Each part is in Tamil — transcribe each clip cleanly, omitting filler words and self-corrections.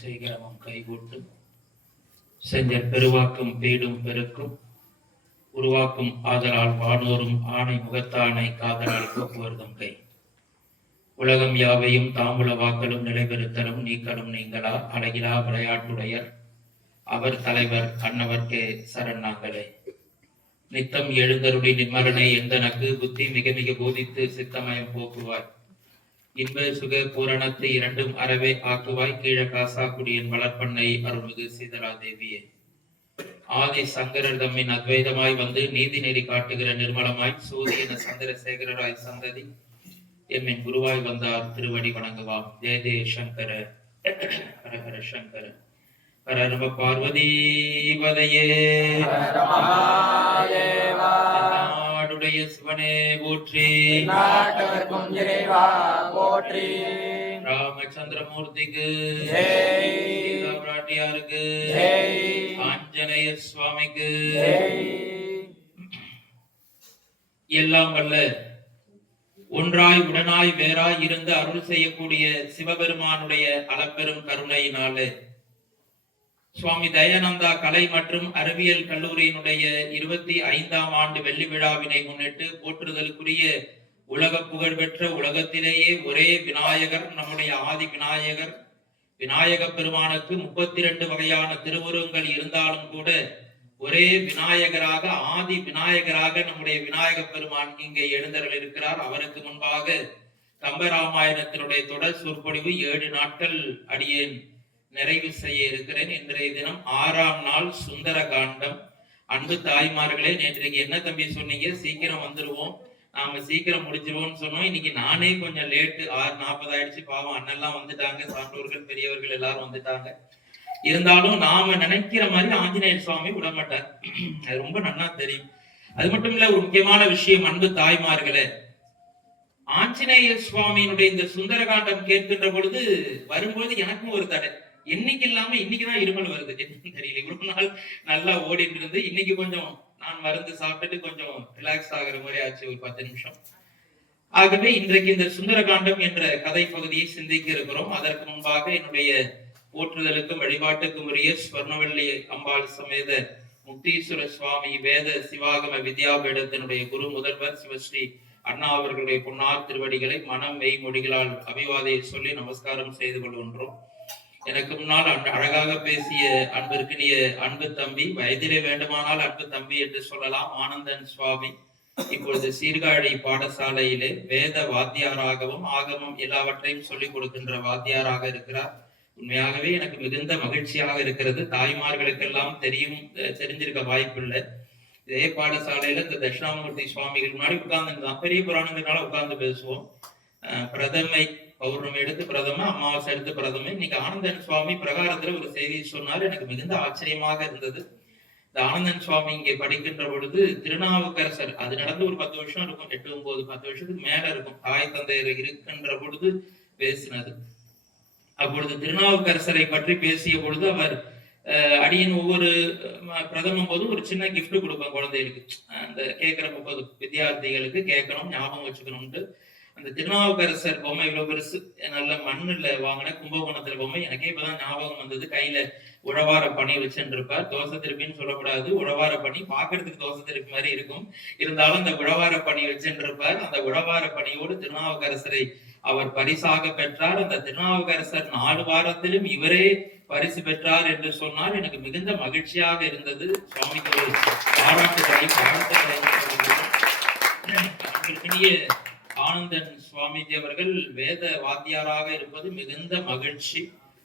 செய்கிறவம் கைகூட்டும் செஞ்ச பெருவாக்கும் பேடும் பெருக்கும் உருவாக்கும் ஆதலால் வானோரும் ஆணை முகத்தானை காதலால் போக்குவரதும் கை உலகம் யாவையும் தாமுல வாக்களும் நிலைபெறுத்தலும் நீக்கலும் நீங்களா அழகிலா விளையாட்டுடையர் அவர் தலைவர் அன்னவர்க்கே சரணாங்களே. நித்தம் எழுந்தருளி நிம்மலனை எந்தனக்கு புத்தி மிக மிக போதித்து சித்தமயம் போக்குவாய். இன்ப சுக பூரணத்தை இரண்டும் அறவே ஆக்குவாய். கீழ காசாக்குடியின் வளர்ப்பண்ணை அருள்மிகு சீதலா தேவியே. ஆதி சங்கரர் தம்மின் அத்வைதமாய் வந்து நீதி நெறி காட்டுகிற நிர்மலமாய் சூரியன சந்திரசேகரராய் சந்ததி எம்மின் குருவாய் வந்தார். திருவடி வணங்குவாம். ஜெய ஜெய சங்கர ஹரஹர சங்கர ஹர நம பார்வதி பதையே. நாடுடைய சிவனே போற்றி, போற்றி. ராமச்சந்திரமூர்த்திக்கு பிராட்டியாருக்கு, ஆஞ்சநேய சுவாமிக்கு, எல்லாம் வல்ல ஒன்றாய் உடனாய் வேறாய் இருந்து அருள் செய்யக்கூடிய சிவபெருமானுடைய அளப்பெரும் கருணையினாலே சுவாமி தயானந்தா கலை மற்றும் அறிவியல் கல்லூரியினுடைய 25ஆம் ஆண்டு வெள்ளி விழாவினை முன்னிட்டு போற்றுதலுக்குரிய உலக புகழ்பெற்ற உலகத்திலேயே ஒரே விநாயகர் நம்முடைய ஆதி விநாயகர் விநாயக பெருமானுக்கு 32 வகையான திருவுருவங்கள் இருந்தாலும் கூட ஒரே விநாயகராக ஆதி விநாயகராக நம்முடைய விநாயக பெருமான் இங்கே எழுந்தருள் இருக்கிறார். அவருக்கு முன்பாக கம்பராமாயணத்தினுடைய தொடர் சொற்பொழிவு 7 நாட்கள் அடியேன் நிறைவு செய்ய இருக்கிறேன். இன்றைய தினம் 6ஆம் நாள் சுந்தர காண்டம். அன்பு தாய்மார்களே, நேற்றைக்கு என்ன தம்பி சொன்னீங்க, சீக்கிரம் வந்துருவோம், நாம சீக்கிரம் முடிச்சிருவோம்னு சொன்னோம். இன்னைக்கு நானே கொஞ்சம் லேட்டு, 6:40 ஆயிடுச்சு. பாவம் அண்ணெல்லாம் வந்துட்டாங்க, சான்றோர்கள் பெரியவர்கள் எல்லாரும் வந்துட்டாங்க. இருந்தாலும் நாம நினைக்கிற மாதிரி ஆஞ்சநேயர் சுவாமி விடமாட்டார், அது ரொம்ப நன்னா தெரியும். அது மட்டும் இல்ல, ஒரு முக்கியமான விஷயம் அன்பு தாய்மார்களே, ஆஞ்சநேயர் சுவாமியினுடைய இந்த சுந்தரகாண்டம் கேட்கின்ற பொழுது வரும்போது எனக்கும் ஒரு தடை. என்னைக்கு இல்லாம இன்னைக்குதான் இருமல் வருது, என்னன்னு தெரியல. இவ்வளவு நாள் நல்லா ஓடிட்டு இருந்து இன்னைக்கு கொஞ்சம் நான் மருந்து சாப்பிட்டுட்டு கொஞ்சம் ரிலாக்ஸ் ஆகிற மாதிரி ஆச்சு, ஒரு 10 நிமிஷம். ஆகவே இன்றைக்கு இந்த சுந்தரகாண்டம் என்ற கதை பகுதியை சிந்திக்க இருக்கிறோம். அதற்கு முன்பாக என்னுடைய போற்றுதலுக்கும் வழிபாட்டுக்கும் உரிய ஸ்வர்ணவல்லி அம்பாள் சமேத முக்தீஸ்வர சுவாமி வேத சிவாகம வித்யாபீடத்தினுடைய குரு முதல்வர் சிவஸ்ரீ அண்ணா அவர்களுடைய பொன்னார் திருவடிகளை மனம் மெய் மொழிகளால் அபிவாதையை சொல்லி நமஸ்காரம் செய்து கொள்கின்றோம். எனக்கு முன்னால் அழகாக பேசிய அன்பிற்கினிய அன்பு தம்பி, வயதிலே வேண்டுமானால் அன்பு தம்பி என்று சொல்லலாம், ஆனந்தன் சுவாமி இப்பொழுது சீர்காழி பாடசாலையிலே வேத வாத்தியாராகவும் ஆகமம் எல்லாவற்றையும் சொல்லிக் கொடுக்கின்ற வாத்தியாராக இருக்கிறார். உண்மையாகவே எனக்கு மிகுந்த மகிழ்ச்சியாக இருக்கிறது. தாய்மார்களுக்கெல்லாம் தெரிஞ்சிருக்க வாய்ப்பில்லை. இதே பாடசாலையில இந்த தட்சிணாமூர்த்தி சுவாமிகள் முன்னாடி உட்கார்ந்து பெரிய புராணங்களால உட்கார்ந்து பேசுவோம். பிரதமை பௌர்ணமி எடுத்து பிரதம, அமாவாசை எடுத்து பிரதம. இன்னைக்கு ஆனந்தன் சுவாமி பிரகாரத்துல ஒரு செய்தி சொன்னார், எனக்கு மிகுந்த ஆச்சரியமாக இருந்தது. இந்த ஆனந்தன் சுவாமி இங்கே படிக்கின்ற பொழுது திருநாவுக்கரசர், அது நடந்து ஒரு 10 வருஷம் இருக்கும், 8, 9, 10 வருஷத்துக்கு மேல இருக்கும், தாய் தந்தையர் இருக்கின்ற பொழுது பேசினது. அப்பொழுது திருநாவுக்கரசரை பற்றி பேசிய பொழுது அவர் அடியின் ஒவ்வொரு பிரதமம் போது ஒரு சின்ன கிஃப்ட் கொடுப்பேன் குழந்தைகளுக்கு, அந்த கேட்கிற 30 வித்தியார்த்திகளுக்கு கேட்கணும், ஞாபகம் வச்சுக்கணும்ட்டு. அந்த திருநாவுக்கரசர் பொம்மை இவ்வளவு பெருசு, நல்ல மண்ணுல வாங்கின கும்பகோணத்துல பொம்மை, எனக்கே இப்பதான் ஞாபகம் வந்தது. கையில உழவார பணி வச்சுருப்பார், தோசை திருப்பின்னு சொல்லக்கூடாது, உழவார பணி பாக்குறதுக்கு தோசை திருப்பி மாதிரி இருக்கும், இருந்தாலும் அந்த உழவார பணி வச்சுருப்பார். அந்த உழவார பணியோடு திருநாவுக்கரசரை அவர் பரிசாக பெற்றார். அந்த திருநாவுக்கரசர் 4 வாரத்திலும் இவரே பரிசு பெற்றார் என்று சொன்னார். எனக்கு மிகுந்த மகிழ்ச்சியாக இருந்தது. சுவாமிக்கு ஒரு பாராட்டுகளை ஆனந்தன் சுவாமிஜி அவர்கள் வேத வாத்தியாராக இருப்பது மிகுந்த மகிழ்ச்சி.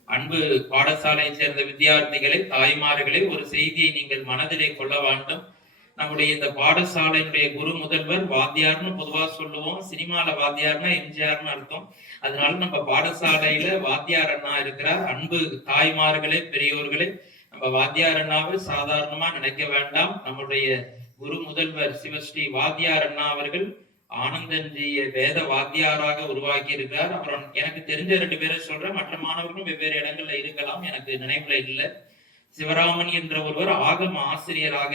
அன்பு பாடசாலையை சேர்ந்த வித்தியார்த்திகளை, தாய்மார்களை, ஒரு செய்தியை நீங்கள் மனதிலே கொள்ள வேண்டும். நம்முடைய இந்த பாடசாலையினுடைய குரு முதல்வர் வாத்தியார்னு பொதுவா சொல்லுவோம், சினிமால வாத்தியார்னா எம்ஜிஆர்னு அர்த்தம். அதனால நம்ம பாடசாலையில வாத்தியார் அண்ணா இருக்கிறார். அன்பு தாய்மார்களே, பெரியோர்களே, நம்ம வாத்தியார் அண்ணாவை சாதாரணமா நினைக்க வேண்டாம். நம்முடைய குரு முதல்வர் சிவஸ்ரீ வாத்தியார் அண்ணா அவர்கள் ஆனந்தன்ஜியை வேத வாத்தியாராக உருவாக்கி இருக்கிறார். அப்புறம் எனக்கு தெரிஞ்ச 2 பேரை சொல்றேன், மற்ற மாணவர்களும் வெவ்வேறு இடங்கள்ல இருக்கலாம், எனக்கு நினைவுல இல்லை. சிவராமன் என்ற ஒருவர் ஆகம ஆசிரியராக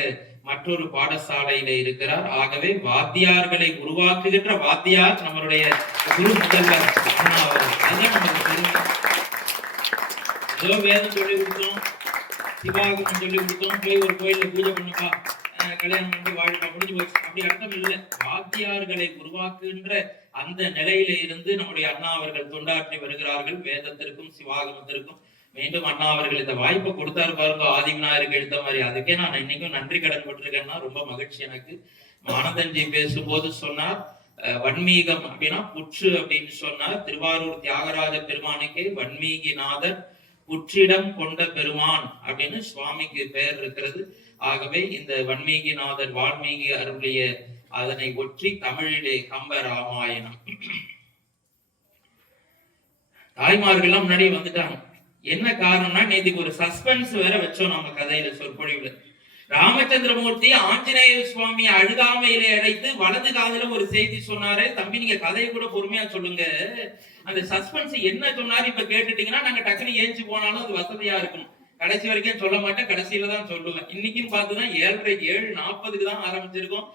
மற்றொரு பாடசாலையில இருக்கிறார். ஆகவே வாத்தியார்களை உருவாக்குகின்ற வாத்தியார் நம்மளுடைய குரு முதல்வர். ஏதோ வேதம் சொல்லி கொடுத்தோம், சிவாகமம் சொல்லி கொடுத்தோம், போய் ஒரு கோயில்ல பூஜை பண்ணுப்பா, கல்யாணம் பண்ணி வாழ்க்கை முடிஞ்சு போச்சு, அப்படி அர்த்தம் இல்லை. வாத்தியார்களை உருவாக்குகின்ற அந்த நிலையில இருந்து நம்முடைய அண்ணா அவர்கள் தொண்டாற்றி வருகிறார்கள். வேதத்திற்கும் சிவாகமத்திற்கும் மீண்டும் அண்ணா அவர்கள் இந்த வாய்ப்பை கொடுத்தாரு பாருங்க, ஆதிவிநாயகருக்கு எடுத்த மாதிரி. அதுக்கே நான் இன்னைக்கும் நன்றி கடன் பட்டிருக்கேன்னா ரொம்ப மகிழ்ச்சி எனக்கு. ஆனந்தன்ஜி பேசும்போது சொன்னார், வன்மீகம் அப்படின்னா புற்று அப்படின்னு சொன்னார். திருவாரூர் தியாகராஜ பெருமானுக்கே வன்மீகிநாதர் புற்றிடம் கொண்ட பெருமான் அப்படின்னு சுவாமிக்கு பெயர் இருக்கிறது. ஆகவே இந்த வன்மீகிநாதர் வால்மீகி அருளிய அதனை ஒற்றி தமிழிலே கம்ப ராமாயணம். தாய்மார்கள்லாம் முன்னாடி வந்துட்டாங்க. என்ன காரணம்னா, நேற்றுக்கு ஒரு சஸ்பென்ஸ் வேற வச்சோம் நம்ம கதையில, சொற்பொழிவுல. ராமச்சந்திரமூர்த்தி ஆஞ்சநேய சுவாமி அழுகாமையிலே அழைத்து வலது காதல ஒரு செய்தி சொன்னாரு. தம்பி நீங்க கதையை கூட பொறுமையா சொல்லுங்க, அந்த சஸ்பென்ஸ் என்ன சொன்னாரு இப்ப கேட்டுட்டீங்கன்னா நாங்க டக்குனு ஏஞ்சி போனாலும் அது வசதியா இருக்கும். கடைசி வரைக்கும் சொல்ல மாட்டேன், கடைசியில தான் சொல்லுவேன். இன்னைக்குன்னு பார்த்துதான் 7:40 தான் ஆரம்பிச்சிருக்கோம்.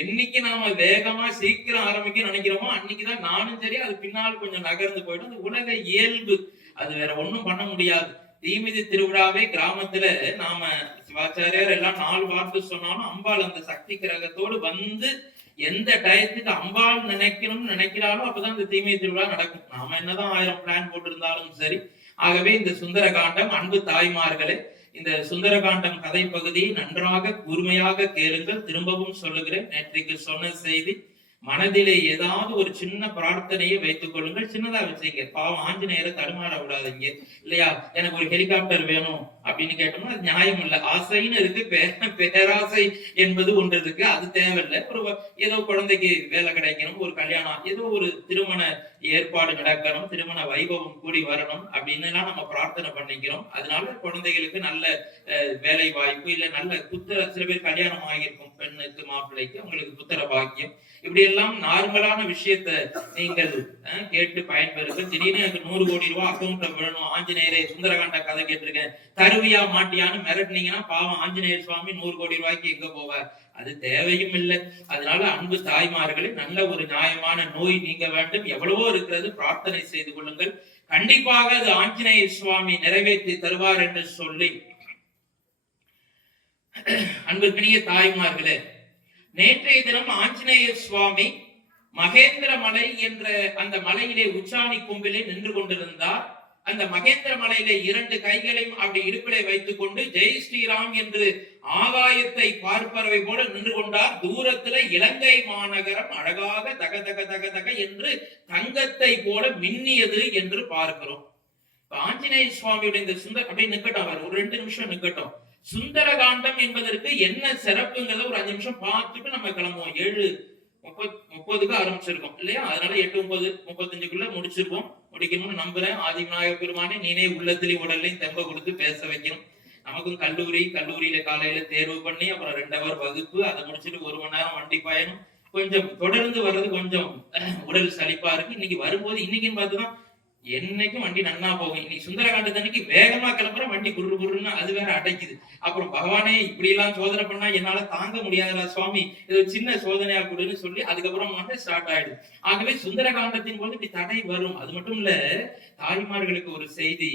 என்னைக்கு நாம வேகமா சீக்கிரம் ஆரம்பிக்க நினைக்கிறோமோ அன்னைக்குதான் நானும் சரி அது பின்னால் கொஞ்சம் நகர்ந்து போயிடும். அது உலக இயல்பு, அது வேற ஒண்ணும் பண்ண முடியாது. தீமிதி திருவிழாவே கிராமத்துல நாம சிவாச்சாரியார் எல்லாம் 4 வார்த்தை சொன்னாலும் அம்பாள் அந்த சக்தி கிரகத்தோடு வந்து எந்த டயத்துக்கு அம்பாள் நினைக்கணும்னு நினைக்கிறாலும் அப்பதான் இந்த தீமிதி திருவிழா நடக்கும். நாம என்னதான் 1000 பிளான் போட்டிருந்தாலும் சரி. ஆகவே இந்த சுந்தரகாண்டம், அன்பு தாய்மார்களே, இந்த சுந்தரகாண்டம் கதை பகுதியை நன்றாக கூர்மையாக கேளுங்கள். திரும்பவும் சொல்லுகிறேன், நேற்றைக்கு சொன்ன செய்தி, மனதிலே ஏதாவது ஒரு சின்ன பிரார்த்தனையை வைத்துக் கொள்ளுங்கள். சின்னதா வச்சுங்க, பாவம் ஆஞ்சநேயரை தடுமாற விடாதீங்க இல்லையா. எனக்கு ஒரு ஹெலிகாப்டர் வேணும் அப்படின்னு கேட்டோம்னா அது நியாயம் இல்லை. ஆசைன்னு இருக்கு, பேராசை என்பது ஒன்று இருக்கு, அது தேவையில்லை. ஒரு ஏதோ குழந்தைக்கு வேலை கிடைக்கணும், ஒரு கல்யாணம், ஏதோ ஒரு திருமண ஏற்பாடு நடக்கணும், திருமண வைபவம் கூடி வரணும் அப்படின்னு எல்லாம் நம்ம பிரார்த்தனை பண்ணிக்கிறோம். அதனால குழந்தைகளுக்கு நல்ல வேலை வாய்ப்பு, இல்ல நல்ல புத்திர, சில பேர் கல்யாணம் ஆகியிருக்கும் பெண்ணுக்கு மாப்பிள்ளைக்கு, உங்களுக்கு புத்திர பாக்கியம், இப்படி எல்லாம் நார்மலான விஷயத்த நீங்கள் கேட்டு பயன்பெறுங்கள். திடீர்னு எனக்கு 100 கோடி ரூபாய் அக்கௌண்ட்ல விழணும், ஆஞ்சநேயரே சுந்தரகாண்ட கதை கேட்டிருக்கேன், தருவியா மாட்டியான்னு மிரட்டினீங்கன்னா பாவம் ஆஞ்சநேயர் சுவாமி 100 கோடி ரூபாய்க்கு எங்க போவார்? அது தேவையும் இல்லை. அதனால அன்பு தாய்மார்களே, நல்ல ஒரு நியாயமான நோய் நீங்க வேண்டும், எவ்வளவோ இருக்கிறது, பிரார்த்தனை செய்து கொள்ளுங்கள். கண்டிப்பாக அது ஆஞ்சநேயர் சுவாமி நிறைவேற்றி தருவார் என்று சொல்லி, அன்புக்கினிய தாய்மார்களே, நேற்றைய தினம் ஆஞ்சநேயர் சுவாமி மகேந்திர மலை என்ற அந்த மலையிலே உச்சாணி கொம்பிலே நின்று கொண்டிருந்தார். அந்த மகேந்திர மலையிலே 2 கைகளையும் அப்படி இடுப்பிலே வைத்துக் கொண்டு ஜெய் ஸ்ரீராம் என்று ஆகாயத்தை பார்ப்பறவை போல நின்று கொண்டார். தூரத்துல இலங்கை மாநகரம் அழகாக தக தக தக தக என்று தங்கத்தை போல மின்னியது என்று பார்க்கிறோம். ஆஞ்சநேய சுவாமியுடைய இந்த சுந்தர அப்படியே நிக்கட்டும், அவர் ஒரு 2 நிமிஷம் நிக்கட்டும். சுந்தரகாண்டம் என்பதற்கு என்ன சிறப்புங்கிறத ஒரு 5 நிமிஷம் பார்த்துட்டு நம்ம கிளம்புவோம். 7:30 ஆரம்பிச்சிருக்கோம் இல்லையா? அதனால 8:35 முடிக்கணும்னு நம்புறேன். ஆதிவிநாயக பெருமானே, நீனே உள்ளத்திலையும் உடல்லையும் தெம்ப கொடுத்து பேச வைக்கணும். நமக்கும் கல்லூரியில காலையில தேர்வு பண்ணி அப்புறம் 2 ஹவர் வகுப்பு, அதை முடிச்சுட்டு 1 மணி நேரம் வண்டி பயணம், கொஞ்சம் தொடர்ந்து வர்றது கொஞ்சம் உடல் சலிப்பா இருக்கு. இன்னைக்கு வரும்போது இன்னைக்குன்னு பார்த்துதான் என்னைக்கும் வண்டி நன்னா போகும். இன்னைக்கு சுந்தரகாண்டத்தன்னைக்கு வேகமா கிளம்புற வண்டி குருன்னு அது வேற அடைக்குது. அப்புறம் பகவானே இப்படி எல்லாம் சோதனை பண்ணா என்னால தாங்க முடியாதுடா சுவாமி, இது சின்ன சோதனையா கொடுன்னு சொல்லி அதுக்கப்புறம் வந்து ஸ்டார்ட் ஆயிடுது. ஆகவே சுந்தரகாண்டத்தின் போது இப்படி தடை வரும். அது மட்டும் இல்ல, தாய்மார்களுக்கு ஒரு செய்தி,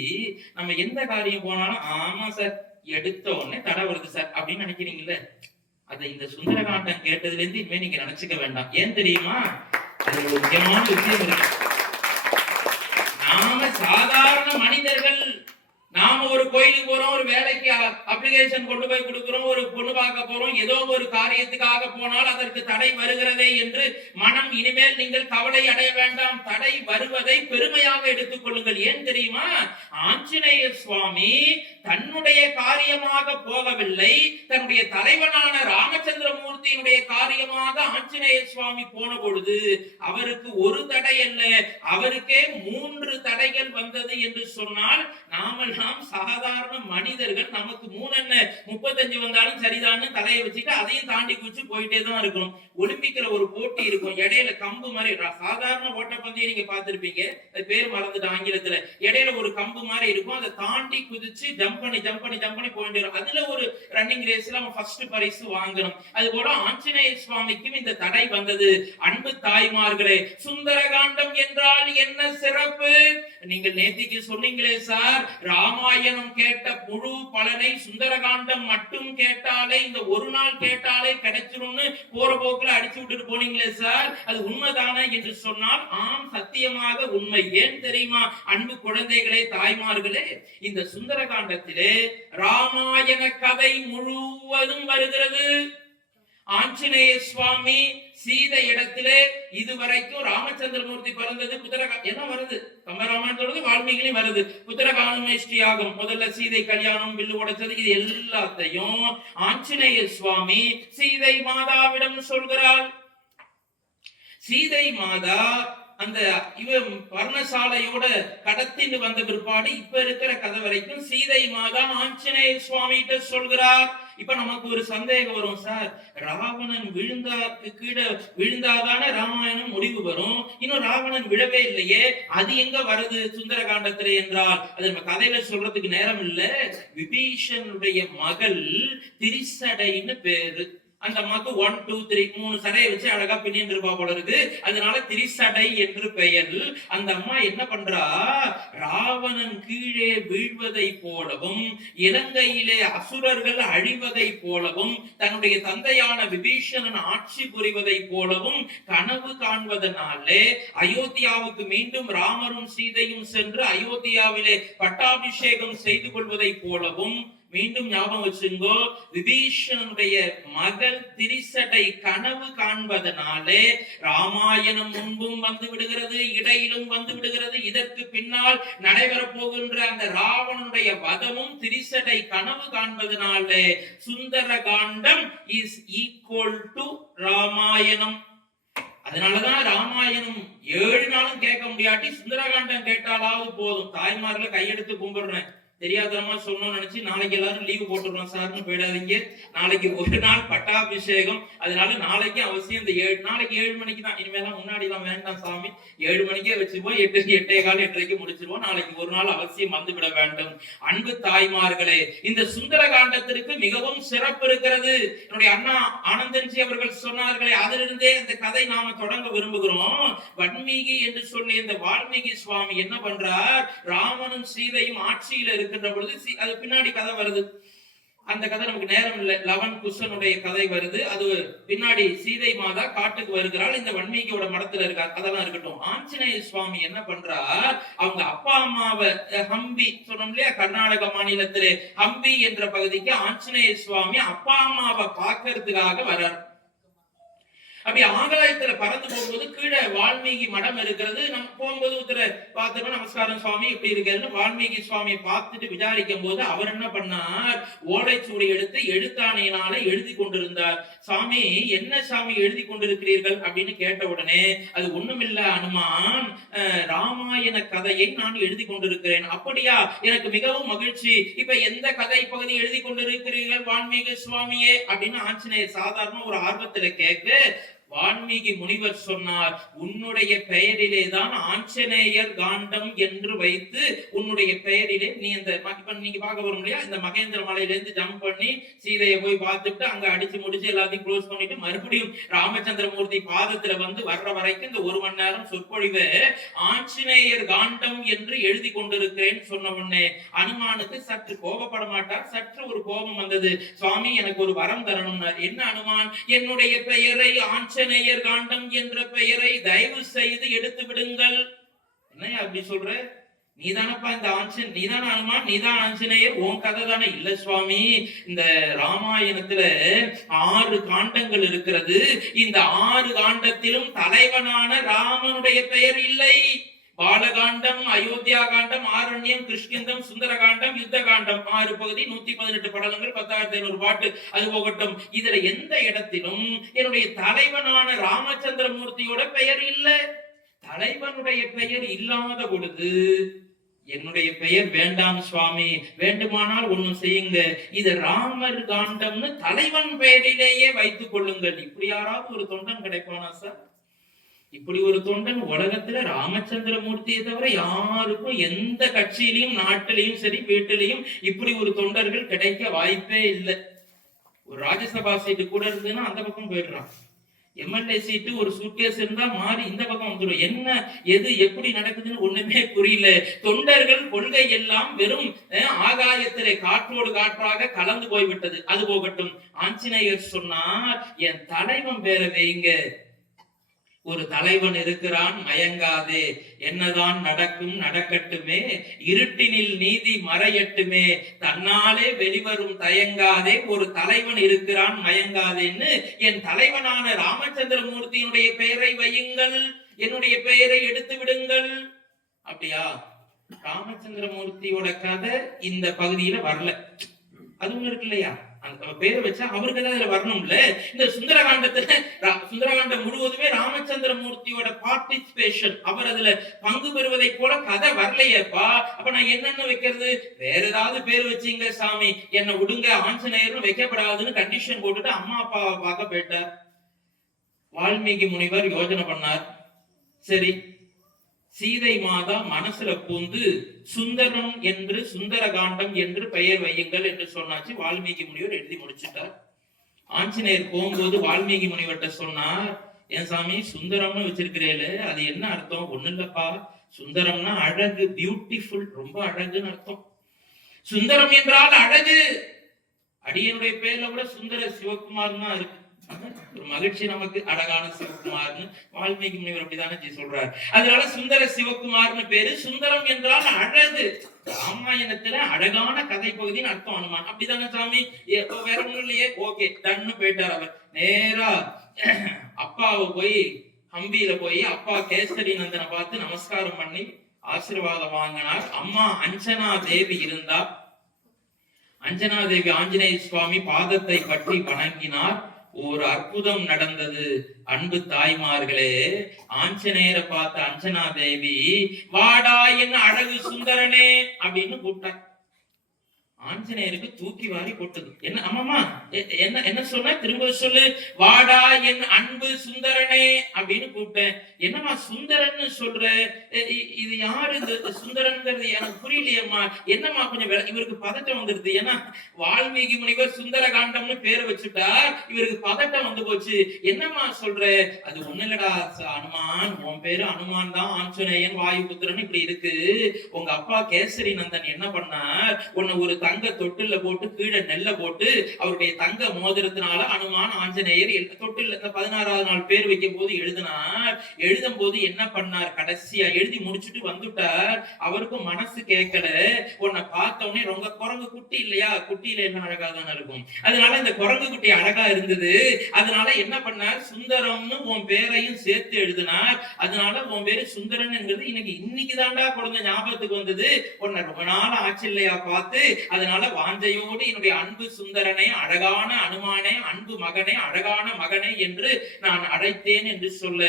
நம்ம எந்த காரியம் போனாலும் ஆமா சார் எடுத்த உடனே தடை வருது சார் அப்படின்னு நினைக்கிறீங்கல்ல, அதை இந்த சுந்தரகாண்டம் கேட்டதுல இருந்து இனிமே நீங்க நினைச்சுக்க வேண்டாம். ஏன் தெரியுமா? அது ஒரு முக்கியமான விஷயம் இருக்கு. நாம சாதாரண மனிதர்கள், நாம ஒரு கோயிலுக்கு போறோம், ஒரு வேலைக்கு அப்ளிகேஷன் கொண்டு போய் கொடுக்கிறோம், ஒரு பொண்ணு பார்க்க போறோம், ஏதோ ஒரு காரியத்துக்காக போனால் அதற்கு தடை வருகிறதே என்று மனம் இனிமேல் நீங்கள் கவலை அடைய வேண்டாம். தடை வருவதை பெருமையாக எடுத்துக் கொள்ளுங்கள். ஏன் தெரியுமா? ஆஞ்சநேய சுவாமி தன்னுடைய காரியமாக போகவில்லை, தன்னுடைய தலைவனான ராமச்சந்திரமூர்த்தியினுடைய காரியமாக ஆஞ்சநேய சுவாமி போன பொழுது அவருக்கு ஒரு தடை அல்ல, அவருக்கே 3 தடைகள் வந்தது என்று சொன்னால், நாமெல்லாம் சாதாரண மனிதர்கள், நமக்கு 3 என்ன 35 வந்தாலும் சரிதான்னு தலையை வச்சுட்டு அதையும் தாண்டி குச்சி போயிட்டே தான் இருக்கணும். ஒலிம்பிக்ல ஒரு போட்டி இருக்கும், இடையில கம்பு மாதிரி, சாதாரண ஓட்டப்பந்தயம் நீங்க பார்த்திருப்பீங்க, அது பேர் மறந்துட்டு ஆங்கிலத்துல, இடையில ஒரு கம்பு மாதிரி இருக்கும், அதை தாண்டி குதிச்சு ஜம்ப் ஜம்ப் பண்ணி போயிட்டு இருக்கும். அதுல ஒரு ரன்னிங் ரேஸ்ல அவன் ஃபர்ஸ்ட் பரிசு வாங்கணும். அது போல ஆஞ்சநேய சுவாமிக்கும் இந்த தடை வந்தது. அன்பு தாய்மார்களே, சுந்தரகாண்டம் என்றால் என்ன சிறப்பு? நீங்கள் நேத்திக்கு சொன்னீங்களே சார், ராமாயணம் கேட்ட முழு பலனை சுந்தரகாண்டம் மட்டும் கேட்டாலே, இந்த ஒரு நாள் கேட்டாலே கிடைச்சிரும்னு போற போக்குல அடிச்சு விட்டுட்டு போனீங்களே சார், அது உண்மைதானே என்று சொன்னால் ஆம், சத்தியமாக உண்மை. ஏன் தெரியுமா அன்பு குழந்தைகளே, தாய்மார்களே, இந்த சுந்தரகாண்டத்திலே ராமாயண கதை முழுவதும் வருகிறது. ஆஞ்சநேய சுவாமி சீதை இடத்திலே இதுவரைக்கும் ராமச்சந்திரமூர்த்தி பிறந்தது என்ன வருது, கம்பராமாயணத்தோடு வால்மீகிலையும் வருது. புத்திரகாமேஷ்டி யாகம், முதல்ல சீதை கல்யாணம், வில்லு உடைச்சது, இது எல்லாத்தையும் ஆஞ்சநேய சுவாமி சீதை மாதாவிடம் சொல்கிறார். சீதை மாதா அந்த பர்ணசாலையோட கடத்தின்னு வந்த பிற்பாடு இப்ப இருக்கிற கதை வரைக்கும் சீதை மாதா ஆஞ்சநேய சுவாமி கிட்ட சொல்கிறார். இப்ப நமக்கு ஒரு சந்தேகம் வரும், சார் ராவணன் கீழே விழுந்தாதானே ராமாயணம் முடிவு வரும், இன்னும் ராவணன் விழவே இல்லையே, அது எங்க வருது சுந்தரகாண்டத்திலே என்றால், அது நம்ம கதையில சொல்றதுக்கு நேரம் இல்ல. விபீஷனுடைய மகள் திரிசடைன்னு பேரு. அந்த அம்மாக்கு 1 2 3 3 சடையை வச்சு அழகா பின்னிட்டு இருப்பா போல இருக்கு, அதனால திரிசடை என்று பெயர். அந்த அம்மா என்ன பண்றா, ராவணன் கீழே வீழ்வதை போலவும் இலங்கையிலே அசுரர்கள் அழிவதை போலவும் தன்னுடைய தந்தையான விபீஷணன் ஆட்சி புரிவதை போலவும் கனவு காண்பதனாலே அயோத்தியாவுக்கு மீண்டும் ராமரும் சீதையும் சென்று அயோத்தியாவிலே பட்டாபிஷேகம் செய்து கொள்வதை போலவும், மீண்டும் ஞாபகம் வச்சுங்கோ, விபீஷணனுடைய மகள் திரிசடை கனவு காண்பதனாலே ராமாயணம் முன்பும் வந்து விடுகிறது, இடையிலும் வந்து விடுகிறது. இதற்கு பின்னால் நடைபெற போகின்ற அந்த ராவணனுடைய வதமும் திரிசடை கனவு காண்பதனாலே Sundarakandam is equal to Ramayanam. அதனாலதான் ராமாயணம் 7 நாளும் கேட்க முடியாட்டி சுந்தரகாண்டம் கேட்டாலாவது போதும். தாய்மார்களை கையெடுத்து கும்பிடுறேன், தெரியாதமா சொன்னோம்னு நினைச்சு நாளைக்கு எல்லாரும் லீவு போட்டுருவோம் சார்னு போயிடாதீங்க. நாளைக்கு ஒரு நாள் பட்டாபிஷேகம், அதனால நாளைக்கு அவசியம் இந்த நாளைக்கு 7 மணிக்கு தான், இனிமேலாம் முன்னாடி எல்லாம் வேண்டாம் சாமி, 7 மணிக்கே வச்சுப்போம், 8 8:15 8:30 முடிச்சிருவோம். நாளைக்கு ஒரு நாள் அவசியம் வந்துவிட வேண்டும். அன்பு தாய்மார்களே, இந்த சுந்தரகாண்டத்திற்கு மிகவும் சிறப்பு இருக்கிறது. என்னுடைய அண்ணா ஆனந்தன்ஜி அவர்கள் சொன்னார்களே, அதிலிருந்தே இந்த கதை நாம தொடங்க விரும்புகிறோம். வன்மீகி என்று சொல்லி இந்த வால்மீகி சுவாமி என்ன பண்றார், ராமனும் சீதையும் ஆட்சியில இருக்கின்ற பொழுது அது பின்னாடி கதை வருது. அந்த கதை நமக்கு நேரம் இல்லை. லவன் குஷனுடைய கதை வருது, அது பின்னாடி சீதை மாதா காட்டுக்கு வருகிறாள், இந்த வன்மீகியோட மடத்துல இருக்கார், அதெல்லாம் இருக்கட்டும். ஆஞ்சநேய சுவாமி என்ன பண்றார், அவங்க அப்பா அம்மாவை ஹம்பி சொன்னோம் இல்லையா, கர்நாடக மாநிலத்திலே ஹம்பி என்ற பகுதிக்கு ஆஞ்சநேய சுவாமி அப்பா அம்மாவை பார்க்கறதுக்காக வர்றார். அப்படி ஆகாயத்துல பறந்து போகும்போது கீழே வால்மீகி மடம் இருக்கிறது. நம்ம போகும்போது ஒருத்தர் பார்த்துட்டு நமஸ்காரம் சுவாமி எப்படி இருக்குன்னு வால்மீகி சுவாமியை பார்த்துட்டு விசாரிக்கும் போது அவர் என்ன பண்ணார், ஓலைச்சுவடி எடுத்து எழுத்தாணையினால எழுதி கொண்டிருந்தார். சாமி என்ன சாமி எழுதி கொண்டிருக்கிறீர்கள் அப்படின்னு கேட்ட உடனே, அது ஒண்ணுமில்ல அனுமான், ராமாயண கதையை நான் எழுதி கொண்டிருக்கிறேன். அப்படியா, எனக்கு மிகவும் மகிழ்ச்சி. இப்ப எந்த கதை பகுதி எழுதி கொண்டிருக்கிறீர்கள் வால்மீகி சுவாமியே அப்படின்னு ஆஞ்சநேயர் சாதாரண ஒரு ஆர்வத்துல கேட்க, வால்மீகி முனிவர் சொன்னார், உன்னுடைய பெயரிலே தான் ஆஞ்சநேயர் காண்டம் என்று வைத்து உன்னுடைய பெயரிலே நீ இந்த இப்ப நீங்க பார்க்க வரும் இல்லையா, இந்த மகேந்திர மலையில இருந்து ஜம்ப் பண்ணி சீதையை போய் பார்த்துட்டு அங்க அடிச்சு முடிச்சு எல்லாத்தையும் க்ளோஸ் பண்ணிட்டு மறுபடியும் ராமச்சந்திரமூர்த்தி பாதத்துல வந்து வர்ற வரைக்கும் இந்த 1 மணி நேரம் சொற்பொழிவு ஆஞ்சநேயர் காண்டம் என்று எழுதி கொண்டிருக்கிறேன் சொன்ன உடனே அனுமானுக்கு சற்று கோபப்பட மாட்டார், சற்று ஒரு கோபம் வந்தது. சுவாமி எனக்கு ஒரு வரம் தரணும். என்ன அனுமான், என்னுடைய பெயரை ஆஞ்சநேயர் காண்டம் என்ற பெயரை தயவு செய்து எடுத்து விடுங்கள். என்ன அப்படி சொல்ற, நீதானப்பா இந்த நீதான அனுமான், நீதான் ஆஞ்சநேயர், உன் கதை தானே? இல்ல சுவாமி, இந்த ராமாயணத்துல 6 காண்டங்கள் இருக்கிறது, இந்த 6 காண்டத்திலும் தலைவனான ராமனுடைய பெயர் இல்லை. பாலகாண்டம், அயோத்தியா காண்டம், ஆரண்யம், கிருஷ்ணந்தம், சுந்தரகாண்டம், யுத்த காண்டம் 6 பகுதி, 118 படலங்கள், 10,500 பாட்டு. அது போகட்டும், இதுல எந்த இடத்திலும் என்னுடைய தலைவனான ராமச்சந்திரமூர்த்தியோட பெயர் இல்ல. தலைவனுடைய பெயர் இல்லாத பொழுது என்னுடைய பெயர் வேண்டாம் சுவாமி, வேண்டுமானால் ஒண்ணும் செய்யுங்க, இது ராமர் காண்டம்னு தலைவன் பெயரிலேயே வைத்துக் கொள்ளுங்கள். இப்படி யாராவது ஒரு தொண்டன் கிடைப்பானா சார்? இப்படி ஒரு தொண்டன் உலகத்துல ராமச்சந்திரமூர்த்தியை தவிர யாருக்கும் எந்த கட்சியிலையும் நாட்டிலையும் சரி வீட்டிலையும் இப்படி ஒரு தொண்டர்கள் கிடைக்க வாய்ப்பே இல்லை. ஒரு ராஜ்யசபா சீட்டு கூட இருந்ததுன்னா அந்த பக்கம் போயிடுறான். எம்எல்ஏ சீட்டு ஒரு சூட்கேஸ் இருந்தா மாறி இந்த பக்கம் வந்துடும். என்ன எது எப்படி நடக்குதுன்னு ஒண்ணுமே புரியல. தொண்டர்கள் கொள்கை எல்லாம் வெறும் ஆகாயத்திலே காற்றோடு காற்றாக கலந்து போய்விட்டது. அது போகட்டும். ஆஞ்சநேயர் சொன்னார், என் தலைவன் பேர வைங்க. ஒரு தலைவன் இருக்கிறான், மயங்காதே. என்னதான் நடக்கும் நடக்கட்டுமே, இருட்டினில் நீதி மறையட்டுமே, தன்னாலே வெளிவரும் தயங்காதே. ஒரு தலைவன் இருக்கிறான், மயங்காதேன்னு என் தலைவனான ராமச்சந்திரமூர்த்தியினுடைய பெயரை வையுங்கள், என்னுடைய பெயரை எடுத்து விடுங்கள். அப்படியா? ராமச்சந்திரமூர்த்தியோட கதை இந்த பகுதியில வரல. அது ஒண்ணு இருக்கு இல்லையா? அந்த பேரை வச்சா அவருக்கு தான் அதுல வரணும்ல. இந்த சுந்தரகாண்டத்துல சுந்தரகாண்டம் முழுவதுமே ராமச்சந்திரமூர்த்தியோட பார்ட்டிசிபேஷன், அவர் அதுல பங்கு பெறுவதை போல கதை வரலையேப்பா. அப்ப நான் என்னன்னு வைக்கிறது? வேற ஏதாவது பேர் வச்சீங்க சாமி, என்ன விடுங்க, ஆஞ்சநேயரும் வைக்கப்படாதுன்னு கண்டிஷன் போட்டுட்டு அம்மா அப்பாவை பார்க்க போயிட்டார். வால்மீகி முனிவர் யோஜனை பண்ணார். சரி, சீதை மாதா மனசுல பூந்து சுந்தரம் என்று சுந்தரகாண்டம் என்று பெயர் வையுங்கள் என்று சொன்னாச்சு. வால்மீகி முனிவர் எழுதி முடிச்சுட்டார். ஆஞ்சநேயர் போகும்போது வால்மீகி முனிவர்கிட்ட சொன்னார், என் சாமி சுந்தரம்னு வச்சிருக்கிறேன், அது என்ன அர்த்தம்? ஒண்ணு இல்லப்பா, சுந்தரம்னா அழகு, பியூட்டிஃபுல், ரொம்ப அழகுன்னு அர்த்தம். சுந்தரம் என்றால் அழகு. அடியனுடைய பேர்ல கூட சுந்தர சிவகுமார் தான் இருக்கு. ஒரு மகிழ்ச்சி நமக்கு, அழகான சிவகுமார்னு வால்மீகி முனிவர் அப்படிதானே சொல்றார். அதனால சுந்தர சிவகுமார்னு பேரு. சுந்தரம் என்றால் அழகு. ராமாயணத்துல அழகான கதை பகுதின்னு அர்த்தம் அனுமான். அப்படிதானே சாமி? வேற ஒண்ணும் இல்லையே. ஓகே, டன்னு போயிட்டார். அவர் நேரா அப்பாவை போய் ஹம்பியில போய் அப்பா கேசரி நந்தனை பார்த்து நமஸ்காரம் பண்ணி ஆசீர்வாதம் வாங்கினார். அம்மா அஞ்சனா தேவி இருந்தா. அஞ்சனா தேவி ஆஞ்சநேய சுவாமி பாதத்தை பற்றி வணங்கினார். ஒரு அற்புதம் நடந்தது. அன்பு தாய்மார்களே, ஆஞ்சநேயரை பார்த்த அஞ்சனா தேவி, வாடா என் அழகு சுந்தரனே அப்படின்னு கூப்பிட்டார். ஆஞ்சநேயருக்கு தூக்கி வாரி போட்டது. என்ன அம்மாமா, என்ன என்ன சொன்ன? திரும்ப சொல்லு. வாடா என் அன்பு சுந்தரனே அப்படின்னு கூப்பிட்டேன். என்னம்மா சுந்தரன்னு சொல்ற? இது யாரு இந்த சுந்தரன்ங்கிறது எனக்கு புரியலையம்மா. என்னம்மா கொஞ்சம் இவருக்கு பதட்டம் வந்துருது. ஏன்னா வால்மீகி முனிவர் சுந்தரகாண்டம்னு பேரை வச்சுட்டார், இவருக்கு பதட்டம் வந்து போச்சு. என்னம்மா சொல்ற? அது ஒண்ணு இல்லடா அனுமான், உன் பேரு அனுமான் தான், ஆஞ்சநேயன் வாயுபுத்திரன் இப்படி இருக்கு. உங்க அப்பா கேசரி நந்தன் என்ன பண்ணார், உன்னை ஒரு தங்க தொட்டில போட்டு கீழே நெல்ல போட்டு அவருடைய தங்க மோதிரத்தினால அனுமான் ஆஞ்சநேயர் தொட்டில் 16வது நாள் பேர் வைக்கும் போது எழுதினார். எழுதும் போது என்ன பண்ணார், கடைசியா எழுதி முடிச்சுட்டு வந்துட்டார். அவருக்கும் மனசு கேட்கல. உன்னை பார்த்த உடனே ரொம்ப குரங்கு குட்டி இல்லையா, குட்டியில என்ன அழகா தானே இருக்கும், அதனால இந்த குரங்கு குட்டி அழகா இருந்தது. அதனால என்ன பண்ணார், சுந்தரம்னு உன் பேரையும் சேர்த்து எழுதினார். அதனால உன் பேரு சுந்தரன் என்கிறது இன்னைக்கு தாண்டா குழந்தை ஞாபகத்துக்கு வந்தது. உன்னை ரொம்ப நாள் ஆச்சு இல்லையா பார்த்து, அதனால வாஞ்சையோடு என்னுடைய அன்பு சுந்தரனே, அழகான அனுமானே, அன்பு மகனே, அழகான மகனே என்று நான் அழைத்தேன் என்று சொல்ல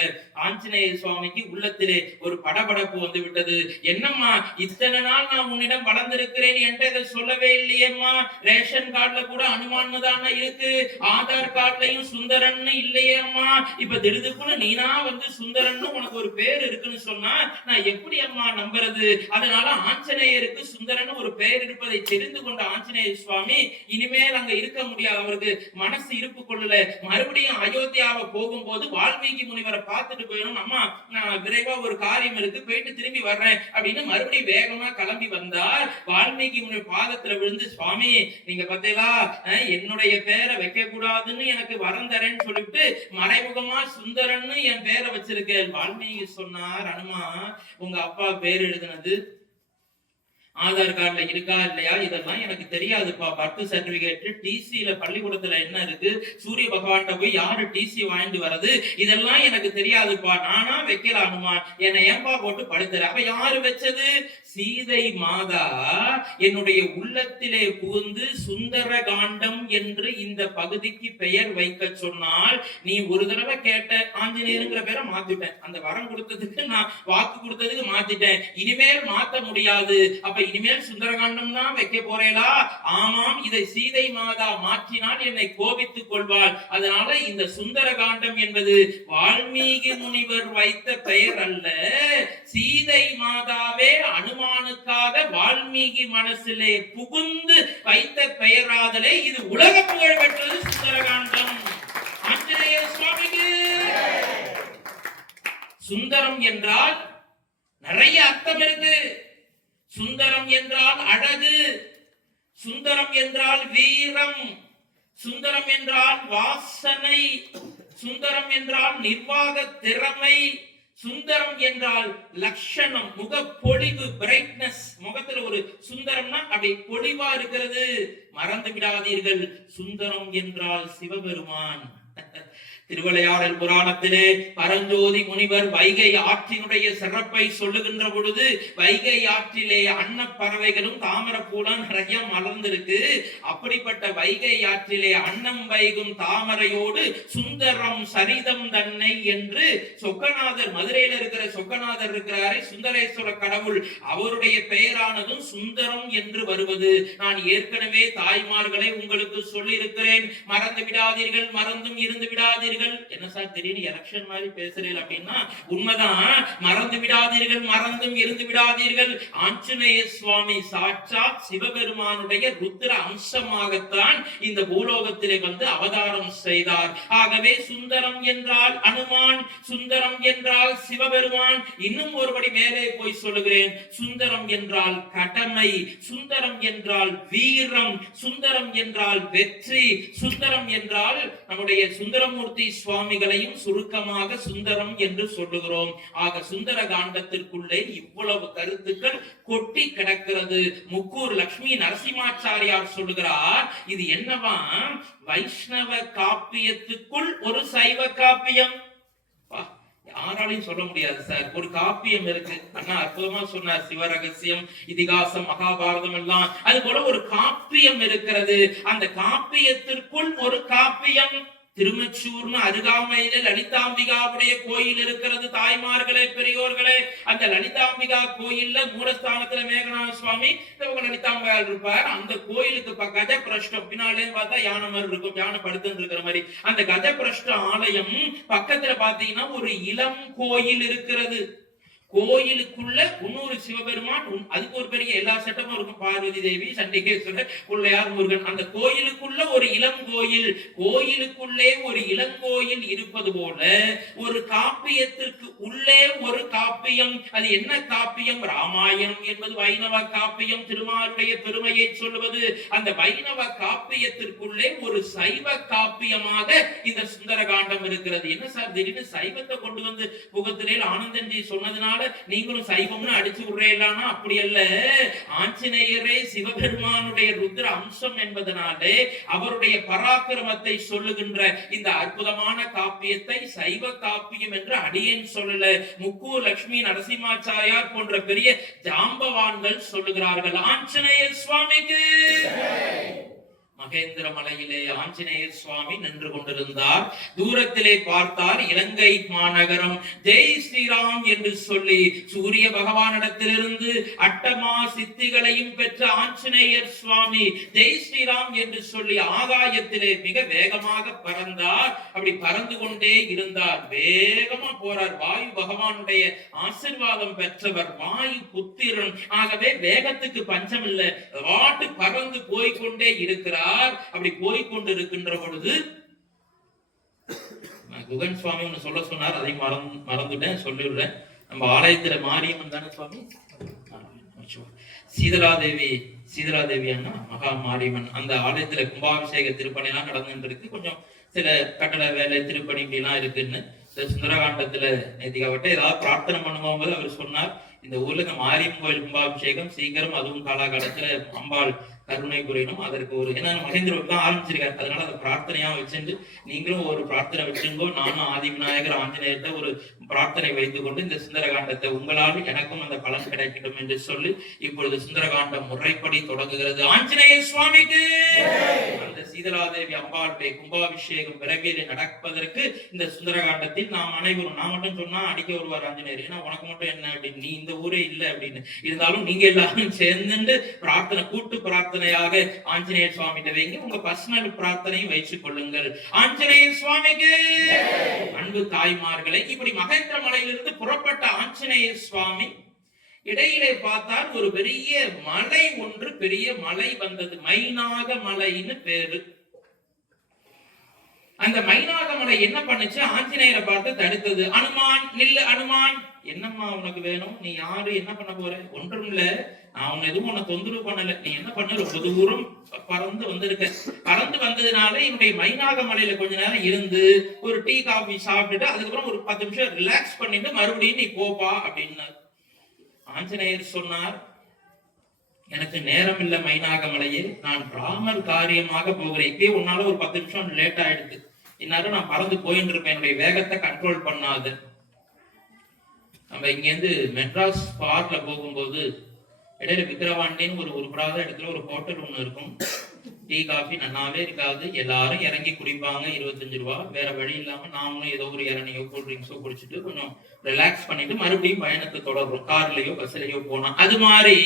ஆஞ்சநேய சுவாமிக்கு உள்ளத்திலே ஒரு படபடப்பு வந்து விட்டது. என்னம்மா இத்தனை நாள் நான் உன்னிடம் வளர்ந்திருக்கிறேன் என்று இதை சொல்லவே இல்லையம்மா. ரேஷன் கார்டுல கூட அனுமான்னு தானே இருக்கு, ஆதார் கார்டுலையும் சுந்தரன்னு இல்லையே அம்மா. இப்ப திடுதுப்புன்னு நீனா வந்து சுந்தரன்னு உனக்கு ஒரு பேர் இருக்குன்னு சொன்னா நான் எப்படி அம்மா நம்புறது? அதனால ஆஞ்சநேயருக்கு சுந்தரன் ஒரு பெயர் இருப்பதை தெரிந்து கொண்ட ஆஞ்சநேய சுவாமி இனிமேல் அங்க இருக்க முடியாது, அவருக்கு மனசு இருப்பு கொள்ளல. மறுபடியும் அயோத்தியாவை போகும்போது வால்மீகி முனிவரை பார்த்துட்டு போயிடும். அம்மா நான் விரைவா ஒரு காரியம் இருக்கு, போயிட்டு திரும்பி வர்றேன் அப்படின்னு மறுபடியும் வேகமா கிளம்பி வந்தார். வால்மீகி முனிவர் பாதத்துல விழுந்து, சுவாமி நீங்க பார்த்தீங்களா என்னுடைய பேரை வைக்க கூடாதுன்னு எனக்கு வரம் தரேன்னு சொல்லிட்டு மறைமுகமா சுந்தரன்னு என் பேரை வச்சிருக்கேன். வால்மீகி சொன்னார், அனுமா உங்க அப்பா பேர் எழுதினது ஆதார் கார்டுல இருக்கா இல்லையா இதெல்லாம் எனக்கு தெரியாதுப்பா. பர்த் சர்டிபிகேட், டிசியில பள்ளிக்கூடத்துல என்ன இருக்கு, சூரிய பகவான்கிட்ட போய் யாரு டிசி வாங்கிட்டு வர்றது, இதெல்லாம் எனக்கு தெரியாதுப்பா. நானா வைக்கலானுமா, என்னை ஏன்பா போட்டு படுத்துற? அப்ப யாரு வச்சது? சீதை மாதா என்னுடைய உள்ளத்திலே புகுந்து சுந்தர காண்டம் என்று இந்த பகுதிக்கு பெயர் வைக்க சொன்னால், நீ ஒரு தடவை கேட்ட ஆஞ்சநேயருங்கிற பேரை மாத்திட்டேன், அந்த வரம் கொடுத்ததுக்கு நான் வாக்கு கொடுத்ததுக்கு மாத்திட்டேன், இனிமேல் மாத்த முடியாது. அப்ப இனிமேல் சுந்தரகாண்டம் தான் வைக்க போறேளா? ஆமாம், இதை சீதை மாதா மாற்றினால் என்னை கோபித்துக் கொள்வாள். அதனால இந்த சுந்தரகாண்டம் என்பது வால்மீகி முனிவர் வைத்த பெயர் அல்ல, சீதை மாதாவே அனுமானுக்காக வால்மீகி மனசிலே புகுந்து வைத்த பெயராதலே இது உலக புகழ் பெற்றது சுந்தரகாண்டம். ஆஞ்சநேய சுவாமிக்கு. சுந்தரம் என்றால் நிறைய அர்த்தம் இருக்கு. சுந்தரம் என்றால் அழகு, சுந்தரம் என்றால் வீரம், சுந்தரம் என்றால் வாசனை, சுந்தரம் என்றால் நிர்வாக திறமை, சுந்தரம் என்றால் லட்சணம், முக பொலிவு, பிரைட்னஸ். முகத்துல ஒரு சுந்தரம்னா அப்படி பொலிவா இருக்கிறது. மறந்து விடாதீர்கள், சுந்தரம் என்றால் சிவபெருமான். திருவிளையாடல் புராணத்திலே பரஞ்சோதி முனிவர் வைகை ஆற்றினுடைய சிறப்பை சொல்லுகின்ற பொழுது, வைகை ஆற்றிலே அன்னப்பறவைகளும் தாமரப்பூலாம் நிறைய மலர்ந்திருக்கு. அப்படிப்பட்ட வைகை ஆற்றிலே அன்னம் வைகும் தாமரையோடு சுந்தரம் சரிதம் தன்னை என்று சொக்கநாதர், மதுரையில இருக்கிற சொக்கநாதர் இருக்கிறாரே சுந்தரேஸ்வர கடவுள், அவருடைய பெயரானதும் சுந்தரம் என்று வருவது நான் ஏற்கனவே தாய்மார்களை உங்களுக்கு சொல்லி இருக்கிறேன். மறந்து விடாதீர்கள், மறந்தும் இருந்து விடாதீர்கள். என்ன சார் திடீர்னு எலெக்ஷன் மாதிரி பேசுறீர்கள் அப்படின்னா உண்மைதான். மறந்து விடாதீர்கள், மறந்தும் இருந்து விடாதீர்கள். ஆஞ்சநேய சுவாமி சாட்சாத் சிவபெருமானுடைய ருத்ர அம்சமாகத்தான் இந்த பூலோகத்திலே வந்து அவதாரம் செய்தார். ஆகவே சுந்தரம் என்றால் அனுமான், சுந்தரம் என்றால் சிவபெருமான். இன்னும் ஒருபடி மேலே போய் சொல்லுகிறேன், சுந்தரம் என்றால் கடமை, சுந்தரம் என்றால் வீரம், சுந்தரம் என்றால் வெற்றி, சுந்தரம் என்றால் நம்முடைய சுந்தரமூர்த்தி சுவாமிகளையும் சுருக்கமாக சுந்தரம் என்று சொல்லுகிறோம். ஆக சுந்தர காண்டத்திற்குள்ளே இவ்வளவு கருத்துக்கள் கொட்டி கிடக்கிறது. முக்கூர் லட்சுமி நரசிம்மாச்சாரியார் சொல்லுகிறார், இது என்னவா, வைஷ்ணவ காப்பியத்துக்குள் ஒரு சைவ காப்பியம். யாராலையும் சொல்ல முடியாது சார், ஒரு காப்பியம் இருக்கு. அண்ணா அற்புதமா சொன்னார், சிவரகசியம், இதிகாசம், மகாபாரதம் எல்லாம் அது போல ஒரு காப்பியம் இருக்கிறது. அந்த காப்பியத்திற்குள் ஒரு காப்பியம். திருமச்சூர்னு அருகாமையில லலிதாம்பிகாவுடைய கோயில் இருக்கிறது. தாய்மார்களே, பெரியோர்களே, அந்த லலிதாம்பிகா கோயில்ல மூலஸ்தானத்துல மேகநாத சுவாமி, லலிதாம்பிகா இருப்பார். அந்த கோயிலுக்கு கஜபிரஷ்டம் பின்னாலே பார்த்தா யானை மாதிரி இருக்கும், யானை படுத்து இருக்கிற மாதிரி. அந்த கஜபிரஷ்ட ஆலயம் பக்கத்துல பாத்தீங்கன்னா ஒரு இளம் கோயில் இருக்கிறது. கோயிலுக்குள்ள இன்னொரு சிவபெருமான், அதுக்கு ஒரு பெரிய எல்லா செட்டமும் இருக்கும். பார்வதி தேவி, சண்டிகேஸ்வரர், பிள்ளையார், முருகன். அந்த கோயிலுக்குள்ள ஒரு இளம் கோயில், கோயிலுக்குள்ளே ஒரு இளங்கோயில் இருப்பது போல ஒரு காப்பியத்திற்கு உள்ளே ஒரு காப்பியம். அது என்ன காப்பியம்? ராமாயணம் என்பது வைணவ காப்பியம், திருமாலுடைய பெருமையை சொல்லுவது. அந்த வைணவ காப்பியத்திற்குள்ளே ஒரு சைவ காப்பியமாக இந்த சுந்தரகாண்டம் இருக்கிறது. என்ன சார் திடீர்னு சைவத்தை கொண்டு வந்து புகத்திலே ஆனந்தன்ஜி சொன்னதுனால நீங்களும் சைவம்னு அடிச்சு விடுறீங்களானா அப்படி அல்ல. ஆஞ்சநேயரே சிவபெருமானுடைய ருத்ர அம்சம் என்பதனாலே அவருடைய பராக்கிரமத்தை சொல்லுகின்ற இந்த அற்புதமான காப்பியத்தை சைவ காப்பியம் என்று அடியேன் சொல்லல, முக்கூர் லட்சுமி நரசிம்மாச்சாரியார் போன்ற பெரிய ஜாம்பவான்கள் சொல்லுகிறார்கள். ஆஞ்சநேயர் சுவாமிக்கு. மகேந்திர மலையிலே ஆஞ்சநேயர் சுவாமி நின்று கொண்டிருந்தார். தூரத்திலே பார்த்தார் இலங்கை மாநகரம். ஜெய் ஸ்ரீராம் என்று சொல்லி சூரிய பகவானிடத்திலிருந்து அட்டமா சித்திகளையும் பெற்ற ஆஞ்சநேயர் சுவாமி ஜெய் ஸ்ரீராம் என்று சொல்லி ஆகாயத்திலே மிக வேகமாக பறந்தார். அப்படி பறந்து கொண்டே இருந்தார். வேகமா போறார். வாயு பகவானுடைய ஆசீர்வாதம் பெற்றவர், வாயு புத்திரன். ஆகவே வேகத்துக்கு பஞ்சம் இல்லை. வாட்டு பறந்து போய்கொண்டே இருக்கிறார். அப்படி போய்கொண்டு இருக்கின்ற பொழுது குகன் சுவாமி ஒண்ணு சொல்ல சொன்னார், அதை மறந்துட்டேன், சொல்லிடுறேன். நம்ம ஆலயத்துல மாரியம்மன் தானே சுவாமி, சீதலாதேவி அண்ணா மகா மாரியம்மன். அந்த ஆலயத்துல கும்பாபிஷேக திருப்பணி எல்லாம் நடந்துட்டு இருக்கு. கொஞ்சம் சில கட்டட வேலை திருப்பணி இப்படி எல்லாம் இருக்குன்னு சுந்தரகாண்டத்துல நேத்திகாவட்ட ஏதாவது பிரார்த்தனை பண்ணும்போது அவர் சொன்னார், இந்த ஊர்ல இந்த மாரியம்மன் கோயில் கும்பாபிஷேகம் சீக்கிரம், அதுவும் காலகாலத்துல அம்பாள் கருணை புரியணும். அதற்கு ஒரு ஏன்னா மகேந்திரன் தான் ஆரம்பிச்சிருக்காரு, அதனால அதை பிரார்த்தனையா வச்சுட்டு நீங்களும் ஒரு பிரார்த்தனை வச்சுங்கோ. நானும் ஆதி விநாயகர் ஆஞ்சநேயர்கிட்ட ஒரு பிரார்த்தனை வைத்துக் கொண்டு இந்த சுந்தரகாண்டத்தை உங்களால் எனக்கும் அந்த பலன் கிடைக்கட்டும் என்று சொல்லி இப்பொழுது சுந்தரகாண்டம் முறைப்படி தொடங்குகிறது. ஆஞ்சநேய சுவாமிக்கு அந்த சீதலாதேவி அம்பாளுடைய கும்பாபிஷேகம் விரைவில் நடப்பதற்கு இந்த சுந்தரகாண்டத்தில் நாம் அனைவரும், நான் மட்டும் சொன்னா அடிக்க வருவார் ஆஞ்சநேயர், ஏன்னா உனக்கு மட்டும் என்ன அப்படின்னு, நீ இந்த ஊரே இல்லை அப்படின்னு. இருந்தாலும் நீங்க எல்லாரும் சேர்ந்து பிரார்த்தனை, கூட்டு பிரார்த்தனையாக ஆஞ்சநேயர் சுவாமிகிட்ட வைங்க. உங்க பர்சனல் பிரார்த்தனையும் வைத்துக் கொள்ளுங்கள். ஆஞ்சநேயர் சுவாமிக்கு அன்பு தாய்மார்களை, இப்படி மகேந்திர மலையிலிருந்து புறப்பட்ட ஆஞ்சநேயர் சுவாமி இடையிலே பார்த்தால் ஒரு பெரிய மலை ஒன்று, பெரிய மலை வந்தது. மைனாக மலைன்னு பேரு. அந்த மைனாக மலை என்ன பண்ணுச்சு, ஆஞ்சநேயரை பார்த்து தடுத்தது. அனுமான் நில்லு, அனுமான், என்னம்மா உனக்கு வேணும், நீ யாரு, என்ன பண்ண போற? ஒன்றும் இல்ல, நான் உன்னை எதுவும் உன்னை தொந்தரவு பண்ணல, நீ என்ன பண்ண, ரொம்ப தூரம் பறந்து வந்திருக்க, பறந்து வந்ததுனால என்னுடைய மைனாக மலையில கொஞ்ச நேரம் இருந்து ஒரு டீ காபி சாப்பிட்டுட்டு அதுக்கப்புறம் ஒரு 10 நிமிஷம் ரிலாக்ஸ் பண்ணிட்டு மறுபடியும் நீ போப்பா அப்படின்னாரு. ஆஞ்சநேயர் சொன்னார், எனக்கு நேரம் இல்ல மைனாக மலையே, நான் ராமர் காரியமாக போகிறேன். இப்பயே உன்னால ஒரு 10 நிமிஷம் லேட் ஆயிடுது, இந்நேரம் நான் பறந்து போயிட்டு இருப்பேன், என்னுடைய வேகத்தை கண்ட்ரோல் பண்ணாது. நம்ம இங்க இருந்து மெட்ராஸ் பார்க்ல போகும்போது இடையில விக்கிரவாண்டின்னு ஒரு உருப்படாத இடத்துல ஒரு ஹோட்டல் ஒண்ணு இருக்கும். டீ காஃபி நன்னாவே இருக்காது, எல்லாரும் இறங்கி குடிப்பாங்க, 25 ரூபா. வேற வழி இல்லாம நாமளும் ஏதோ ஒரு இளநியோ கூல் ட்ரிங்க்ஸோ குடிச்சிட்டு கொஞ்சம் ரிலாக்ஸ் பண்ணிட்டு மறுபடியும் பயணத்தை தொடர்றோம், கார்லயோ பஸ்லயோ போனா. அது மாதிரி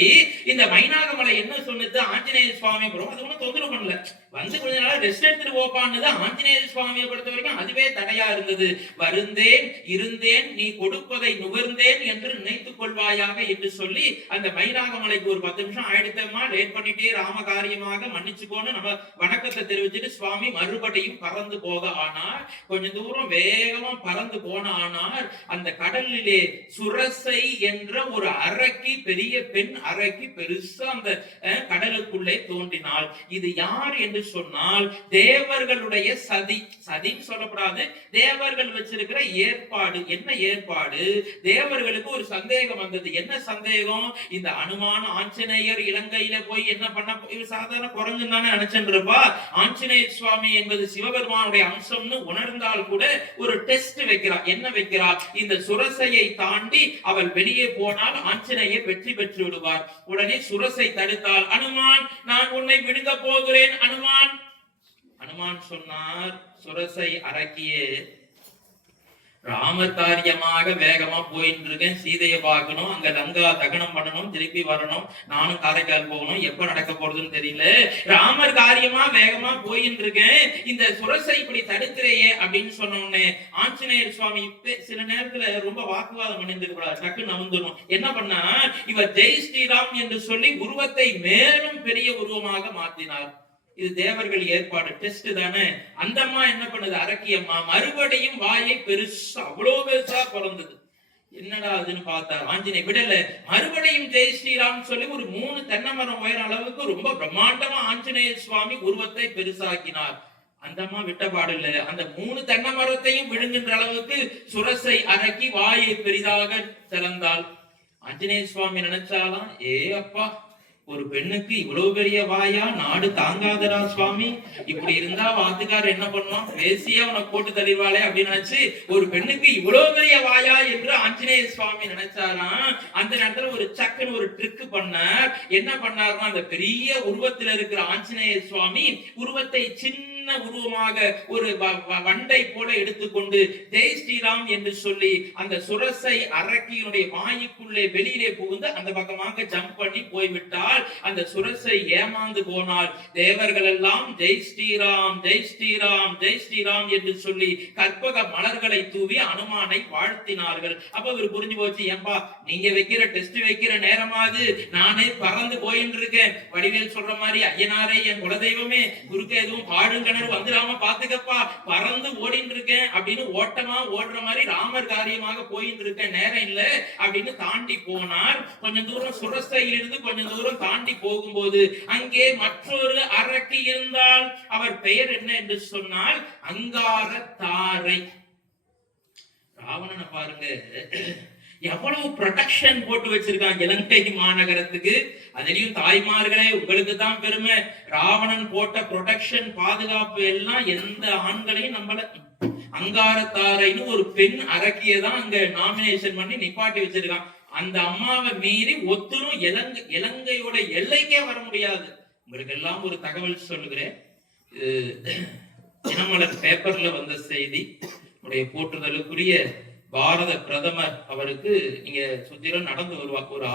இந்த மைனாகமலை என்ன சொன்னது, ஆஞ்சநேயர் சுவாமி அது ஒன்னும் தொந்தரவு பண்ணல, வந்து கொஞ்ச நாள் ரெஸ்ட் எடுத்துட்டு போப்பான்னு. ஆஞ்சநேயர் சுவாமியை பொறுத்த வரைக்கும் அதுவே தடையா இருந்தது. வருந்தேன் இருந்தேன், நீ கொடுப்பதை நுகர்ந்தேன் என்று நினைத்துக் கொள்வாயாக என்று சொல்லி அந்த மைனாகமலைக்கு ஒரு 10 நிமிஷம் ஆயிடுத்தமா லேட் பண்ணிட்டே ராம காரியமாக மன்னிச்சுக்கோன்னு நம்ம வணக்கத்தை தெரிவிச்சுட்டு சுவாமி மறுபடியும் பறந்து போக ஆனார். கொஞ்ச தூரம் வேகமா பறந்து போன ஆனார். அந்த கடலிலே சுரசை என்ற ஒரு அரக்கி, பெரிய பெண் அரக்கி பெருசா அந்த கடலுக்குள்ளே தோன்றினாள். இது யார் என்று சொன்னால் தேவர்களுடைய சதி. சதின்னு சொல்லப்படாது, தேவர்கள் வச்சிருக்கிற ஏற்பாடு. என்ன ஏற்பாடு? தேவர்களுக்கு ஒரு சந்தேகம் வந்தது. என்ன சந்தேகம்? இந்த அனுமான ஆஞ்சநேயர் இலங்கையில போய் என்ன பண்ண, சாதாரண குரங்கு தானே நினைச்சுட்டு இருப்பா. ஆஞ்சநேயர் சுவாமி என்பது சிவபெருமானுடைய அம்சம்னு உணர்ந்தால் கூட ஒரு டெஸ்ட் வைக்கிறார். என்ன வைக்கிறார்? இந்த சுரசையை தாண்டி அவள் வெளியே போனால் ஆஞ்சநேயர் வெற்றி பெற்று விடுவார். உடனே சுரசை தடுத்தால், அனுமான் நான் உன்னை விடுங்க போகிறேன் அனுமான். அனுமான் சொன்னார், சுரசை அரக்கியே, ராமர் காரியமாக வேகமா போயிட்டு இருக்கேன், சீதையை பார்க்கணும், அங்க லங்கா தகனம் பண்ணணும், திருப்பி வரணும், நானும் காரைக்கால் போகணும், எப்ப நடக்க போறதுன்னு தெரியல, ராமர் காரியமா வேகமா போயிட்டு இருக்கேன், இந்த சுரசை இப்படி தடுக்கிறையே அப்படின்னு சொன்ன உடனே ஆஞ்சநேயர் சுவாமி சில நேரத்துல ரொம்ப வாக்குவாதம் பண்ணிருக்கூடாது, டக்குன்னு நவந்துடும். என்ன பண்ணா, இவர் ஜெய் ஸ்ரீராம் என்று சொல்லி உருவத்தை மேலும் பெரிய உருவமாக மாற்றினார். இது தேவர்கள் ஏற்பாடு, டெஸ்ட் தானே. அந்த அம்மா என்ன பண்ணுது, அரக்கியம்மா மறுபடியும் வாயை பெருசா, அவ்வளவு பெருசா பிறந்தது. என்னடா அதுன்னு பார்த்தார் ஆஞ்சநேயர், விடல, மறுபடியும் ஜெய் ஸ்ரீராம் சொல்லி ஒரு 3 தென்னை மரம் உயர அளவுக்கு ரொம்ப பிரம்மாண்டமா ஆஞ்சநேயர் சுவாமி உருவத்தை பெருசாக்கினார். அந்த அம்மா விட்ட பாடு இல்ல, அந்த 3 தென்னை மரத்தையும் விழுங்குகின்ற அளவுக்கு சுரசை அரக்கி வாயை பெரிதாக திறந்தாள். ஆஞ்சநேயர் சுவாமி நினைச்சாலாம், ஏ அப்பா, ஒரு பெண்ணுக்கு இவ்வளவு பெரிய வாயா, நாடு தாங்காதரா சுவாமி, இப்படி இருந்தா வாத்துக்காரர் என்ன பண்ணுவான், பேசியா உனக்கு போட்டு தள்ளிடுவாளே அப்படின்னு நினைச்சு ஒரு பெண்ணுக்கு இவ்வளவு பெரிய வாயா என்று ஆஞ்சநேயர் சுவாமி நினைச்சாராம். அந்த நேரத்துல ஒரு சக்குன்னு ஒரு ட்ரிக் பண்ணார். என்ன பண்ணாருன்னா, அந்த பெரிய உருவத்தில் இருக்கிற ஆஞ்சநேயர் சுவாமி உருவத்தை சின்ன உருவமாக ஒரு வண்டை போல எடுத்துக்கொண்டு ஜெய் ஸ்ரீராம் என்று சொல்லி அந்த சுரசை அரக்கியினுடைய வாய்க்குள்ளே வெளியிலே புகுந்து அந்த பக்கமாக ஜம்ப் பண்ணி போய்விட்டால் அந்த சுரசை ஏமாந்து போனால். தேவர்கள் எல்லாம் ஜெய் ஸ்ரீராம் ஜெய் ஸ்ரீராம் ஜெய் ஸ்ரீராம் என்று சொல்லி கற்பக மலர்களை தூவி அனுமானை வாழ்த்தினார்கள். அப்ப இவர் புரிஞ்சு போச்சு, ஏன்பா நீங்க வைக்கிற டெஸ்ட் வைக்கிற நேரமாது, நானே பறந்து போயின்னு இருக்கேன், வடிவேல் சொல்ற மாதிரி ஐயனாரே என் குலதெய்வமே, குறுக்க எதுவும் பாடுங்க வந்துடாம பாத்துக்கப்பா, பறந்து ஓடிட்டு இருக்கேன் அப்படின்னு ஓட்டமா ஓடுற மாதிரி ராமர் காரியமாக போயிட்டு இருக்கேன், நேரம் இல்ல அப்படின்னு தாண்டி போனார். கொஞ்சம் தூரம் சுரசையிலிருந்து கொஞ்சம் தூரம் தாண்டி போகும்போது அங்கே மற்றொரு அரக்கி இருந்தால். அவர் பெயர் என்ன என்று சொன்னால் அங்கார தாரை. ராவணனை பாருங்க, எவ்வளவு ப்ரொடெக்ஷன் போட்டு வச்சிருக்காங்க இலங்கை மாநகரத்துக்கு. அதுலயும் தாய்மார்களே உங்களுக்கு தான் பெருமை. ராவணன் போட்ட ப்ரொடெக்ஷன் பாதுகாப்பு எல்லாம் எந்த ஆண்களையும் நம்மள. அங்காரத்தாரைன்னு ஒரு பெண் அரக்கியதான் அங்க நாமினேஷன் பண்ணி நிப்பாட்டி வச்சிருக்கான். அந்த அம்மாவை மீறி ஒத்துரும் இலங்கையோட எல்லைக்கே வர முடியாது. உங்களுக்கு எல்லாம் ஒரு தகவல் சொல்லுகிறேன். தினமலர் பேப்பர்ல வந்த செய்தி, உடைய போற்றுதலுக்குரிய பாரத பிரதமர் அவருக்கு நீங்க சுத்திரம் நடந்து வருவாங்க. ஒரு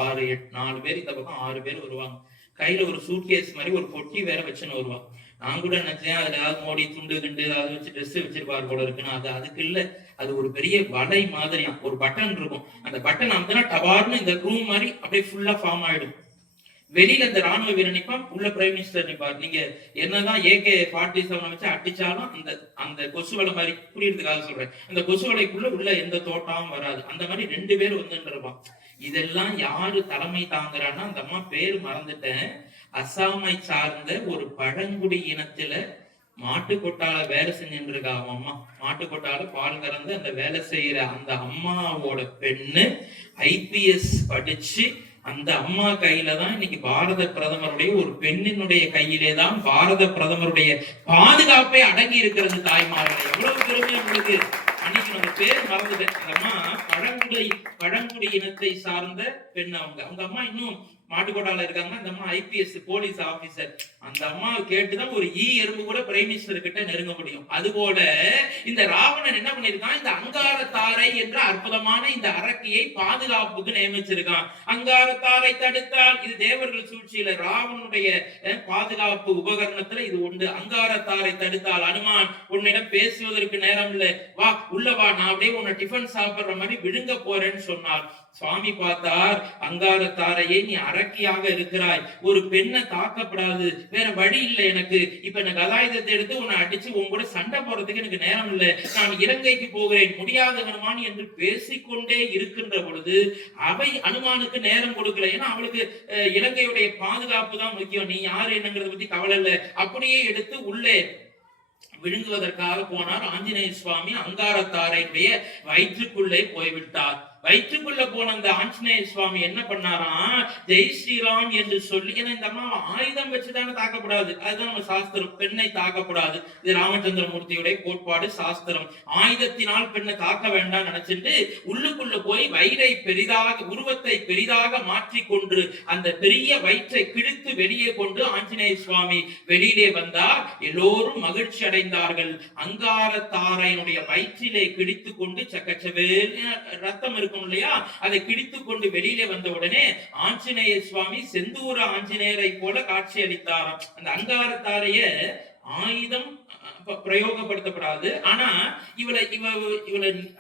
4 பேர், இந்த பக்கம் 6 பேர் வருவாங்க. கையில ஒரு சூட்கேஸ் மாதிரி ஒரு பொட்டி வேற வச்சுன்னு வருவாங்க. நான் கூட நினைச்சேன் அதுல ஏதாவது மோடி துண்டு கிண்டு அதை வச்சு ட்ரெஸ் வச்சிருப்பாரு போல இருக்குன்னு. அதுக்கு இல்ல, அது ஒரு பெரிய வலை மாதிரியா ஒரு பட்டன் இருக்கும். அந்த பட்டன் அமுத்தினா டபார்னு இந்த ரூம் மாதிரி அப்படியே ஃபுல்லா ஃபார்ம் ஆயிடும். வெளியில இந்த ராணுவ வீரர் நிப்பான், உள்ள பிரைம் மினிஸ்டர் நிப்பார். நீங்க என்னதான் AK-47 வச்சு அடிச்சாலும் அந்த கொசுவலை மாதிரி, புரியுறதுக்காக சொல்றேன், அந்த கொசுவலைக்குள்ள உள்ள எந்த தோட்டமும் வராது. அந்த மாதிரி 2 பேர் வந்துருப்பான். இதெல்லாம் யாரு தலைமை தாங்குறான்னா, அந்த அம்மா பேரு மறந்துட்டேன், அசாமை சார்ந்த ஒரு பழங்குடி இனத்துல மாட்டுக்கொட்டால வேலை செஞ்சுட்டு இருக்கா அம்மா. மாட்டுக்கொட்டால பால் கறந்து அந்த வேலை செய்யற அந்த அம்மாவோட பெண்ணு IPS படிச்சு அந்த அம்மா கையில தான் இன்னைக்கு பாரத பிரதமருடைய, ஒரு பெண்ணினுடைய கையிலே தான் பாரத பிரதமருடைய பாதுகாப்பே அடங்கி இருக்கிறது. தாய்மார்கள் எவ்வளவு பெருமை உங்களுக்கு. அன்னைக்கு நம்ம பேர் மறந்துட்டேன். அந்த அம்மா பழங்குடி இனத்தை சார்ந்த பெண். அவங்க அம்மா இன்னும் மாட்டுக்கோட்டால இருக்காங்க. அந்த அம்மா IPS போலீஸ் ஆபீசர். அந்த அம்மாவை கேட்டுதான் ஒரு எறும்பு கூட பிரைம் மினிஸ்டர் கிட்ட நெருங்க முடியும். அதுபோல இந்த ராவணன் என்ன பண்ணிருக்கான், இந்த அங்காரத்தாரை என்ற அற்புதமான இந்த அரக்கியை பாதுகாப்புக்கு நியமிச்சிருக்கான். அங்காரத்தாரை தடுத்தால், இது தேவர்கள் சூழ்ச்சியில ராவனுடைய பாதுகாப்பு உபகரணத்துல இது உண்டு. அங்காரத்தாரை தடுத்தால், அனுமான் உன்னிடம் பேசுவதற்கு நேரம் இல்லை, வா உள்ள வா, நான் அப்படியே உன்னை டிஃபன் சாப்பிடுற மாதிரி விழுங்க போறேன்னு சொன்னார். சுவாமி பார்த்தார், அங்காரத்தாரையே நீ அரக்கியாக இருக்கிறாய், ஒரு பெண்ணை தாக்கப்படாது, வேற வழி இல்லை எனக்கு. இப்ப எனக்கு கதாயுதத்தை எடுத்து உன்னை அடிச்சு உன் கூட சண்டை போறதுக்கு எனக்கு நேரம் இல்லை, நான் இலங்கைக்கு போகிறேன், முடியாத ஹனுமான் என்று பேசிக்கொண்டே இருக்கின்ற பொழுது அவை அனுமானுக்கு நேரம் கொடுக்கல. ஏன்னா அவளுக்கு இலங்கையுடைய பாதுகாப்பு தான் முக்கியம், நீ யாரு என்னங்கிறத பத்தி கவலை இல்லை. அப்படியே எடுத்து உள்ளே விழுங்குவதற்காக போனார். ஆஞ்சநேய சுவாமி அங்காரத்தாரையுடைய வயிற்றுக்குள்ளே போய்விட்டார். வயிற்றுக்குள்ள போன அந்த ஆஞ்சநேய சுவாமி என்ன பண்ணாராம், ஜெய் ஸ்ரீராம் என்று சொல்லி, ஏன்னா இந்த அம்மா ஆயுதம் வச்சுதானே தாக்கப்படாது, அதுதான் நம்ம சாஸ்திரம், பெண்ணை தாக்கப்படாது. இது ராமச்சந்திரமூர்த்தியுடைய கோட்பாடு, சாஸ்திரம். ஆயுதத்தினால் பெண்ணை தாக்க வேண்டாம் நினைச்சிட்டு உள்ளுக்குள்ள போய் வயிறை பெரிதாக, உருவத்தை பெரிதாக மாற்றிக்கொண்டு அந்த பெரிய வயிற்றை கிழித்து வெளியே கொண்டு ஆஞ்சநேய சுவாமி வெளியிலே வந்தார். எல்லோரும் மகிழ்ச்சி அடைந்தார்கள். அங்காரத்தாரையினுடைய வயிற்றிலே கிழித்து கொண்டு சக்கச்சவேல் ரத்தம் இருக்கு இல்லையா, அதை கிடித்து கொண்டு வெளியிலே வந்த உடனே ஆஞ்சநேய சுவாமி செந்தூர ஆஞ்சநேயரை போல காட்சி அளித்தாராம். அந்த அங்காரத்தாரைய ஆயுதம் பிரயோகப்படுத்தப்படாது, ஆனா இவளை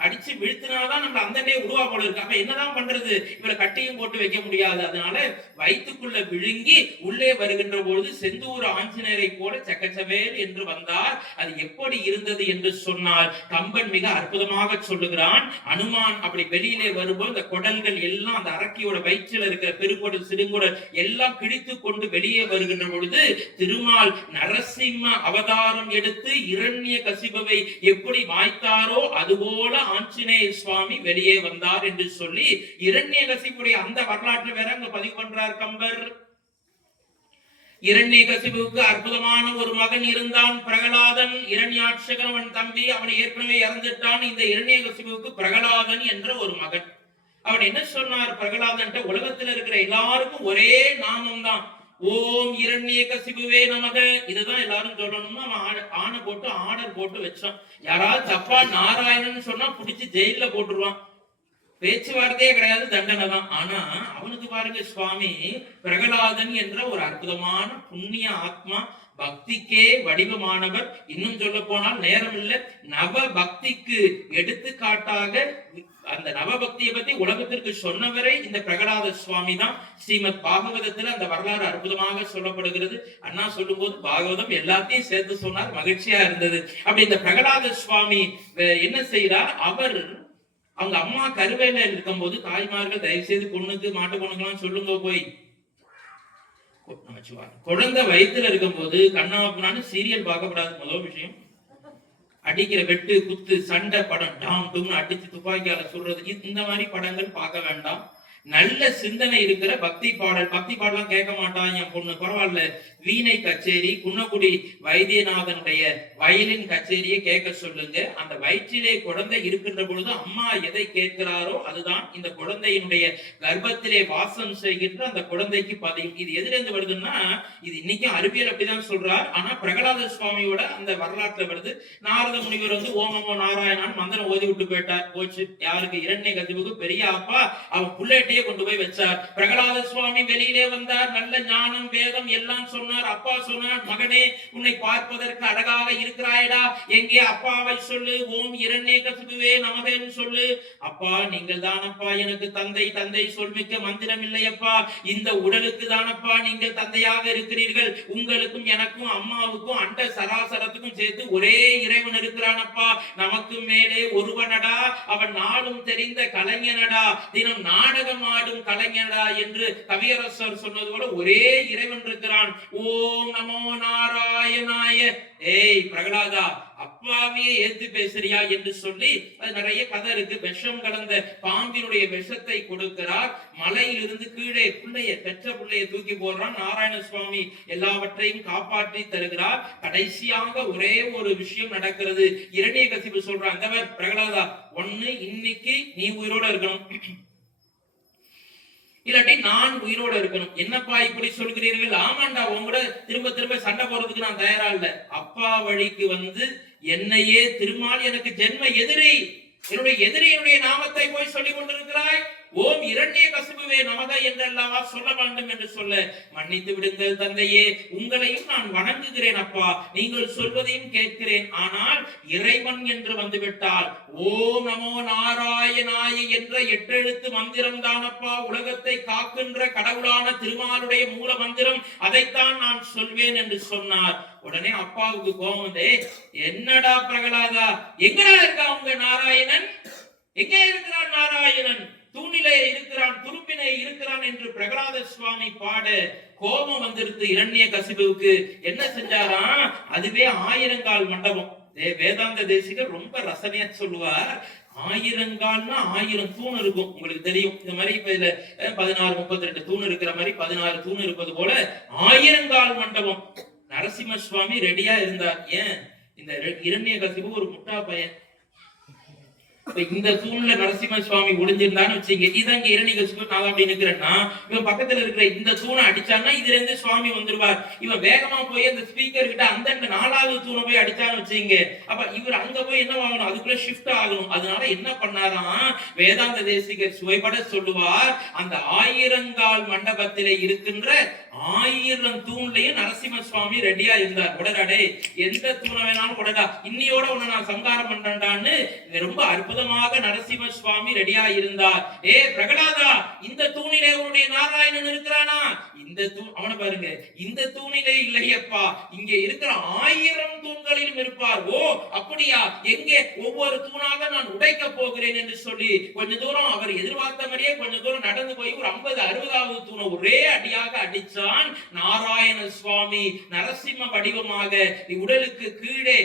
அடிச்சு வீழ்த்தினாதான் நம்ம அந்த டே உருவா போல இருக்கு. அப்ப என்னதான் பண்றது, இவளை கட்டியும் போட்டு வைக்க முடியாது. அதனால வயிற்றுக்குள்ள விழுங்கி உள்ளே வருகின்ற பொழுது செந்தூர ஆஞ்சநேயரை போல சக்கச்சவேல் என்று வந்தார். அது எப்படி இருந்தது என்று சொன்னால் கம்பன் மிக அற்புதமாக சொல்லுகிறான். அனுமான் அப்படி வெளியிலே வரும்போது இந்த குடல்கள் எல்லாம் அந்த அரக்கியோட வயிற்றில் இருக்கிற பெருங்குடல் சிறுங்குடல் எல்லாம் கிழித்து கொண்டு வெளியே வருகின்ற பொழுது திருமால் நரசிம்ம அவதாரம் எடுத்து இரண்ய கசிபவை எப்படி மாய்த்தாரோ அதுபோல ஆஞ்சநேய சுவாமி வெளியே வந்தார் என்று சொல்லி இரண்ய கசிபுடைய அந்த வரலாற்று வேற அங்க பதிவு பண்றார் கம்பர். இரண்யகசிபுவுக்கு அற்புதமான ஒரு மகன் இருந்தான், பிரகலாதன். இரண்யாட்சகன் அவன் தம்பி, அவன் ஏற்கனவே இறந்துட்டான். இந்த இரண்யகசிபுவுக்கு பிரகலாதன் என்ற ஒரு மகன். அவன் என்ன சொன்னார் பிரகலாதன், உலகத்தில் இருக்கிற எல்லாருக்கும் ஒரே நாமம் தான், ஓம் இரண்யகசிபுவே நமக. இதுதான் எல்லாரும் சொல்லணும்னா அவன் ஆணை போட்டு ஆர்டர் போட்டு வச்சான். யாராவது தப்பா நாராயணன் சொன்னா புடிச்சு ஜெயில போட்டுருவான். பேச்சுவார்த்தையே கிடையாது, தண்டனை தான். ஆனா அவனுக்கு பாருங்க, சுவாமி பிரகலாதன் என்ற ஒரு அற்புதமான புண்ணிய ஆத்மா, பக்திக்கே வடிவமானவர். இன்னும் சொல்ல போனால் நேரம் இல்லை, நவ பக்திக்கு எடுத்துக்காட்டாக அந்த நவபக்தியை பத்தி உலகத்திற்கு சொன்னவரே இந்த பிரகலாத சுவாமி தான். ஸ்ரீமத் பாகவதத்துல அந்த வரலாறு அற்புதமாக சொல்லப்படுகிறது. அண்ணா சொல்லும் போது பாகவதம் எல்லாத்தையும் சேர்த்து சொன்னார், மகிழ்ச்சியா இருந்தது. அப்படி இந்த பிரகலாத சுவாமி என்ன செய்யறார், அவர் அவங்க அம்மா கருவேல இருக்கும் போது தாய்மார்கள் தயவு செய்து பொண்ணுக்கு மாட்டு பொண்ணுக்கெல்லாம் சொல்லுங்க, போய் குழந்தை வயிற்றுல இருக்கும் போது கண்ணாப்புனான்னு சீரியல் பார்க்கப்படாது. முதல் விஷயம், அடிக்கிற வெட்டு குத்து சண்டை படம் டாம் டூம்னு அடிச்சு துப்பாக்கியால சொல்றது இந்த மாதிரி படங்கள் பார்க்க வேண்டாம். நல்ல சிந்தனை இருக்கிற பக்தி பாடலாம் கேட்க மாட்டான் என் பொண்ணு, பரவாயில்ல வீணை கச்சேரி குன்னக்குடி வைத்தியநாதனுடைய வயலின் கச்சேரியை கேட்க சொல்லுங்க. அந்த வயிற்றிலே குழந்தை இருக்கின்ற பொழுது அம்மா எதை கேட்கிறாரோ அதுதான் இந்த குழந்தையினுடைய கர்ப்பத்திலே வாசம் செய்கின்ற அந்த குழந்தைக்கு பதியும். இது எதிலிருந்து வருதுன்னா, இது இன்னைக்கும் அறிவியல் அப்படிதான் சொல்றார். ஆனா பிரகலாத சுவாமியோட அந்த வரலாற்றுல வருது. நாரத முனிவர் வந்து ஓமமோ நாராயணான் மந்திரம் ஓதி விட்டு போச்சு. யாருக்கு? இரண்யகசிபுக்கு. பெரிய அப்பா அவன் புள்ளேட்டையே கொண்டு போய் வச்சார். பிரகலாத சுவாமி வெளியிலே வந்தார். நல்ல ஞானம் வேதம் எல்லாம் சொன்னார். அப்பா சொன்னார், மகனே உன்னை பார்ப்பதற்கு அழகாக இருக்கிறாயடா, எங்கே அப்பாவை சொல்லு, ஓம் இரண்யகசிபுவே நமகன்னு சொல்லு. அப்பா நீங்கள் தானப்பா எனக்கு தந்தை, தந்தை சொல்மிக்க மந்திரம் இல்லையப்பா, இந்த உடலுக்கு தானப்பா நீங்கள் தந்தையாக இருக்கிறீர்கள், உங்களுக்கும் எனக்கும் அம்மாவுக்கும் அண்ட சராசரத்துக்கும் சேர்த்து ஒரே இறைவன் இருக்கிறானப்பா, நமக்கு மேலே ஒருவனடா, அவன் நாடும் தெரிந்த கலைஞனடா, தினம் நாடகம் ஆடும் கலைஞனடா என்று கவியரசர் சொன்னது போல ஒரே இறைவன் இருக்கிறான். ஓம் நமோ நாராயணாய. ஏய் பிரகலாதா, அப்பாவையே ஏத்து பேசுறியா என்று சொல்லி அது நிறைய கதை இருக்கு. விஷம் கலந்த பாம்பினுடைய விஷத்தை கொடுக்கிறார். மலையிலிருந்து கீழே பெற்ற பிள்ளைய தூக்கி போடுறான். நாராயண சுவாமி எல்லாவற்றையும் காப்பாற்றி தருகிறார். கடைசியாக ஒரே ஒரு விஷயம் நடக்கிறது. இரண்யகசிபு சொல்றான், அந்த பிரகலாதா, ஒண்ணு இன்னைக்கு நீ உயிரோட இருக்கணும், இல்லாட்டி நான் உயிரோட இருக்கணும். என்னப்பா இப்படி சொல்கிறீர்கள்? ஆமாண்டா, உங்களோட திரும்ப திரும்ப சண்டை போறதுக்கு நான் தயாரா இல்ல. அப்பா வழிக்கு வந்து என்னையே திருமால் எனக்கு ஜென்ம எதிரி, என்னுடைய எதிரியினுடைய நாமத்தை போய் சொல்லிக் கொண்டிருக்கிறாய். ஓம் இரண்யகசிபுவே நமக என்றல்லவா சொல்ல வேண்டும் என்று சொல்ல, மன்னித்து விடுங்கள் தந்தையே, உங்களையும் நான் வணங்குகிறேன் அப்பா, நீங்கள் சொல்வதையும் கேட்கிறேன். ஆனால் இறைவன் என்று வந்துவிட்டால் ஓம் நமோ நாராயணாய என்ற 8 எழுத்து மந்திரம் தானப்பா உலகத்தை காக்கின்ற கடவுளான திருமாலுடைய மூல மந்திரம், அதைத்தான் நான் சொல்வேன் என்று சொன்னார். உடனே அப்பாவுக்கு கோபம் வந்து, என்னடா பிரகலாதா, எங்கடா இருக்கா உங்க நாராயணன்? எங்கே இருக்கிறார் நாராயணன்? தூணிலே இருக்கிறான், துருப்பினை இருக்கிறான் என்று பிரகலாத சுவாமி பாட கோபம் வந்திருக்கு இரண்யகசிபுவுக்கு. என்ன செஞ்சாராம்? அதுவே 1000 கால் மண்டபம். வேதாந்த தேசிகர் ரொம்ப ரசனையா சொல்லுவார். 1000 கால்னா 1000 தூண் இருக்கும். உங்களுக்கு தெரியும், இந்த மாதிரி இப்ப இதுல 16 32 தூண் இருக்கிற மாதிரி 16 தூண் இருப்பது போல 1000 கால் மண்டபம். நரசிம்ம சுவாமி ரெடியா இருந்தார். ஏன்? இந்த இரண்யகசிபு ஒரு முட்டா பையன். இந்த தூண்ல நரசிம்ம சுவாமி ஒளிஞ்சிருந்தான்னு வச்சுங்க, இதங்க இரண்யகசிபு நான் அப்படி நிக்கிறேன்னா, இவன் பக்கத்துல இருக்கிற இந்த தூணை அடிச்சான்னா இதுல இருந்து சுவாமி வந்துருவார். இவன் வேகமா போய் அந்த ஸ்பீக்கர் கிட்ட அந்த 4வது தூணை போய் அடிச்சான்னு வச்சுங்க, அப்ப இவர் அங்க போய் என்ன ஆகணும்? அதுக்குள்ள ஷிஃப்ட் ஆகணும். அதனால என்ன பண்ணாராம்? வேதாந்த தேசிகர் சுவைபட சொல்லுவார், அந்த 1000 கால் மண்டபத்திலே இருக்கின்ற 1000 தூண்லையும் நரசிம்ம சுவாமி ரெடியா இருந்தார். உடனே எந்த தூணை வேணாலும் உடனே இன்னையோட உன்னை நான் சங்காரம் பண்றேன்டான்னு ரொம்ப அற்புதமாக நரசிம்ம சுவாமி ரெடியா இருந்தார். ஏ பிரகலாதா, இந்த தூணிலே உன்னுடைய நாராயணன் இருக்கிறானா? இந்த அவனை பாருங்க, இந்த தூணிலே இல்லையப்பா, இங்க இருக்கிற 1000 தூண்களிலும் இருப்பார். ஓ அப்படியா? எங்கே? ஒவ்வொரு தூணாக நான் உடைக்க போகிறேன் என்று சொல்லி கொஞ்ச தூரம் அவர் எதிர்பார்த்த மாதிரியே கொஞ்ச தூரம் நடந்து போய் ஒரு 50 60வது தூணை ஒரே அடியாக அடிச்சான். நாராயண சுவாமி நரசிம்ம வடிவமாக உடலுக்கு கீழே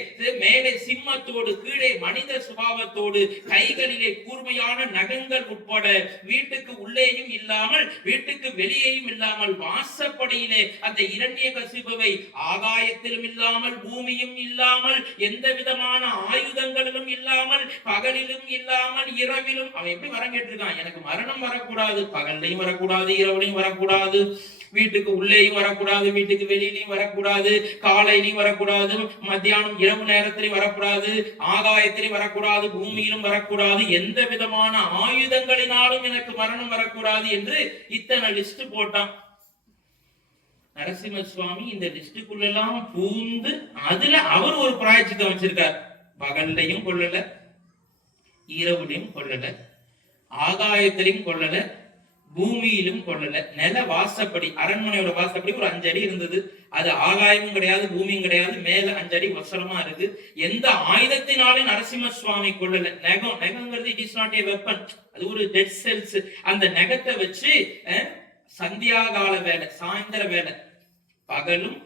மேலே சிம்மத்தோடு, கீழே மனித சுபாவத்தோடு, கைகளிலே கூர்மையான நகங்கள் உட்பட, வீட்டுக்கு உள்ளேயும் இல்லாமல் வீட்டுக்கு வெளியேயும் இல்லாமல் வாசப்படியிலே அந்த இரண்யகசிபுவை ஆகாயத்திலும் இல்லாமல் பூமியும் இல்லாமல் எந்த விதமான ஆயுதங்களிலும் இல்லாமல் பகலிலும் இல்லாமல் இரவிலும் அவன் எப்படி வரம் கேட்டிருக்கான்? எனக்கு மரணம் வரக்கூடாது, பகல்லையும் வரக்கூடாது, இரவுலையும் வரக்கூடாது, வீட்டுக்கு உள்ளேயும் வரக்கூடாது, வீட்டுக்கு வெளியிலையும் வரக்கூடாது, காலையிலையும் வரக்கூடாது, மத்தியானம் இரவு நேரத்திலையும் வரக்கூடாது, ஆகாயத்திலையும் வரக்கூடாது, பூமியிலும் வரக்கூடாது, எந்த விதமான ஆயுதங்களினாலும் எனக்கு மரணம் வரக்கூடாது என்று இத்தனை லிஸ்ட் போட்டான். நரசிம்ம சுவாமி இந்த லிஸ்டுக்குள்ளெல்லாம் பூந்து அதுல அவர் ஒரு பிராயச்சித்தம் வச்சிருக்கார். பகல்லையும் கொள்ளல, இரவுலையும் கொள்ளல, ஆகாயத்திலையும் கொள்ளல, பூமியிலும் கொள்ளல. நில வாசப்படி, அரண்மனையோட வாசப்படி ஒரு 5 அடி இருந்தது. அது ஆகாயமும் கிடையாது, பூமியும் கிடையாது, மேல 5 அடி வசரமா இருக்கு. எந்த ஆயுதத்தினாலும் நரசிம்ம சுவாமி கொள்ளல. நெகங்கிறது it is not a weapon, அது ஒரு டெட் செல்ஸ். அந்த நெகத்தை வச்சு சந்தியாகால வேலை, சாயந்தர வேலை, பகலும்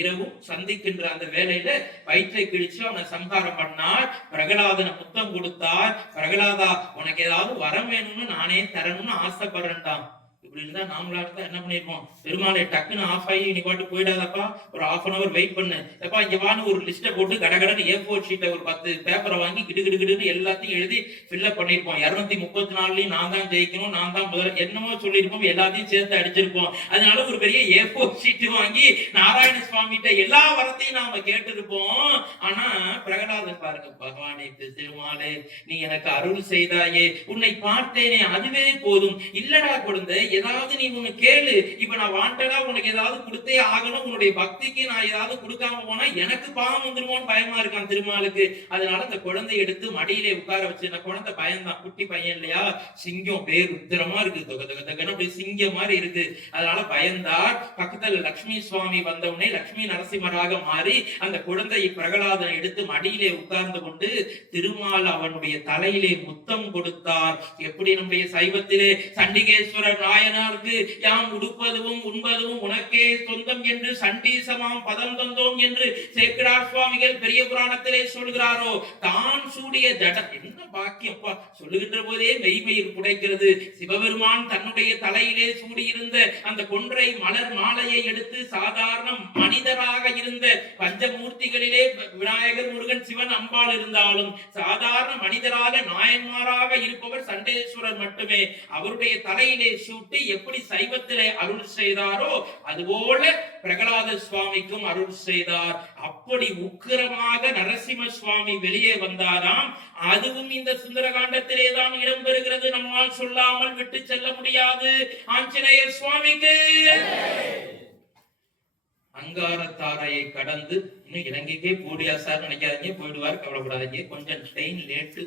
இரவும் சந்திக்கின்ற அந்த வேலையில வயிற்றை கிழிச்சு அவனை சம்ஹாரம் பண்ணார். பிரகலாதனை முத்தம் கொடுத்தார். பிரகலாதா, உனக்கு ஏதாவது வரம் வேணும்னு நானே தரணும்னு ஆசைப்படுறேன்டான். இப்படி இருந்தா நாமளா இருந்தா என்ன பண்ணிருப்போம்? பெருமாளை டக்குன்னு ஆஃப் ஆகி நீ பாட்டு போயிடாதப்பா, ஒரு ½ வெயிட் பண்ணு, எப்பா இங்க வான்னு ஒரு லிஸ்ட்டை போட்டு கடகடன்னு A4 ஷீட்டை ஒரு 10 பேப்பரை வாங்கி கிடுகிடுன்னு எல்லாத்தையும் எழுதி ஃபில்லப் பண்ணிருப்போம். 234லயும் நான் தான் ஜெயிக்கணும், நான் தான் முதல்ல என்னமோ சொல்லியிருப்போம், எல்லாத்தையும் சேர்த்து அடிச்சிருப்போம். அதனால ஒரு பெரிய A4 ஷீட் வாங்கி நாராயண சுவாமிகிட்ட எல்லா வரத்தையும் நாம கேட்டிருப்போம். ஆனா பிரகலாதன் பாருங்க, பகவானே திருமாலே நீ எனக்கு அருள் செய்தாயே, உன்னை பார்த்தேனே அதுவே போதும், இல்லடா குழந்தை ஏதாவது நீ ஒண்ணு கேளு, இப்ப நான் வாண்டடா உனக்கு ஏதாவது கொடுத்தே ஆகணும், உன்னுடைய பக்திக்கு நான் ஏதாவது கொடுக்காம போனா எனக்கு பாவம் வந்துருமோன்னு பயமா இருக்கான் திருமாலுக்கு. அதனால அந்த குழந்தை எடுத்து மடியிலே உட்கார வச்சு, அந்த குழந்தை பயன்தான், குட்டி பையன் இல்லையா, சிங்கம் பேர் உத்திரமா இருக்கு, அப்படி சிங்கம் மாதிரி இருக்கு. அதனால பயந்தார். பக்கத்துல லட்சுமி சுவாமி வந்தவுடனே லட்சுமி நரசிம்மராக மாறி அந்த குழந்தையை பிரகலாதனை எடுத்து மடியிலே உட்கார்ந்து கொண்டு திருமால் அவனுடைய தலையிலே முத்தம் கொடுத்தார். எப்படி நம்முடைய சைவத்திலே சண்டிகேஸ்வரர் நாயனாருக்கு யாம் உடுப்பதும் உண்பதும் உனக்கே சொந்தம் என்று சண்டீசமாம் பதம் தந்தோம் என்று சேக்கிழார் சுவாமிகள் பெரிய புராணத்திலே சொல்கிறாரோ, தான் சூடிய ஜடம், என்ன பாக்கியப்பா, சொல்லுகின்ற போதே மெய்மயிர் புடைக்கிறது. சிவபெருமான் தன்னுடைய தலையிலே சூடியிருந்த அந்த கொன்றை மலர் மாலையை எடுத்து சாதாரண மனிதராக இருந்த பஞ்சமூர்த்திகளிலே விநாயகர், முருகன், சிவன், அம்பாள் இருந்தாலும் சாதாரண மனிதராக நாயன்மாராக இருப்பவர் சண்டேஸ்வரர் மட்டுமே. அவருடைய தலையிலே சூட்டி எப்படி சைவத்திலே அருள் செய்தாரோ அதுபோல பிரகலாத சுவாமிக்கும் அருள் செய்தார். அப்படி உக்கிரமாக நரசிம்ம சுவாமி வெளியே வந்தாராம். அதுவும் இந்த சுந்தரகாண்டத்திலே தான் இடம்பெறுகிறது. நம்மால் சொல்லாமல் விட்டு செல்ல முடியாது. ஆஞ்சநேயர் சுவாமிக்கு அங்காரத்தாரையை கடந்து, இன்னும் இலங்கைக்கே போடியா சார் நினைக்காதீங்க, போயிடுவார், கவலைப்படாதீங்க, கொஞ்சம் ட்ரெயின் லேட்டு.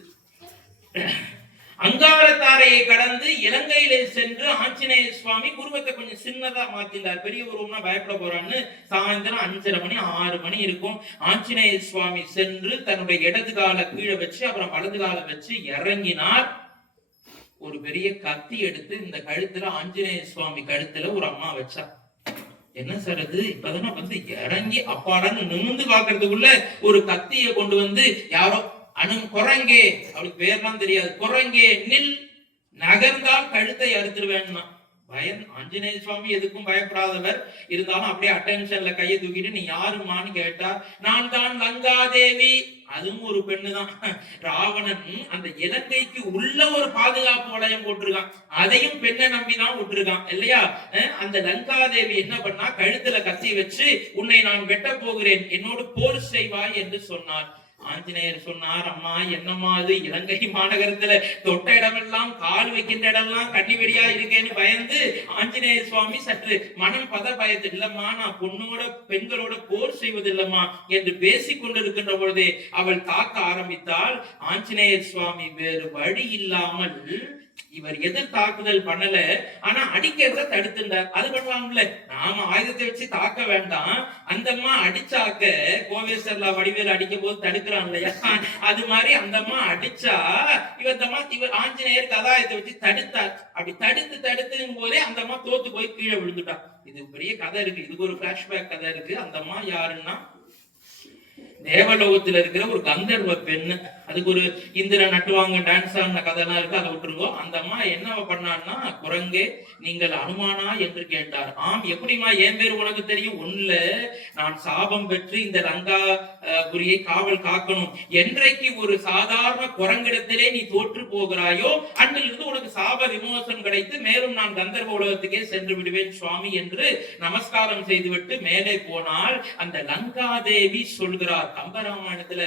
அங்காரத்தாரையை கடந்து இலங்கையிலே சென்று ஆஞ்சநேய சுவாமி உருவத்தை கொஞ்சம் சின்னதா மாத்தினார். பெரிய உருவம்னா பயப்பட போறான்னு சாயந்தரம் 5:30 மணி 6 மணி இருக்கும். ஆஞ்சநேய சுவாமி சென்று தன்னுடைய இடது கால கீழே வச்சு அப்புறம் வலது கால வச்சு இறங்கினார். ஒரு பெரிய கத்தி எடுத்து இந்த கழுத்துல, ஆஞ்சநேய சுவாமி கழுத்துல ஒரு அம்மா வச்சா. என்ன சார் அது, இப்பதானே வந்து இறங்கி அப்பாடான்னு நிமிந்து பாக்குறதுக்குள்ள ஒரு கத்தியை கொண்டு வந்து யாரோ குரங்கே, அவளுக்கு பேர்லாம் தெரியாது, குரங்கே நில், நகர்ந்தால் கழுத்தை அறுத்துருவேன்னா பயம். ஆஞ்சநேய சுவாமி எதுக்கும் பயப்படாதவர், இருந்தாலும் அப்படியே அட்டென்ஷன்ல கையை தூக்கிட்டு நீ யாருமான்னு கேட்டா, நான் தான் லங்காதேவி. அதுவும் ஒரு பெண்ணுதான். ராவணன் அந்த இலங்கைக்கு உள்ள ஒரு பாதுகாப்பு வளையம் போட்டிருக்கான், அதையும் பெண்ணை நம்பிதான் விட்டுருக்கான் இல்லையா. அந்த லங்காதேவி என்ன பண்ணா, கழுத்துல கத்தி வச்சு உன்னை நான் வெட்ட போகிறேன், என்னோடு போர் செய்வாய் என்று சொன்னார். ஆஞ்சநேயர் சொன்னார், அம்மா என்னம்மா அது, இலங்கை மாநகரத்துல தொட்ட இடமெல்லாம் கால் வைக்கின்ற இடம்லாம் கண்ணிவெடியா இருக்கேன்னு பயந்து ஆஞ்சநேய சுவாமி சற்று மனம் பயத்து, இல்லம்மா நான் பொண்ணோட பெண்களோட போர் செய்வதில்லம்மா என்று பேசிக் கொண்டிருக்கின்ற பொழுதே அவள் தாக்க ஆரம்பித்தால், ஆஞ்சநேயர் சுவாமி வேறு வழி இல்லாமல், இவர் எதிர் தாக்குதல் பண்ணல, ஆனா அடிக்கிறத தடுத்துட்டார். அது பண்ணலாம்ல, நாம ஆயுதத்தை வச்சு தாக்க வேண்டாம், அந்த அம்மா அடிச்சாக்க கோவேஸ்வரலா வடிவேல் அடிக்கும் போது தடுக்கிறான் இல்லையா, அது மாதிரி அந்த அம்மா அடிச்சா இவர் ஆஞ்சநேயர் கதாயத்தை வச்சு தடுத்தார். அப்படி தடுத்தும் போதே அந்த அம்மா தோத்து போய் கீழே விழுந்துட்டா. இது பெரிய கதை இருக்கு, இதுக்கு ஒரு பிளாஷ்பேக் கதை இருக்கு. அந்த அம்மா யாருன்னா தேவலோகத்துல இருக்கிற ஒரு கந்தர்வ பெண்ணு. அதுக்கு ஒரு இந்திரன் நட்டுவாங்க டான்ஸ் ஆன கதைலாம் இருக்கு, அதை விட்டுருங்கோ. அந்த அம்மா என்ன பண்ணான்னா, குரங்கே நீங்கள் அனுமானா என்று கேட்டார். ஆம், எப்படிமா என் பேர் உனக்கு தெரியும்? ஒண்ணுல நான் சாபம் பெற்று இந்த லங்காபுரியை காவல் காக்கணும். என்றைக்கு ஒரு சாதாரண குரங்கிடத்திலே நீ தோற்று போகிறாயோ அன்றிலிருந்து உனக்கு சாப விமோசனம் கிடைத்து மேலும் நான் கந்தர்வ உலகத்துக்கே சென்று விடுவேன் சுவாமி என்று நமஸ்காரம் செய்துவிட்டு மேலே போனால் அந்த லங்காதேவி சொல்கிறார். கம்பராமாயணத்துல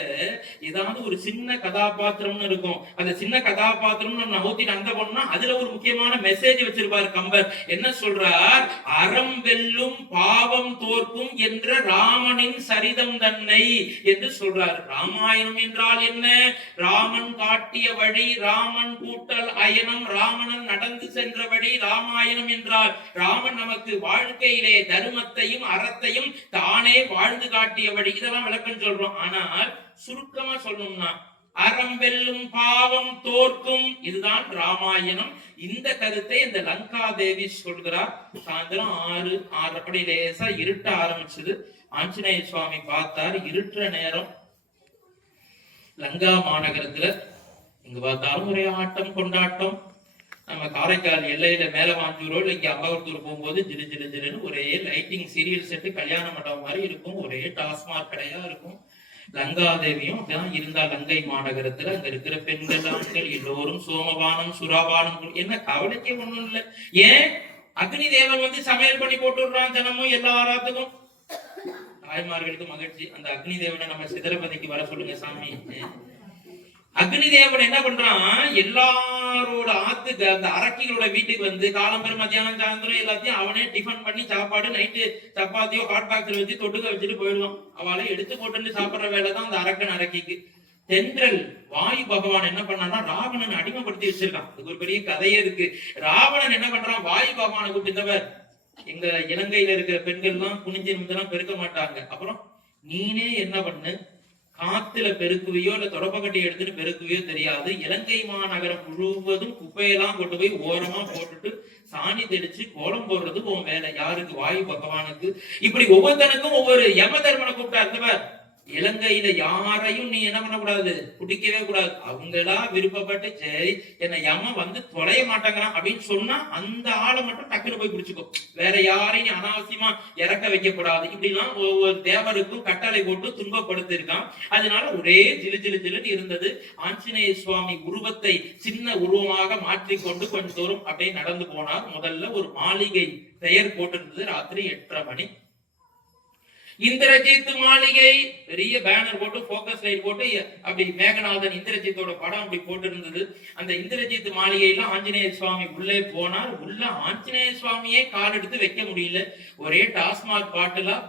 ஏதாவது ஒரு சின்ன கதாபாத்திரம்னு இருக்கும், அந்த சின்ன கதாபாத்திரம் நம்ம நகோத்திட்டு அந்த பண்ணா அதுல ஒரு முக்கியமான மெசேஜ் வச்சிருப்பாரு கம்பர். என்ன சொல்றார்? அறம் வெல்லும் பாவம் தோற்கும் என்ற ராமனின் சரிதம் தன்னை என்று சொல்றார். ராமாயணம் என்றால் என்ன? ராமன் காட்டிய வழி, ராமன் கூட்டல் அயனம், ராமணன் நடந்து சென்ற வழி ராமாயணம் என்றால், ராமன் நமக்கு வாழ்க்கையிலே தர்மத்தையும் அறத்தையும் தானே வாழ்ந்து காட்டிய வழி. இதெல்லாம் விளக்கம் சொல்றோம். ஆனால் சுருக்கமா சொல்லணும்னா அறம் வெல்லும் பாவம் தோற்கும். இதுதான் ராமாயணம். இந்த கருத்தை இந்த லங்கா தேவி சொல்கிறார். சாயந்தரம் 6:30 லேசா இருட்ட ஆரம்பிச்சது. ஆஞ்சநேய சுவாமி பார்த்தார், இருட்டுற நேரம். லங்கா மாநகரத்துல இங்க பார்த்தாலும் ஒரே ஆட்டம் கொண்டாட்டம். நம்ம காரைக்கால் எல்லையில மேல வாஞ்சூரோ இல்ல இங்க அம்பாவத்தூர் போகும்போது ஜிலு ஜிலு ஜிலுன்னு ஒரே லைட்டிங் சீரியல் செட்டு கல்யாண மண்டபம் மாதிரி இருக்கும். ஒரே டாஸ்மாக் கடையா இருக்கும். லங்காதேவியும் அப்படிதான் இருந்தா லங்கை மாநகரத்துல. அங்க இருக்கிற பெண்கள் ஆண்கள் எல்லோரும் சோமபானம் சுராபானம். என்ன கவலைக்கே ஒண்ணும் இல்லை. ஏன் அக்னி தேவன் வந்து சமையல் பண்ணி போட்டுடுறான் தினமும் எல்லாராத்துக்கும். தாய்மார்களுக்கு மகிழ்ச்சி. அந்த அக்னி தேவனை நம்ம சிதறபதிக்கு வர சொல்லுங்க சாமி. அக்னி தேவன் என்ன பண்றான், எல்லாரோட ஆத்துக்கு அந்த அரக்கிகளோட வீட்டுக்கு வந்து காலம்பரம் மத்தியானம் சாயந்தரம் எல்லாத்தையும் அவனே டிஃபன் பண்ணி சாப்பாடு நைட்டு சப்பாத்தியோ ஹாட் பாக்ஸ்ல வச்சு தொட்டுக்க வச்சுட்டு போயிடுவான். அவளை எடுத்து போட்டு சாப்பிடுற வேலை தான் அந்த அரக்கன் அரக்கிக்கு. தென்றல் வாயு பகவான் என்ன பண்ணான்னா ராவணன் அடிமைப்படுத்தி வச்சிருக்கான். இது ஒரு பெரிய கதையே இருக்கு. ராவணன் என்ன பண்றான், வாயு பகவானை கூப்பிட்டவர், எங்க இலங்கையில இருக்கிற பெண்கள் எல்லாம் குனிஞ்சு இருந்தெல்லாம் பெருக்க மாட்டாங்க. அப்புறம் நீனே என்ன பண்ணு, காத்துல பெருக்குவையோ இல்ல தொடப்பக்கட்டி எடுத்துட்டு பெருக்குவையோ தெரியாது, இலங்கை மாநகரம் முழுவதும் குப்பையெல்லாம் கொண்டு போய் ஓரமா போட்டுட்டு சாணி தெளிச்சு கோலம் போடுறது உன் வேலை. யாருக்கு, வாயு பகவானுக்கு. இப்படி ஒவ்வொருத்தனுக்கும் ஒவ்வொரு யம தர்மனை கூப்பிட்டா இருந்தவர். இலங்கையில யாரையும் நீ என்ன பண்ணக்கூடாது, குடிக்கவே கூடாது. அவங்களா விருப்பப்பட்டு சரி என்ன யம வந்து தொலைய மாட்டாங்கிறான் அப்படின்னு சொன்னா அந்த ஆளை மட்டும் டக்குன்னு போய் குடிச்சுக்கோ. வேற யாரையும் அனாவசியமா இறக்க வைக்க கூடாது. இப்படி எல்லாம் ஒவ்வொரு தேவருக்கும் கட்டளை போட்டு துன்பப்படுத்திருக்கான். அதனால ஒரே ஜிலு ஜிலு ஜிலுன்னு இருந்தது. ஆஞ்சநேய சுவாமி உருவத்தை சின்ன உருவமாக மாற்றிக்கொண்டு கொஞ்சம் தூரம் அப்படியே நடந்து போனார். முதல்ல ஒரு மாளிகை பெயர் போட்டிருந்தது. ராத்திரி 8:30 மணி. இந்திரஜித் மாளிகை பெரிய பேனர் போட்டு போக்கஸ் லைட் போட்டு அப்படி மேகநாதன் இந்திரஜித்தோட படம் அப்படி போட்டு இருந்தது. அந்த இந்திரஜித் மாளிகையில ஆஞ்சநேய சுவாமி உள்ளே போனார். உள்ள ஆஞ்சநேய சுவாமியே கால் எடுத்து வைக்க முடியல. ஒரே டாஸ்மாக்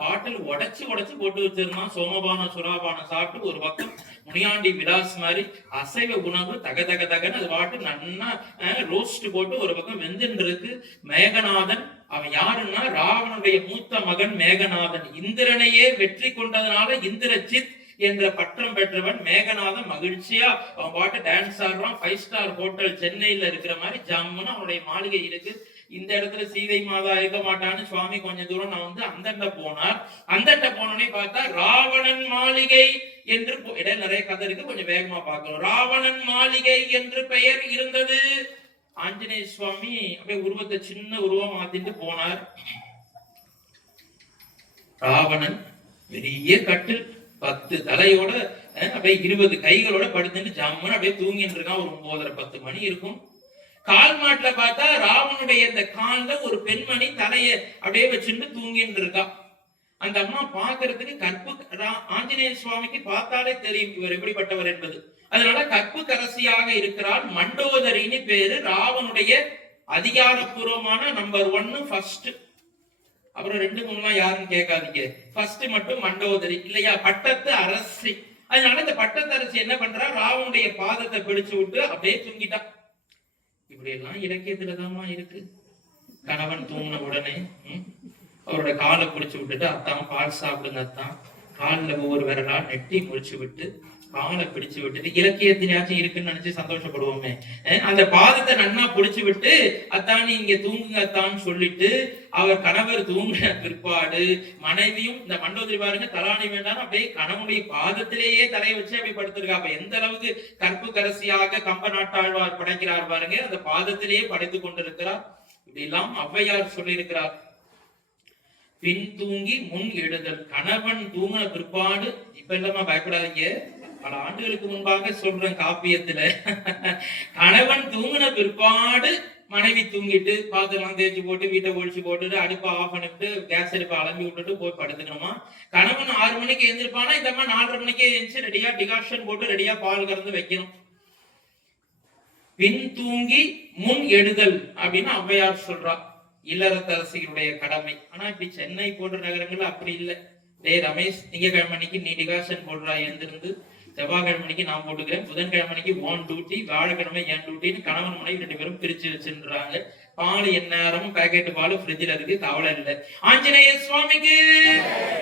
பாட்டில் உடைச்சு போட்டு வச்சிருந்தான். சோமபானம் சுராபானம் சாப்பிட்டு ஒரு பக்கம் முனியாண்டி விலாஸ் மாதிரி அசைவ உணவு தக தக தகன்னு அது பாட்டு நன்னா ரோஸ்ட் போட்டு ஒரு பக்கம் வெந்துன்னு இருக்கு. மேகநாதன் அவன் யாருன்னா ராவனுடைய மூத்த மகன் மேகநாதன். இந்திரனையே வெற்றி கொண்டதுனால இந்திரஜித் என்ற பட்டம் பெற்றவன் மேகநாதன். மகிழ்ச்சியா அவன் பாட்டு டான்ஸ் ஆடுறான். 5 ஸ்டார் ஹோட்டல் சென்னையில இருக்கிற மாதிரி ஜம்முன்னு அவனுடைய மாளிகை இருக்கு. இந்த இடத்துல சீதை மாதா இருக்க மாட்டான்னு சுவாமி கொஞ்சம் தூரம் நான் வந்து அந்தண்ட போனார். அந்தண்ட போனோடனே பார்த்தா ராவணன் மாளிகை என்று இடம் நிறைய கதை இருக்கு, கொஞ்சம் வேகமா பார்க்கணும். ராவணன் மாளிகை என்று பெயர் இருந்தது. ஆஞ்சநேய சுவாமி அப்படியே உருவத்தை சின்ன உருவம் மாத்திட்டு போனார். ராவணன் பெரிய கட்டில் 10 தலையோட அப்படியே 20 கைகளோட படுத்துட்டு ஜம்முன்னு அப்படியே தூங்கிட்டு இருக்கான். ஒரு 9:30-10 மணி இருக்கும். கால் மாட்டுல பார்த்தா ராவனுடைய இந்த கால்ல ஒரு பெண்மணி தலைய அப்படியே வச்சுட்டு தூங்கிட்டு இருக்கா. அந்த அம்மா பாக்குறதுக்கு ஆஞ்சநேய சுவாமிக்கு பார்த்தாலே தெரியும் இவர் எப்படிப்பட்டவர் என்பது. அதனால கற்பு கரசியாக இருக்கிறார். மண்டோதரின்னு பேரு. ராவனுடைய அதிகாரப்பூர்வமான நம்பர் 1 ஃபர்ஸ்ட். அப்புறம் 2, 3 யாருன்னு கேட்காதீங்க. ஃபர்ஸ்ட் மட்டும் மண்டோதரி இல்லையா, பட்டத்து அரசி. அதனால இந்த பட்டத்து அரசி என்ன பண்றா, ராவனுடைய பாதத்தை பிடிச்சு விட்டு அப்படியே தூங்கிட்டா. இப்படி எல்லாம் இலக்கியத்துலதாமா இருக்கு. கணவன் தூங்கின உடனே அவரோட காலை பிடிச்சு விட்டுட்டு, அத்தான் பால் சாப்பிடுங்க அத்தான், காலில் ஒவ்வொரு விரலா நெட்டி முடிச்சு விட்டு காலை பிடிச்சு விட்டுட்டு, இலக்கியத்தினாச்சும் இருக்குன்னு நினைச்சு சந்தோஷப்படுவோமே. அந்த பாதத்தை நன்னா பிடிச்சு விட்டு அத்தான் நீங்க தூங்குங்க அத்தான்னு சொல்லிட்டு அவர் கணவர் தூங்கின பிற்பாடு மனைவியும் இந்த மண்டோதரி பாருங்க தலாணி வேண்டாம் அப்படியே கணவனுடைய பாதத்திலேயே தலையை வச்சு அப்படி படுத்திருக்கா. அப்ப எந்த அளவுக்கு கற்பு கரசியாக கம்ப நாட்டாழ்வார் படைக்கிறார் பாருங்க. அந்த பாதத்திலேயே படைத்து கொண்டிருக்கிறார். இப்படி எல்லாம் ஔவையார் சொல்லியிருக்கிறார். பின் தூங்கி முன் எழுதல். கணவன் தூங்கின பிற்பாடு, இப்ப இல்லாம பயப்படாதீங்க, பல ஆண்டுகளுக்கு முன்பாக சொல்றேன் காப்பியத்துல, கணவன் தூங்கின பிற்பாடு மனைவி தூங்கிட்டு பாத்திரம் தேய்ச்சி போட்டு வீட்டை ஒழிச்சு போட்டுட்டு அடுப்பை ஆஃப் பண்ணிட்டு கேஸ் அடுப்பை அலம்பி விட்டுட்டு போய் படுத்துக்கணுமா. கணவன் 6 மணிக்கு எழுந்திருப்பானா, இந்த மாதிரி 4:30 மணிக்கே எழுந்துச்சு ரெடியா டிகாஷன் போட்டு ரெடியா பால் கறந்து வைக்கணும். பின் தூங்கி முன் எழுதல் அப்படின்னு ஔவையார் சொல்றா. இல்லறத்தரசிகளுடைய கடமை. ஆனா இப்படி சென்னை போன்ற நகரங்கள்ல அப்படி இல்லை. ரமேஷ், திங்கக்கிழமைக்கு நீ டிகாஷன் போடுறா எழுந்திருந்து, செவ்வாய்க்கிழமைக்கு நான் போட்டுக்கிறேன், புதன்கிழமைக்கு ஓன் டியூட்டி, வியாழக்கிழமை என் டியூட்டின்னு கணவன் மனைவி 2 பேரும் பிரிச்சு வச்சுன்றாங்க. பால் எந்நேரமும் பேக்கெட் பால் ஃப்ரிட்ஜில் இருக்கு, கவலை இல்லை. ஆஞ்சநேய சுவாமிக்கு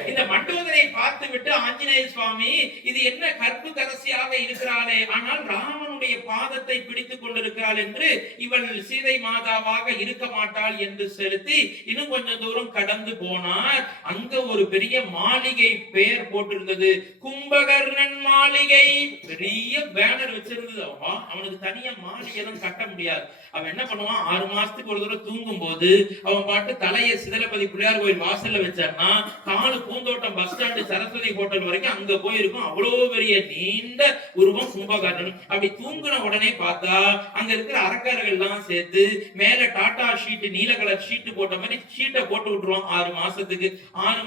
இந்த மண்டோதரை பார்த்து விட்டு ஆஞ்சநேய சுவாமி இது என்ன கற்பு கரசியாக இருக்கிறாளே, ஆனால் ராமனுடைய பாதத்தை பிடித்துக் கொண்டிருக்கிறாள் என்று இவள் சீதை மாதாவாக இருக்க மாட்டாள் என்று செலுத்தி இன்னும் கொஞ்சம் தூரம் கடந்து போனார். அங்க ஒரு பெரிய மாளிகை பெயர் போட்டிருந்தது, கும்பகர்ணன் மாளிகை. பெரிய பேனர் வச்சிருந்தது. அவனுக்கு தனியா மாளிகை எல்லாம் கட்ட முடியாது. அவன் என்ன பண்ணுவான், 6 மாசத்துக்கு ஒரு தடவை தூங்கும் போது அவன் பாட்டு தலையை சிதலப்பதி பிள்ளையார் கோயில் வாசல்ல வச்சான்னா காலு பூந்தோட்டம் பஸ் ஸ்டாண்டு சரஸ்வதி ஹோட்டல் வரைக்கும் அங்க போயிருக்கும். அவ்வளவு பெரிய நீண்ட உருவம் கும்பகர்ணன். அப்படி தூங்குன உடனே பார்த்தா அங்க இருக்கிற அரக்கர்கள் எல்லாம் சேர்த்து மேல டாடா ஷீட், நீல கலர் ஷீட் போட்ட மாதிரி ஷீட்டை போட்டு விட்டுருவான். 6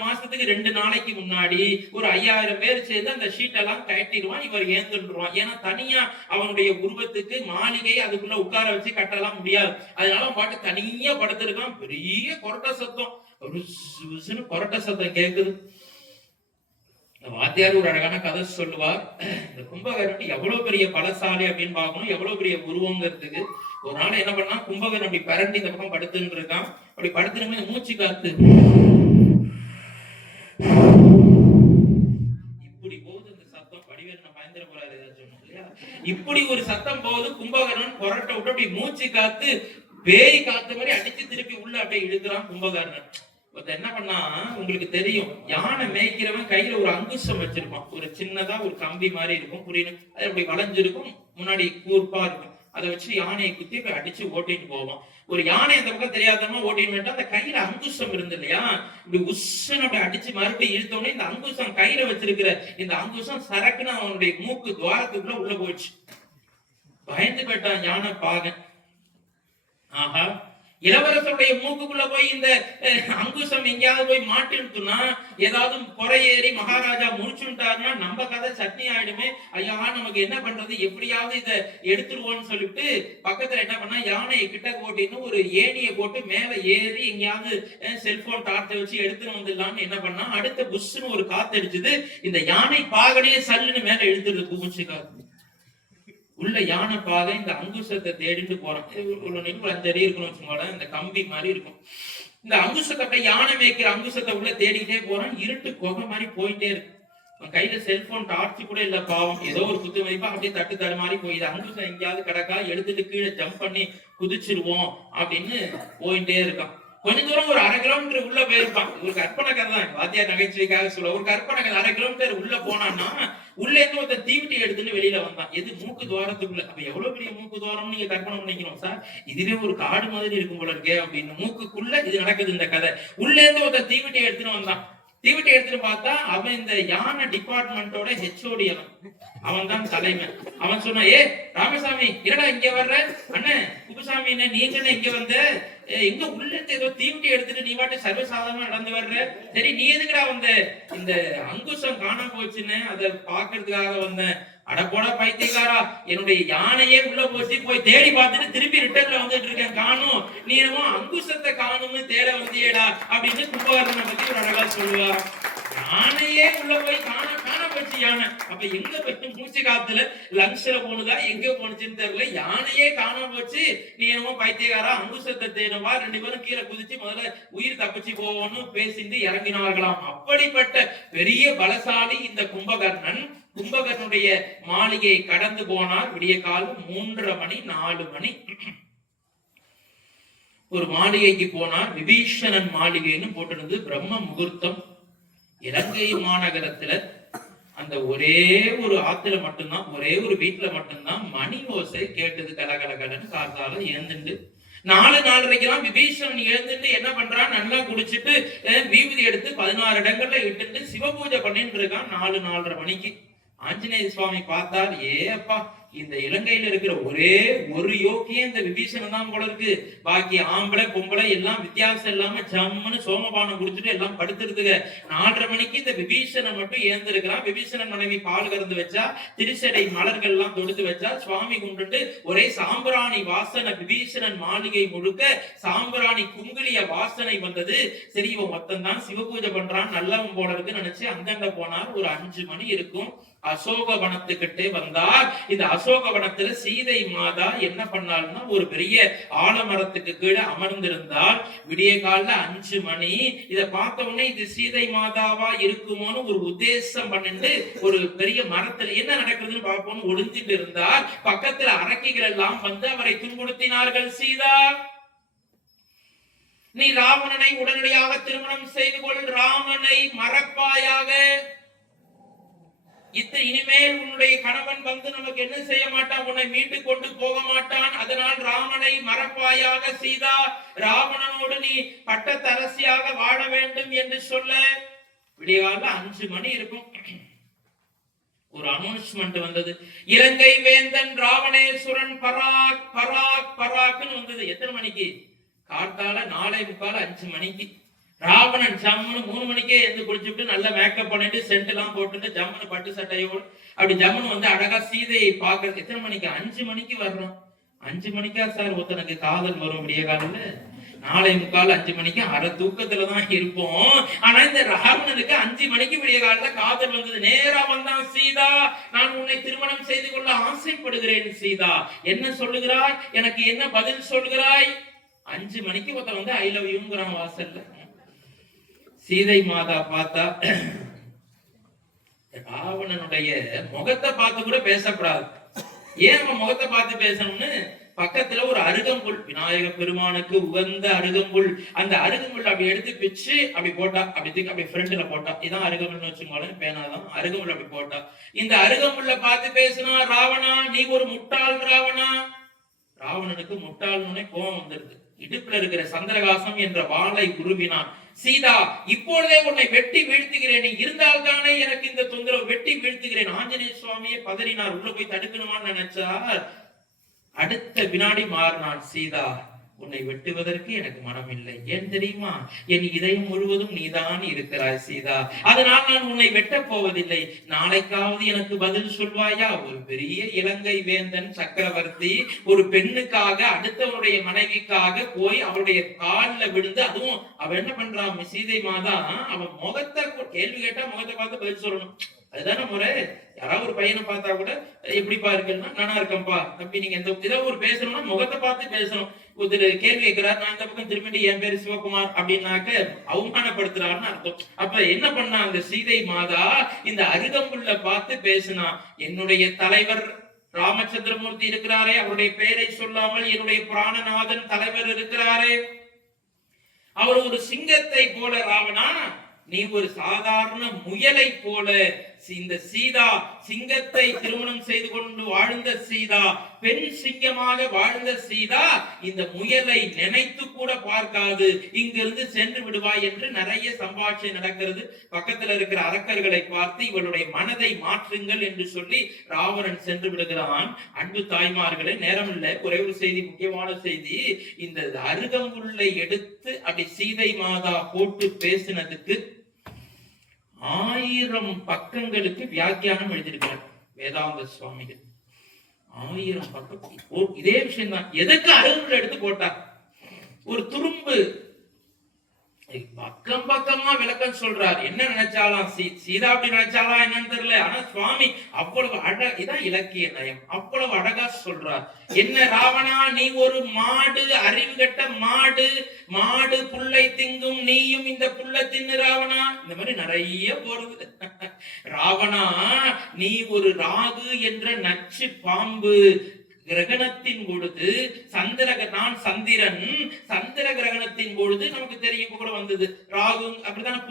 மாசத்துக்கு 2 நாளைக்கு முன்னாடி ஒரு 5000 பேர் சேர்ந்து அந்த ஷீட் எல்லாம் கட்டிடுவான். இவர் ஏந்துருவான். ஏன்னா தனியா அவனுடைய உருவத்துக்கு மாளிகை அதுக்குள்ள உட்கார வச்சு கட்டலாம் முடியாது. அதனால பாட்டு தனியா படுத்திருக்கான். பெரிய கொரட்ட சத்தம், கொரட்ட சத்தம் கேக்குது. வாத்தியார் ஒரு அழகான கதை சொல்லுவார். இந்த கும்பகர்ணன் எவ்வளவு பெரிய பலசாலி அப்படின்னு பார்க்கணும், எவ்வளவு பெரிய உருவங்கிறதுக்கு. ஒரு நாள் என்ன பண்ணா, கும்பகர்ணன் அப்படி பரண்டி இந்த பக்கம் படுத்துன்னு இருக்கான். அப்படி படுத்துன்னு மூச்சு காத்து இப்படி போகுது. இந்த சத்தம் வடிவேல் நான் பயந்துட போறாரு ஏதாச்சும் இல்லையா. இப்படி ஒரு சத்தம் போகுது. கும்பகர்ணன் கொரட்டை விட்டு அப்படி மூச்சு காத்து பேய் காத்து மாதிரி அடிச்சு திருப்பி உள்ள அப்படியே இழுக்கிறான் கும்பகர்ணன். என்ன பண்ணா, உங்களுக்கு தெரியும், யானை மேய்க்கிறவன் கையில ஒரு அங்குசம் வச்சிருப்பான். ஒரு சின்னதா ஒரு கம்பி மாதிரி இருக்கும், புரியணும், அது அப்படி வளைஞ்சிருக்கும், முன்னாடி கூர்ப்பா இருக்கும். அதை வச்சு யானையை குத்தி போய் அடிச்சு ஓட்டிட்டு போவான். ஒரு யானை அந்த பக்கம் தெரியாதமா ஓட்டின்னு விட்டா அந்த கையில அங்குசம் இருந்து இல்லையா, இப்படி உஷ்ஷன் அப்படி அடிச்சு மறுபடியும் இழுத்தோடனே இந்த அங்குசம் கையில வச்சிருக்கிற இந்த அங்குசம் சரக்குன்னு அவனுடைய மூக்கு துவாரத்துக்குள்ள உள்ள போயிடுச்சு. பயந்து போயிட்டான் யானை பாகன். ஆஹா, இளவரசருடைய மூக்குக்குள்ள போய் இந்த அங்குசம் எங்கேயாவது போய் மாட்டிருக்குன்னா, ஏதாவது பொறையேறி மகாராஜா முடிச்சுட்டாருன்னா நம்ம கதை சட்னி ஆயிடுமே. ஐயா, நமக்கு என்ன பண்றது, எப்படியாவது இதை எடுத்துருவோம்னு சொல்லிட்டு பக்கத்துல என்ன பண்ணா, யானையை கிட்ட ஓட்டின்னு ஒரு ஏணியை போட்டு மேல ஏறி எங்கேயாவது செல்போன் டார்ச்சை வச்சு எடுத்துட்டு வந்துடலாம்னு என்ன பண்ணா, அடுத்த புஷ்ன்னு ஒரு காத்து அடிச்சுது. இந்த யானை பாகனே சல்லுன்னு மேல இழுத்துருது பூமிச்சு காத்து. உள்ள யானை பாதை இந்த அங்குசத்தை தேடிட்டு போறான். ஒரு 5 அடி இருக்கணும் வச்சுக்கோங்க, இந்த கம்பி மாதிரி இருக்கும். இந்த அங்குசத்தை யானை மேய்க்கிற அங்குசத்தை உள்ள தேடிக்கிட்டே போறான். இருட்டு குகை மாதிரி போயிட்டே இருக்கு. கையில செல்போன் டார்ச் கூட இல்ல பாவம். ஏதோ ஒரு குத்து மதிப்பா அப்படியே தட்டு மாதிரி போயிது. அங்குசம் எங்கேயாவது கிடக்கா, எடுத்துட்டு கீழே ஜம்ப் பண்ணி குதிச்சிருவோம் அப்படின்னு போயிட்டே இருக்கான். கொஞ்ச தூரம் ஒரு 1/2 கிலோமீட்டர் உள்ள போயிருப்பான். ஒரு கற்பனை கதை தான், வாத்தியார் நகைச்சுவைக்காக சொல்ல. ஒரு கற்பனை கதை, 1/2 கிலோமீட்டர் உள்ள போனான்னா உள்ள இருந்து ஒருத்தர் தீவிட்டி எடுத்துன்னு வெளியில வந்தான். எது, மூக்கு துவாரத்துக்குள்ள. அப்ப எவ்வளவு பெரிய மூக்கு துவாரம் நீங்க கற்பனை பண்ணிக்கணும் சார். இதுவே ஒரு காடு மாதிரி இருக்கும் போல இருக்கே அப்படின்னு. மூக்குக்குள்ள இது நடக்குது இந்த கதை. உள்ள இருந்து ஒருத்தர் தீவிட்டி எடுத்துன்னு வந்தான். தீவிட்டி எடுத்துட்டு பார்த்தா அவன் இந்த யானை டிபார்ட்மெண்டோட ஹெச்ஓடி. அவன் தான் தலைவன். அவன் சொன்னா, ஏ ராமசாமி, என்னடா இங்க வர்ற? அண்ணன் குப்புசாமி, என்ன நீங்க இங்க வந்த? எங்க உள்ள ஏதோ தீவிட்டி எடுத்துட்டு நீ வாட்டு சர்வசாதாரணமா நடந்து வர்ற. சரி, நீ எதுக்குடா வந்த? இந்த அங்குசம் காணாம போச்சுன்னு அதை பாக்குறதுக்காக வந்தேன். அட போட பைத்தியக்காரா, என்னுடைய யானையே உள்ள போச்சு, போய் தேடி பார்த்துட்டு திருப்பி ரிட்டர்ன்ல வந்துட்டு இருக்கேன், காணும். நீ என்னமோ அங்குசத்தை காணும்னு தேட வந்தியேடா அப்படின்னு கும்பகர்ணனை பத்தி ஒரு அழகா சொல்லுவா. யானையே உள்ள போய் காண போச்சு யானை. அப்ப எங்க போய் மூச்சு காத்துல லங்ஸ்ல போனதா எங்க போனுச்சுன்னு தெரியல. யானையே காணாம போச்சு, நீ என்னமோ பைத்தியக்காரா அங்குசத்தை தேடுவா. 2 பேரும் கீழே குதிச்சு முதல்ல உயிர் தப்பிச்சு போவோம்னு பேசிட்டு இறங்கினார்களாம். அப்படிப்பட்ட பெரிய பலசாலி இந்த கும்பகர்ணன். கும்பகர்ணனுடைய மாளிகையை கடந்து போனார். விடிய காலம் 3:30 மணி 4 மணி. ஒரு மாளிகைக்கு போனார். விபீஷணன் மாளிகைன்னு போட்டிருந்து. பிரம்ம முகூர்த்தம். இலங்கை மாநகரத்துல அந்த ஒரே ஒரு ஆத்துல மட்டும்தான், ஒரே ஒரு வீட்டுல மட்டும்தான் மணி ஓசை கேட்டது. கலகலகலன்னு காத்தால எழுந்துட்டு 4:30 விபீஷணன் எழுந்துட்டு என்ன பண்றான், நல்லா குடிச்சிட்டு வீபதி எடுத்து 16 இடங்கள்ல இட்டுட்டு சிவபூஜை பண்ணிட்டு இருக்கான். 4:30 மணிக்கு ஆஞ்சநேய சுவாமி பார்த்தார். ஏ அப்பா, இந்த இலங்கையில இருக்கிற ஒரே ஒரு யோகியே இந்த விபீஷணன் தான் போல இருக்கு. பாக்கி ஆம்பளை பொம்பளை எல்லாம் வித்தியாசம் இல்லாம ஜம்முன்னு சோமபானம் குடிச்சிட்டு எல்லாம் படுத்துறதுக்கு. 4:30 மணிக்கு இந்த விபீஷணன் மட்டும் ஏந்திருக்கிறான். விபீஷணன் மனைவி பால் கறந்து வச்சா, திருச்சடை மலர்கள் எல்லாம் தொடுத்து வச்சா, சுவாமி கும்பிட்டு ஒரே சாம்பிராணி வாசனை. விபீஷணன் மாளிகை முழுக்க சாம்பிராணி குங்குலிய வாசனை வந்தது. சரி, இவன் மொத்தம் தான் சிவபூஜை பண்றான், நல்லவன் போல இருக்கு நினைச்சு அங்கங்க போனார். ஒரு 5 மணி இருக்கும். அசோக வனத்துக்கிட்டே வந்தார். இந்த அசோகவனத்துல சீதை மாதா என்ன பண்ணாள்னா ஒரு பெரிய ஆலமரத்துக்கு கீழே அமர்ந்திருந்தால். விடிய கால 5 மணி. இத பார்த்த உடனே இது சீதை மாதாவா இருக்குமோன்னு ஒரு உத்தேசம் பண்ணிட்டு ஒரு பெரிய மரத்துல என்ன நடக்குதுன்னு பார்ப்போம்னு ஒளிஞ்சிட்டு இருந்தார். பக்கத்துல அரக்கிகள் எல்லாம் வந்து அவரை துன்புறுத்தினார்கள். சீதா, நீ ராவணனை உடனடியாக திருமணம் செய்து கொள், ராமனை மறப்பாயாக. இனிமேல் உன்னுடைய கணவன் வந்து நமக்கு என்ன செய்ய மாட்டான், உன்னை மீட்டு கொண்டு போக மாட்டான். அதனால் ராமனை மறப்பாயாக சீதா, ராவணனோடு நீ பட்டத்தரசியாக வாழ வேண்டும் என்று சொல்ல. விடியகால 5 மணி இருக்கும். ஒரு அனௌன்ஸ்மெண்ட் வந்தது. இலங்கை வேந்தன் ராவணேஸ்வரன் பராக் பராக் பராக்னு வந்தது. எத்தனை மணிக்கு? காத்தால 4:45 5 மணிக்கு. ராவணன் ஜம்முன்னு 3 மணிக்கே எழுந்து குளிச்சுட்டு நல்ல மேக்கப் பண்ணிட்டு சென்ட் எல்லாம் போட்டுட்டு ஜம்முன்னு பட்டு சட்டையோடு அப்படி ஜம்முன்னு வந்து அழகா சீதையை பாக்குறது. எத்தனை மணிக்கு? 5 மணிக்கு வர்றோம். 5 மணிக்கா சார் ஒருத்தனுக்கு காதல் வரும் விடிய காலையில? 4:45 5 மணிக்கு அரை தூக்கத்துலதான் இருப்போம். ஆனா இந்த ராவணனுக்கு 5 மணிக்கு விடிய காலையில காதல் வந்தது. நேரா வந்தான். சீதா, நான் உன்னை திருமணம் செய்து கொள்ள ஆசைப்படுகிறேன். சீதா, என்ன சொல்லுகிறாய்? எனக்கு என்ன பதில் சொல்கிறாய்? 5 மணிக்கு ஒருத்தன் வந்து ஐ லவ் யூங்கிறான் வாசல்ல. சீதை மாதா பார்த்தா ராவணனுடைய முகத்தை பார்த்து கூட பேசக்கூடாது. ஏன் அவன் முகத்தை பார்த்து பேசணும்னு பக்கத்துல ஒரு அருகம்புல், விநாயக பெருமானுக்கு உகந்த அருகம்புல், அந்த அருகம்புல் அப்படி எடுத்து பிச்சு அப்படி போட்டா, அப்படி ஃப்ரெண்ட்ல போட்டா. இதான் அருகம்புல்னு வச்சுக்கோங்களேன், பேனாதான் அருகம்புல். அப்படி போட்டா இந்த அருகம்புல்ல பார்த்து பேசினா, ராவணா நீ ஒரு முட்டாள். ராவணா, ராவணனுக்கு முட்டாள்னு கோபம் வந்துருது. இடுப்புல இருக்கிற சந்திரகாசம் என்ற வாளை உருவினான். சீதா, இப்பொழுதே உன்னை வெட்டி வீழ்த்துகிறேன், நீ இருந்தால் தானே எனக்கு இந்த தொந்தரவு, வெட்டி வீழ்த்துகிறேன். ஆஞ்சநேய சுவாமியே பதறினார். உள்ள போய் தடுக்கணுமான்னு நினைச்சார். அடுத்த வினாடி மாறினான். சீதா, உன்னை வெட்டுவதற்கு எனக்கு மனம் இல்லை. ஏன் தெரியுமா? என் இதயம் முழுவதும் நீதான் இருக்கிறாய் சீதா, அதனால் நான் உன்னை வெட்டப் போவதில்லை. நாளைக்காவது எனக்கு பதில் சொல்வாயா? ஒரு பெரிய இலங்கை வேந்தன் சக்கரவர்த்தி ஒரு பெண்ணுக்காக, அடுத்தவனுடைய மனைவிக்காக போய் அவருடைய காலில் விழுந்து, அதுவும் அவன் என்ன பண்றான், சீதை மாதா அவன் முகத்தை கேள்வி கேட்டா முகத்தை பார்த்து பதில் சொல்லணும். அதுதானே முறை. யாராவது ஒரு பையனை பார்த்தா கூட எப்படிப்பா இருக்குன்னா, நானா இருக்கேன்ப்பா தம்பி, நீங்க எந்த ஏதோ ஒரு பேசணும்னா முகத்தை பார்த்து பேசணும். ஒரு கேள்வி கேட்கிறார், நான் இந்த பக்கம் திரும்பிட்டு என் பேரு சிவகுமார் அப்படின்னாக்க அவமானப்படுத்துறாருன்னு அர்த்தம். அப்ப என்ன பண்ணா அந்த சீதை மாதா, இந்த அருகம்புல்ல பார்த்து பேசினா. என்னுடைய தலைவர் ராமச்சந்திரமூர்த்தி இருக்கிறாரே, அவருடைய பெயரை சொல்லாமல் என்னுடைய பிராணநாதன் தலைவர் இருக்கிறாரே, அவர் ஒரு சிங்கத்தை போல. ராவணா, நீ ஒரு சாதாரண முயலை போல. இந்த சீதா சிங்கத்தை திருமணம் செய்து கொண்டு வாழ்ந்த சீதா, பெண் சிங்கமாக வாழ்ந்த சீதா, இந்த முயலை நினைத்து கூட பார்க்காது. இங்கிருந்து சென்று விடுவாய் என்று நிறைய சம்பாஷணை நடக்கிறது. பக்கத்துல இருக்கிற அரக்கர்களை பார்த்து இவளுடைய மனதை மாற்றுங்கள் என்று சொல்லி ராவணன் சென்று விடுகிறான். அன்பு தாய்மார்களே, நேரம் இல்லை, ஒரே ஒரு செய்தி, முக்கியமான செய்தி. இந்த அருகம்புல்லை எடுத்து அப்படி சீதை மாதா போட்டு பேசினதுக்கு 1000 பக்கங்களுக்கு வியாக்கியானம் எழுதியிருக்கிறார் வேதாந்த சுவாமிகள். 1000 பக்கம் இதே விஷயம் தான். எதுக்கு அருகம்புல் எடுத்து போட்டார்? ஒரு துரும்பு பக்கம் பக்கமா விளக்கம் சொல்றார். என்ன நினைச்சாலாம் சீதா அப்படி நினைச்சாலா என்னன்னு தெரியல. ஆனா சுவாமி அவ்வளவு இதான் இலக்கிய நயம், அவ்வளவு அழகா சொல்றார். என்ன ராவணா, நீ ஒரு மாடு, அறிவு கட்ட மாடு. மாடு புல்லை திங்கும், நீயும் இந்த புல்ல தின்னு ராவணா. இந்த மாதிரி நிறைய போறது. ராவணா, நீ ஒரு ராகு என்ற நச்சு பாம்பு. கிரகணத்தின் பொழுது நான் சந்திரன், சந்திர கிரகணத்தின் பொழுது நமக்கு தெரியும் கூட வந்தது ராகு. அப்படித்தான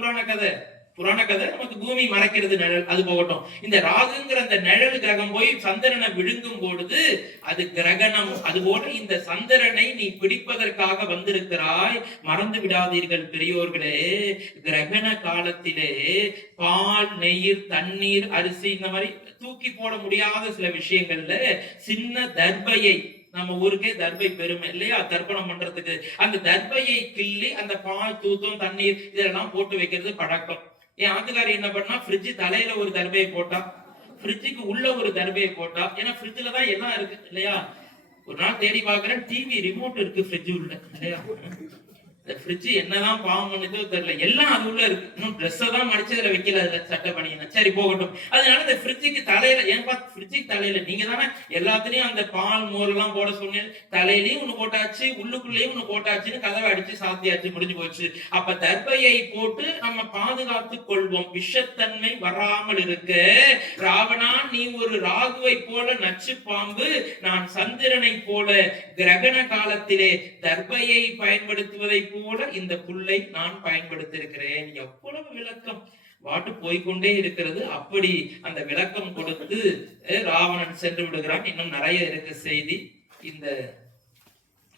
புராண கதை நமக்கு பூமி மறைக்கிறது நிழல், அது போகட்டும். இந்த ராகுங்கிற அந்த நிழல் கிரகம் போய் சந்திரனை விழுங்கும் பொழுது அது கிரகணம். அதுபோல இந்த சந்திரனை நீ பிடிப்பதற்காக வந்திருக்கிறாய். மறந்து விடாதீர்கள் பெரியோர்களே, கிரகண காலத்திலே பால், நெய், தண்ணீர், அரிசி, இந்த மாதிரி தூக்கி போட முடியாத சில விஷயங்கள்ல சின்ன தர்பையை, நம்ம ஊருக்கே தர்பை பெருமை இல்லையா, தர்ப்பணம் பண்றதுக்கு, அந்த தர்பையை கிள்ளி அந்த பால், தூத்தம், தண்ணீர் இதெல்லாம் போட்டு வைக்கிறது பழக்கம். என் ஆத்துக்காரி என்ன பண்ணா, ஃப்ரிட்ஜ் தலையில ஒரு தர்பையை போட்டா, ஃப்ரிட்ஜுக்கு உள்ள ஒரு தர்பையை போட்டா. ஏன்னா ஃப்ரிட்ஜ்ல தான் எல்லாம் இருக்கு இல்லையா. ஒரு நாள் தேடி பாக்குறேன், டிவி ரிமோட் இருக்கு ஃப்ரிட்ஜ் உள்ள இல்லையா. இந்த ஃப்ரிட்ஜ் என்னதான் பாவம் பண்ணுதோ தெரியல, எல்லாம் அது உள்ள இருக்கு. இன்னும் ட்ரெஸ்ஸை தான் மடிச்சு அதுல வைக்கல, அதுல சட்டை பண்ணினா சரி போகட்டும். அதனால இந்த ஃப்ரிட்ஜுக்கு தலையில, ஏன்பா ஃப்ரிட்ஜுக்கு தலையில நீங்க தானே எல்லாத்துலயும் அந்த பால் மோர் எல்லாம் போட சொன்னீங்க, தலையிலயும் ஒண்ணு போட்டாச்சு உள்ளுக்குள்ளேயும் ஒண்ணு போட்டாச்சுன்னு கதவை அடிச்சு சாத்தியாச்சு, முடிஞ்சு போச்சு. அப்ப தர்பையை போட்டு நம்ம பாதுகாத்துக் கொள்வோம், விஷத்தன்மை வராமல் இருக்க. ராவணா, நீ ஒரு ராகுவை போல நச்சு பாம்பு, நான் சந்திரனை போல கிரகண காலத்திலே தர்பையை பயன்படுத்துவதை போல இந்த புல்லை நான் பயன்படுத்தியிருக்கிறேன். எவ்வளவு விளக்கம் வாட்டு போய்கொண்டே இருக்கிறது. அப்படி அந்த விளக்கம் கொடுத்து ராவணன் சென்று விடுகிறான். இன்னும் நிறைய இருக்கு செய்தி. இந்த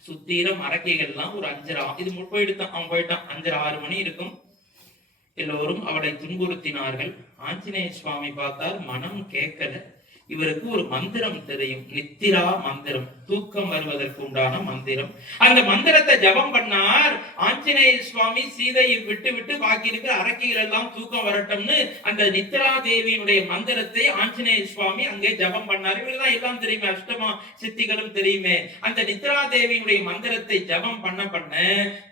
சுத்தீரம் அரக்கைகள்லாம் ஒரு 5 இது போயிடுதான், அவன் போயிட்டான். 5 6 மணி இருக்கும். எல்லோரும் அவளை துன்புறுத்தினார்கள். ஆஞ்சநேய சுவாமி பார்த்தார், மனம் கேட்கல. இவருக்கு ஒரு மந்திரம் தெரியும், நித்திரா மந்திரம், தூக்கம் வருவதற்கு உண்டான மந்திரம். அந்த மந்திரத்தை ஜபம் பண்ணார். ஆஞ்சநேய சுவாமி சீதையை விட்டு விட்டு பாக்கி இருக்கிற அரக்கிகள் எல்லாம் தூக்கம் வரட்டும்னு அந்த நித்திரா தேவியினுடைய மந்திரத்தை ஆஞ்சநேய சுவாமி அங்கே ஜபம் பண்ணார். இவருதான் எல்லாம் தெரியுமே, அஷ்டமா சித்திகளும் தெரியுமே. அந்த நித்திரா தேவியினுடைய மந்திரத்தை ஜபம் பண்ண பண்ண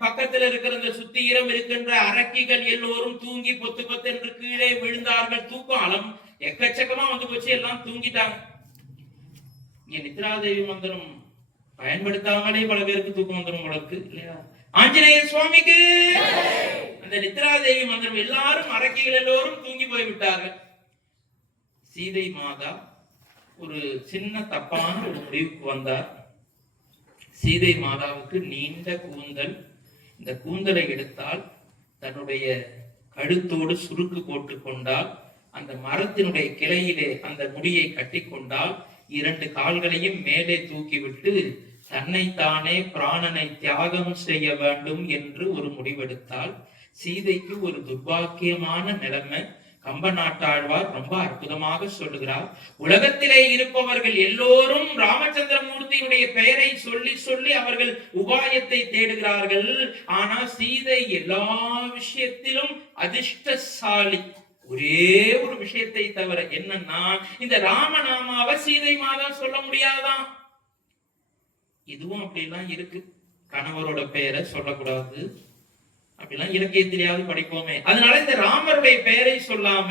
பக்கத்துல இருக்கிற அந்த சுத்தியிரம் இருக்கின்ற அரக்கிகள் எல்லோரும் தூங்கி பொத்து பொத்து என்று கீழே விழுந்தார்கள். தூக்கம் அலம் எக்கச்சக்கமா வந்து போச்சு, எல்லாம் தூங்கிட்டாங்க. இங்க நித்ராதேவி மந்திரம் பயன்படுத்தாமலே பல பேருக்கு தூக்கம் வந்துடும் வழக்கு இல்லையா? ஆஞ்சநேய சுவாமிக்கு அந்த நித்ராதேவி மந்திரம், எல்லாரும் அரக்கிகள் எல்லோரும் தூங்கி போய்விட்டார்கள். சீதை மாதா ஒரு சின்ன தப்பான ஒரு முடிவுக்கு வந்தார். சீதை மாதாவுக்கு நீண்ட கூந்தல், இந்த கூந்தலை எடுத்தால் தன்னுடைய கழுத்தோடு சுருக்கு போட்டு கொண்டால், அந்த மரத்தினுடைய கிளையிலே அந்த முடியை கட்டி கொண்டால், 2 கால்களையும் மேலே தூக்கிவிட்டு தன்னைத்தானே பிராணனை தியாகம் செய்ய வேண்டும் என்று ஒரு முடிவெடுத்தால், சீதைக்கு ஒரு துர்பாக்கியமான நிலைமை. கம்ப நாட்டாழ்வார் ரொம்ப அற்புதமாக சொல்லுகிறார், உலகத்திலே இருப்பவர்கள் எல்லோரும் ராமச்சந்திரமூர்த்தியினுடைய பெயரை சொல்லி சொல்லி அவர்கள் உபாயத்தை தேடுகிறார்கள். ஆனா சீதை எல்லா விஷயத்திலும் அதிர்ஷ்டசாலி. ஒரே ஒரு விஷயத்தை தவிர, என்னன்னா இந்த ராமநாமாவை சீதை மாதா சொல்ல முடியாதான். இதுவும் அப்படிலாம் இருக்கு. கணவரோட பெயரை சொல்லக்கூடாது அப்படிலாம் இலக்கியத்திலேயாவது படிப்போமே. அதனால இந்த ராமருடைய பெயரை சொல்லாம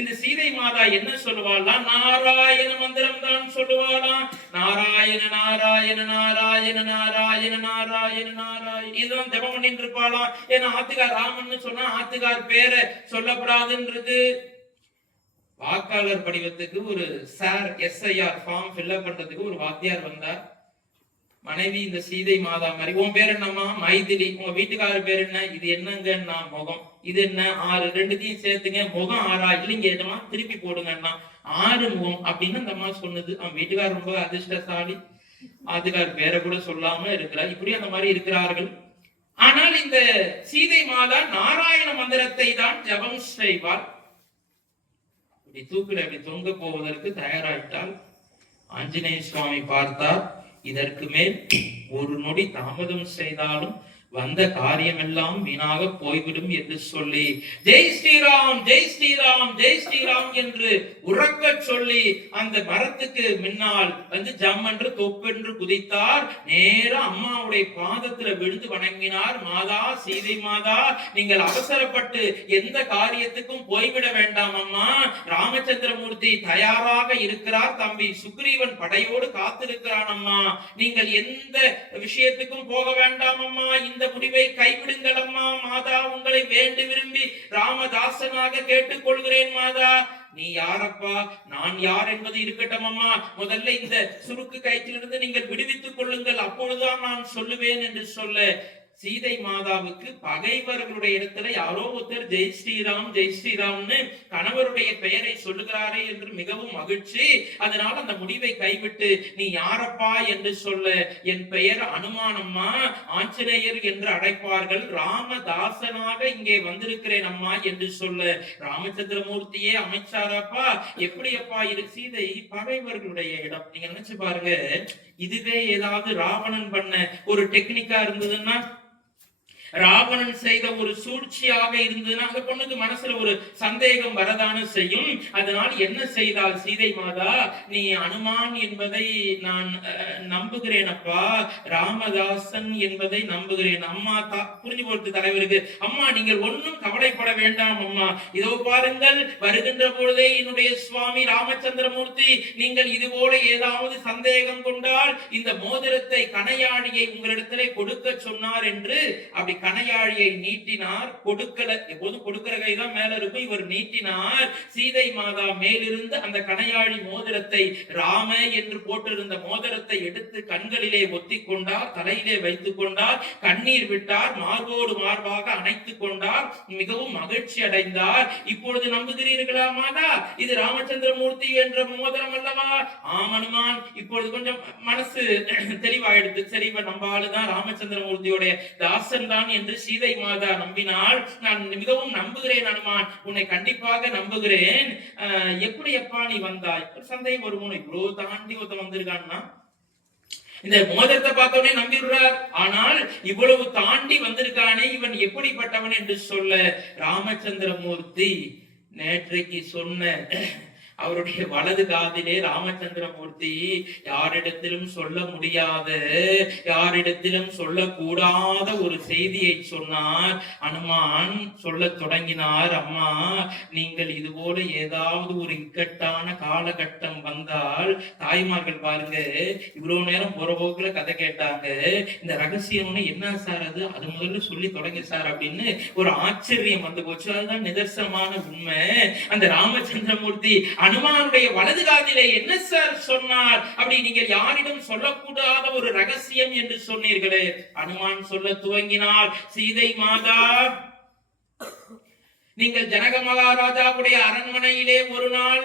இந்த சீதை மாதா என்ன சொல்லுவாளாம்? நாராயண மந்திரம் தான் சொல்லுவாளாம். நாராயண நாராயண நாராயண நாராயண நாராயண நாராயண இதுதான் ஜபம் பண்ணிட்டு இருப்பாளாம். ஏன்னா ஆத்துக்கார் ராமன் சொன்னா ஆத்துக்கார் பேரை சொல்லக்கூடாதுன்றது. வாக்காளர் படிவத்துக்கு ஒரு சார் SIR ஃபார்ம் ஃபில்அப் பண்றதுக்கு ஒரு வாத்தியார் வந்தார். மனைவி இந்த சீதை மாதா மாதிரி, உன் பேர் என்னம்மா? மைதிலி. உங்க வீட்டுக்காரர் பேர் என்ன? இது என்னங்கன்னா முகம். இது என்ன? 6. 2த்தையும் சேர்த்துங்க, முகம் 6. இல்லைங்க என்னமா திருப்பி போடுங்கன்னா 6 முகம் அப்படின்னு அந்த அம்மா சொன்னது. அவன் வீட்டுக்காரர் ரொம்ப அதிர்ஷ்டசாலி, ஆத்துக்கார் பேரை கூட சொல்லாம இருக்கிறார். இப்படி அந்த மாதிரி இருக்கிறார்கள். ஆனால் இந்த சீதை மாதா நாராயண மந்திரத்தை தான் ஜபம் செய்வார். இப்படி தூக்கில அப்படி தொங்க போவதற்கு தயாராயிட்டால் ஆஞ்சநேய சுவாமி பார்த்தார், இதற்கு மேல் ஒரு நொடி தாமதம் செய்தாலும் வந்த காரியம் எல்லாம் வீணாக போய்விடும் என்று சொல்லி ஜெய் ஸ்ரீராம் ஜெய் ஸ்ரீராம் ஜெய் ஸ்ரீராம் என்று உறக்க சொல்லி அந்த மரத்துக்கு முன்னால் வந்து ஜம்மன்று தொப்பென்று குதித்தார். நேர அம்மாவுடைய பாதத்துல விழுந்து வணங்கினார். மாதா, சீதை மாதா, நீங்கள் அவசரப்பட்டு எந்த காரியத்துக்கும் போய்விட வேண்டாம் அம்மா. ராமச்சந்திரமூர்த்தி தயாராக இருக்கிறார். தம்பி சுக்ரீவன் படையோடு காத்திருக்கிறான் அம்மா. நீங்கள் எந்த விஷயத்துக்கும் போக வேண்டாம் அம்மா. இந்த முடிவை கைவிடுங்கள் அம்மா. மாதா, உங்களை வேண்டி விரும்பி ராமதாசனாக கேட்டுக் கொள்கிறேன் மாதா. நீ யாரப்பா, நான் யார் என்பது இருக்கட்டும் அம்மா. முதல்ல இந்த சுருக்கு கயிற்றிலிருந்து நீங்கள் விடுவித்துக் கொள்ளுங்கள், அப்பொழுதுதான் நான் சொல்லுவேன் என்று சொல்ல சீதை மாதாவுக்கு பகைவர்களுடைய இடத்துல யாரோ ஒருத்தர் ஜெய் ஸ்ரீராம் ஜெய் ஸ்ரீராம்னு கணவருடைய பெயரை சொல்லுகிறாரே என்று மிகவும் மகிழ்ச்சி. அதனால அந்த முடிவை கைவிட்டு நீ யாரப்பா என்று சொல்ல, என் பெயர் அனுமானம்மா, ஆஞ்சநேயர் என்று அழைப்பார்கள், ராமதாசனாக இங்கே வந்திருக்கிறேன் அம்மா என்று சொல்ல, ராமச்சந்திரமூர்த்தியே அமைச்சாரப்பா, எப்படி அப்பா சீதை பகைவர்களுடைய இடம். நீங்க நினைச்சு பாருங்க, இதுவே ஏதாவது ராவணன் பண்ண ஒரு டெக்னிக்கா இருந்ததுன்னா, ராவணன் செய்த ஒரு சூழ்ச்சியாக இருந்ததுன்னா அந்த பொண்ணுக்கு மனசுல ஒரு சந்தேகம் வரதான செய்யும். அதனால் என்ன செய்தால் சீதை மாதா, நீ அனுமான் என்பதை நான் நம்புகிறேன் அப்பா, ராமதாசன் என்பதை நம்புகிறேன். அம்மா புரிஞ்சு போட்டு தலைவருக்கு, அம்மா நீங்கள் ஒன்றும் கவலைப்பட வேண்டாம் அம்மா, இதோ பாருங்கள் வருகின்ற பொழுதே என்னுடைய சுவாமி ராமச்சந்திரமூர்த்தி, நீங்கள் இது போல ஏதாவது சந்தேகம் கொண்டால் இந்த மோதிரத்தை கணையாழியை உங்களிடத்திலே கொடுக்க சொன்னார் என்று அப்படி கணையாழியை நீட்டினார். கொடுக்கல, எப்போதும் கொடுக்கிற கைதான் மேல இருக்கும், இவர் நீட்டினார். சீதை மாதா மேலிருந்து அந்த கணையாழி மோதிரத்தை, ராம என்று போட்டிருந்த மோதிரத்தை எடுத்து கண்களிலே ஒத்திக் கொண்டார், தலையிலே வைத்துக் கொண்டார், கண்ணீர் விட்டார், மார்போடு மார்பாக அணைத்துக் கொண்டார், மிகவும் மகிழ்ச்சி அடைந்தார். இப்பொழுது நம்புகிறீர்களா மாதா, இது ராமச்சந்திரமூர்த்தி என்ற மோதிரம் அல்லவா? ஆமனுமான், இப்பொழுது கொஞ்சம் மனசு தெளிவாயிடுது. சரி, நம்ம ஆளுதான் ராமச்சந்திரமூர்த்தியோடைய தாசன் தான் என்று சீதை மாதா நம்பினாள். நான் மிகவும் நம்புகிறேன் அனுமான், உன்னை கண்டிப்பாக நம்புகிறேன். எப்படி அப்பா நீ வந்தாய்? ஒரு சந்தேகம் ஒரு மூணு, இவ்வளவு தாண்டி ஒருத்தன் வந்திருக்கான்னா இந்த மோதிரத்தை பார்த்தவனே நம்பிடுறார். ஆனால் இவ்வளவு தாண்டி வந்திருக்கானே, இவன் எப்படிப்பட்டவன் என்று சொல்ல ராமச்சந்திரமூர்த்தி நேற்றைக்கு சொன்ன அவருடைய வலது காதிலே ராமச்சந்திரமூர்த்தி யாரிடத்திலும் சொல்ல முடியாத, யாரிடத்திலும் சொல்லக்கூடாத ஒரு செய்தியை சொன்னார். அனுமான் சொல்ல தொடங்கினார், அம்மா நீங்கள் இது போல ஏதாவது ஒரு இக்கட்டான காலகட்டம் வந்தால், தாய்மார்கள் பாருங்க இவ்வளவு நேரம் போற போக்குல கதை கேட்டாங்க, இந்த ரகசியம்னு என்ன சார் அது முதல்ல சொல்லி தொடங்கி சார் அப்படின்னு ஒரு ஆச்சரியம் வந்து போச்சு. அதுதான் நிதர்சனமான உண்மை. அந்த ராமச்சந்திரமூர்த்தி அனுமானுடைய வலது காதிலே என்ன சார் சொன்னார், அப்படி நீங்கள் யாரிடம் சொல்லக்கூடாத ஒரு ரகசியம் என்று சொன்னீர்களே. அனுமான் சொல்ல துவங்கினார், சீதை மாதா, நீங்கள் ஜனக மகாராஜாவுடைய அரண்மனையிலே ஒரு நாள்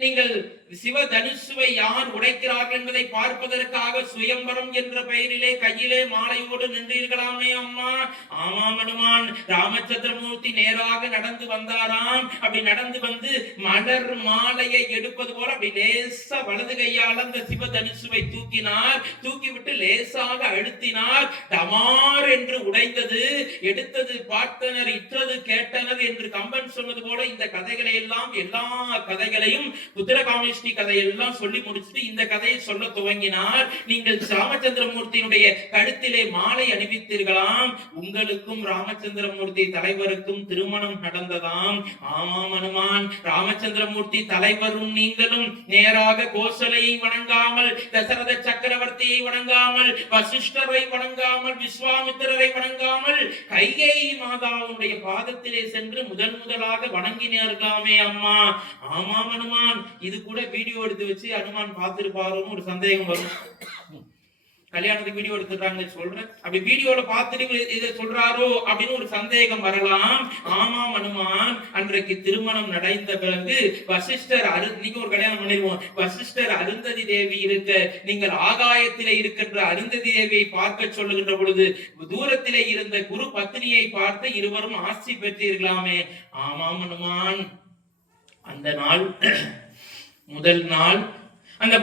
நீங்கள் சிவ தனுசுவை யார் உடைக்கிறார்கள் என்பதை பார்ப்பதற்காக சுயம்பரம் என்ற பெயரிலே கையிலே மாலையோடு நின்றீர்களாமே அம்மா? ஆமாம் அனுமான். ராமச்சந்திரமூர்த்தி நேராக நடந்து வந்தாராம். அப்படி நடந்து வந்து மலர் மாலையை எடுப்பது போல அப்படி லேசா வலது கையால் அந்த சிவ தனுசுவை தூக்கினார். தூக்கிவிட்டு லேசாக அழுத்தினார். டமார் என்று உடைந்தது. எடுத்தது பார்த்தனர், இற்றது கேட்டனர் என்று கம்பன் சொன்னது போல இந்த கதைகளை எல்லாம், எல்லா கதைகளையும் புத்திரகாமி கதையெல்லாம் சொல்லி முடிச்சுட்டு இந்த கதையை சொல்ல துவங்கினார். நீங்கள் ராமச்சந்திரமூர்த்தியினுடைய கழுத்திலே மாலை அணிவித்தீர்களாம். உங்களுக்கும் ராமச்சந்திரமூர்த்தி தலைவருக்கும் திருமணம் நடந்ததாம். ஆமாம் அனுமான். ராமச்சந்திரமூர்த்தி தலைவரும் நீங்களும் நேராக கோசலையை வணங்காமல், தசரத சக்கரவர்த்தியை வணங்காமல், வசிஷ்டரை வணங்காமல், விஸ்வாமித்திரரை வணங்காமல் கைகேயி மாதாவுடைய பாதத்திலே சென்று முதலாக வணங்கினார்களாமே அம்மா? ஆமாம் அனுமான். இது கூட வீடியோ எடுத்து வச்சு அனுமான் பார்த்திருப்பாருன்னு ஒரு சந்தேகம் வரும். கல்யாணத்துக்கு வீடியோ எடுத்துட்டாங்க சொல்றேன், அப்படி வீடியோல பார்த்துட்டு இதை சொல்றாரோ அப்படின்னு ஒரு சந்தேகம் வரலாம். ஆமாம் அனுமான். அன்றைக்கு திருமணம் நடந்த பிறகு வசிஷ்டர் நீங்க ஒரு கல்யாணம் பண்ணிடுவோம், வசிஷ்டர் அருந்ததி தேவி இருக்க, நீங்கள் ஆகாயத்திலே இருக்கின்ற அருந்ததி தேவியை பார்க்க சொல்லுகின்ற பொழுது தூரத்திலே இருந்த குரு பத்னியை பார்த்து இருவரும் ஆசி பெற்றீர்களாமே? ஆமாம் அனுமான். அந்த நாள்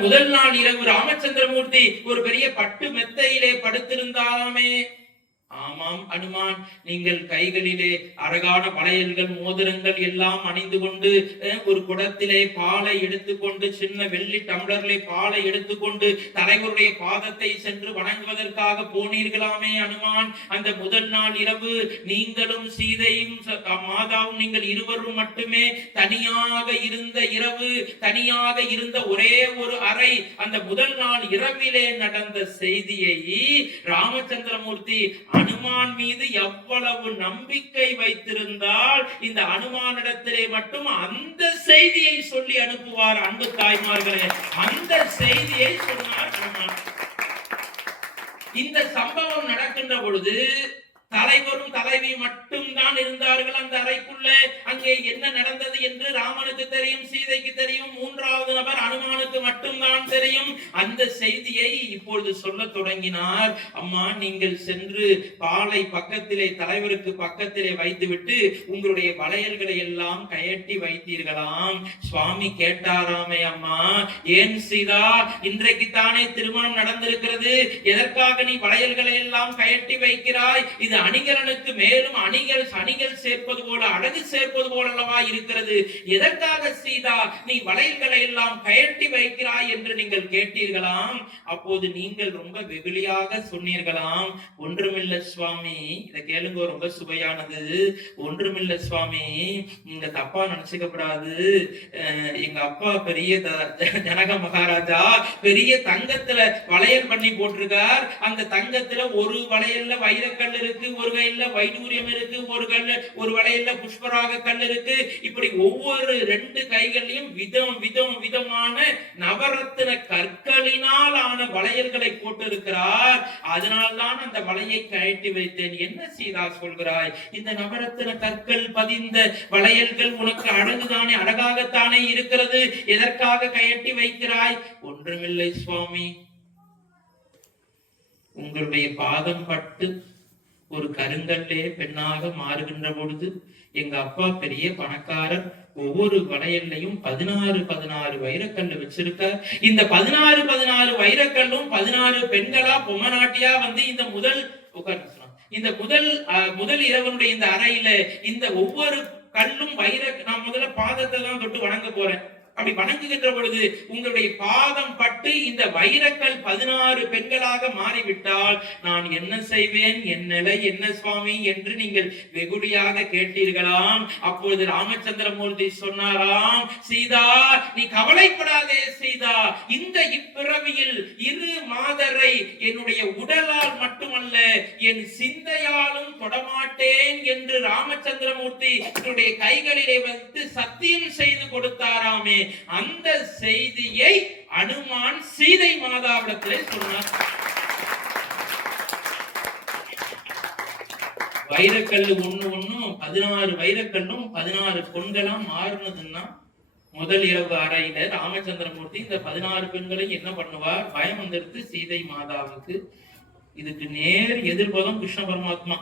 முதல் நாள் இரவு ராமச்சந்திரமூர்த்தி ஒரு பெரிய பட்டு மெத்தையிலே படுத்திருந்தாராமே? ஆமாம் அனுமான். நீங்கள் கைகளிலே அழகான வளையல்கள், மோதிரங்கள் எல்லாம் அணிந்து கொண்டு ஒரு குடத்திலே பாலை எடுத்துக்கொண்டு, சின்ன வெள்ளி டம்ளர்ல பாலை எடுத்துக்கொண்டு தலைவருடைய பாதத்தை சென்று வணங்குவதற்காக போனீர்களாமே அனுமான்? அந்த முதல் நாள் இரவு நீங்களும் சீதையும் மாதாவும் நீங்கள் இருவரும் மட்டுமே தனியாக இருந்த இரவு, தனியாக இருந்த ஒரே ஒரு அறை. அந்த முதல் நாள் இரவிலே நடந்த செய்தியை ராமச்சந்திரமூர்த்தி அனுமான் மீது எவ்வளவு நம்பிக்கை வைத்திருந்தால் இந்த அனுமானிடத்திலே மட்டும் அந்த செய்தியை சொல்லி அனுப்புவார். அன்பு தாய்மார்களே, அந்த செய்தியை சொன்னார் அனுமான். இந்த சம்பவம் நடக்கின்ற பொழுது தலைவரும் தலைவி மட்டும் தான் இருந்தார்கள் அந்த அறைக்குள்ள. அங்கே என்ன நடந்தது என்று ராமனுக்கு தெரியும், சீதைக்கு தெரியும், மூன்றாவது நபர் அனுமானுக்கு மட்டும்தான் தெரியும். அந்த செய்தியை இப்பொழுது சொல்ல தொடங்கினார். அம்மா, நீங்கள் சென்று பாலை பக்கத்திலே, தலைவருக்கு பக்கத்திலே வைத்துவிட்டு உங்களுடைய வளையல்களை எல்லாம் கயட்டி வைத்தீர்களாம். சுவாமி கேட்டாராமே, அம்மா ஏன் சீதா, இன்றைக்கு தானே திருமணம் நடந்திருக்கிறது, எதற்காக நீ வளையல்களை எல்லாம் கயட்டி வைக்கிறாய்? இது அணிகலனுக்கு மேலும் அணிகள் சேர்ப்பது போல அழகு சேர்ப்பது போல அல்லவா இருக்கிறது. எதற்காக சீதா நீ வளையல்களை எல்லாம் கயட்டி வைக்கிறாய் என்று நீங்கள் கேட்டீர்களாம். அப்போது நீங்கள் ரொம்ப வெகுளியாக சொன்னீர்களாம், ஒன்றுமில்ல சுவாமி, இதை கேளுங்க, ரொம்ப சுவையானது. ஒன்றுமில்ல சுவாமி, நீங்க தப்பா நினைச்சுக்கப்படாது. எங்க அப்பா பெரிய ஜனக மகாராஜா பெரிய தங்கத்துல வளையல் பண்ணி போட்டிருக்கார். அந்த தங்கத்துல ஒரு வளையல்ல வைரக்கல் இருக்கு, ஒரு கையில வைடூரியம் இருக்கு, ஒரு வளையல்ல புஷ்பராக கல் இருக்கு. இப்படி ஒவ்வொரு 2 கைகளையும் விதமான நவரத்தின கற்களினால் ஆன வளையல்களை போட்டிருக்கிறார். அதனால்தான் அந்த வளையை கழட்டி வைத்தேன். என்ன சீதா சொல்கிறாய்? இந்த நவரத்தின கற்கள் பதிந்த வளையல்கள் உனக்கு அழகுதானே, அழகாகத்தானே இருக்கிறது, எதற்காக கழட்டி வைக்கிறாய்? ஒன்றுமில்லை சுவாமி, உங்களுடைய பாதம் பட்டு ஒரு கருங்கல்லே பெண்ணாக மாறுகின்ற பொழுது எங்க அப்பா பெரிய பணக்காரர், ஒவ்வொரு வளையல்லையும் 16 வைரக்கல் வச்சிருக்கார். இந்த 16 வைரக்கல்லும் 16 பெண்களா பொம்மநாட்டியா வந்து இந்த முதல் இரவனுடைய இந்த அறையில இந்த ஒவ்வொரு கல்லும் நான் முதல்ல பாதத்தை தான் தொட்டு வணங்க போறேன். அப்படி வணங்குகின்ற பொழுது உங்களுடைய பாதம் பட்டு இந்த வைரக்கல் 16 பெண்களாக மாறிவிட்டால் நான் என்ன செய்வேன், என் நிலை என்ன சுவாமி என்று நீங்கள் வெகுளியாக கேட்டீர்களாம். அப்பொழுது ராமச்சந்திரமூர்த்தி சொன்னாராம், சீதா நீ கவலைப்படாதே சீதா, இந்த இப்பிறவியில் 2 மாதரை என்னுடைய உடலால் மட்டுமல்ல என் சிந்தையாலும் தொடமாட்டேன் என்று ராமச்சந்திரமூர்த்தி என்னுடைய கைகளிலே வைத்து சத்தியம் செய்து கொடுத்தாராமே. அந்த செய்தியை அனுமான் சீதை மாதாவிடத்திலே சொன்னார். வைரக்கல்லு ஒண்ணும் 16 வைரக்கல்லும் 16 பொண்களா மாறினதுன்னா முதல் இரவு அறையில ராமச்சந்திரமூர்த்தி இந்த 16 பெண்களையும் என்ன பண்ணுவார்? பயம் வந்துடுது சீதை மாதாவுக்கு. இதுக்கு நேர் எதிர்பதம் கிருஷ்ண பரமாத்மா.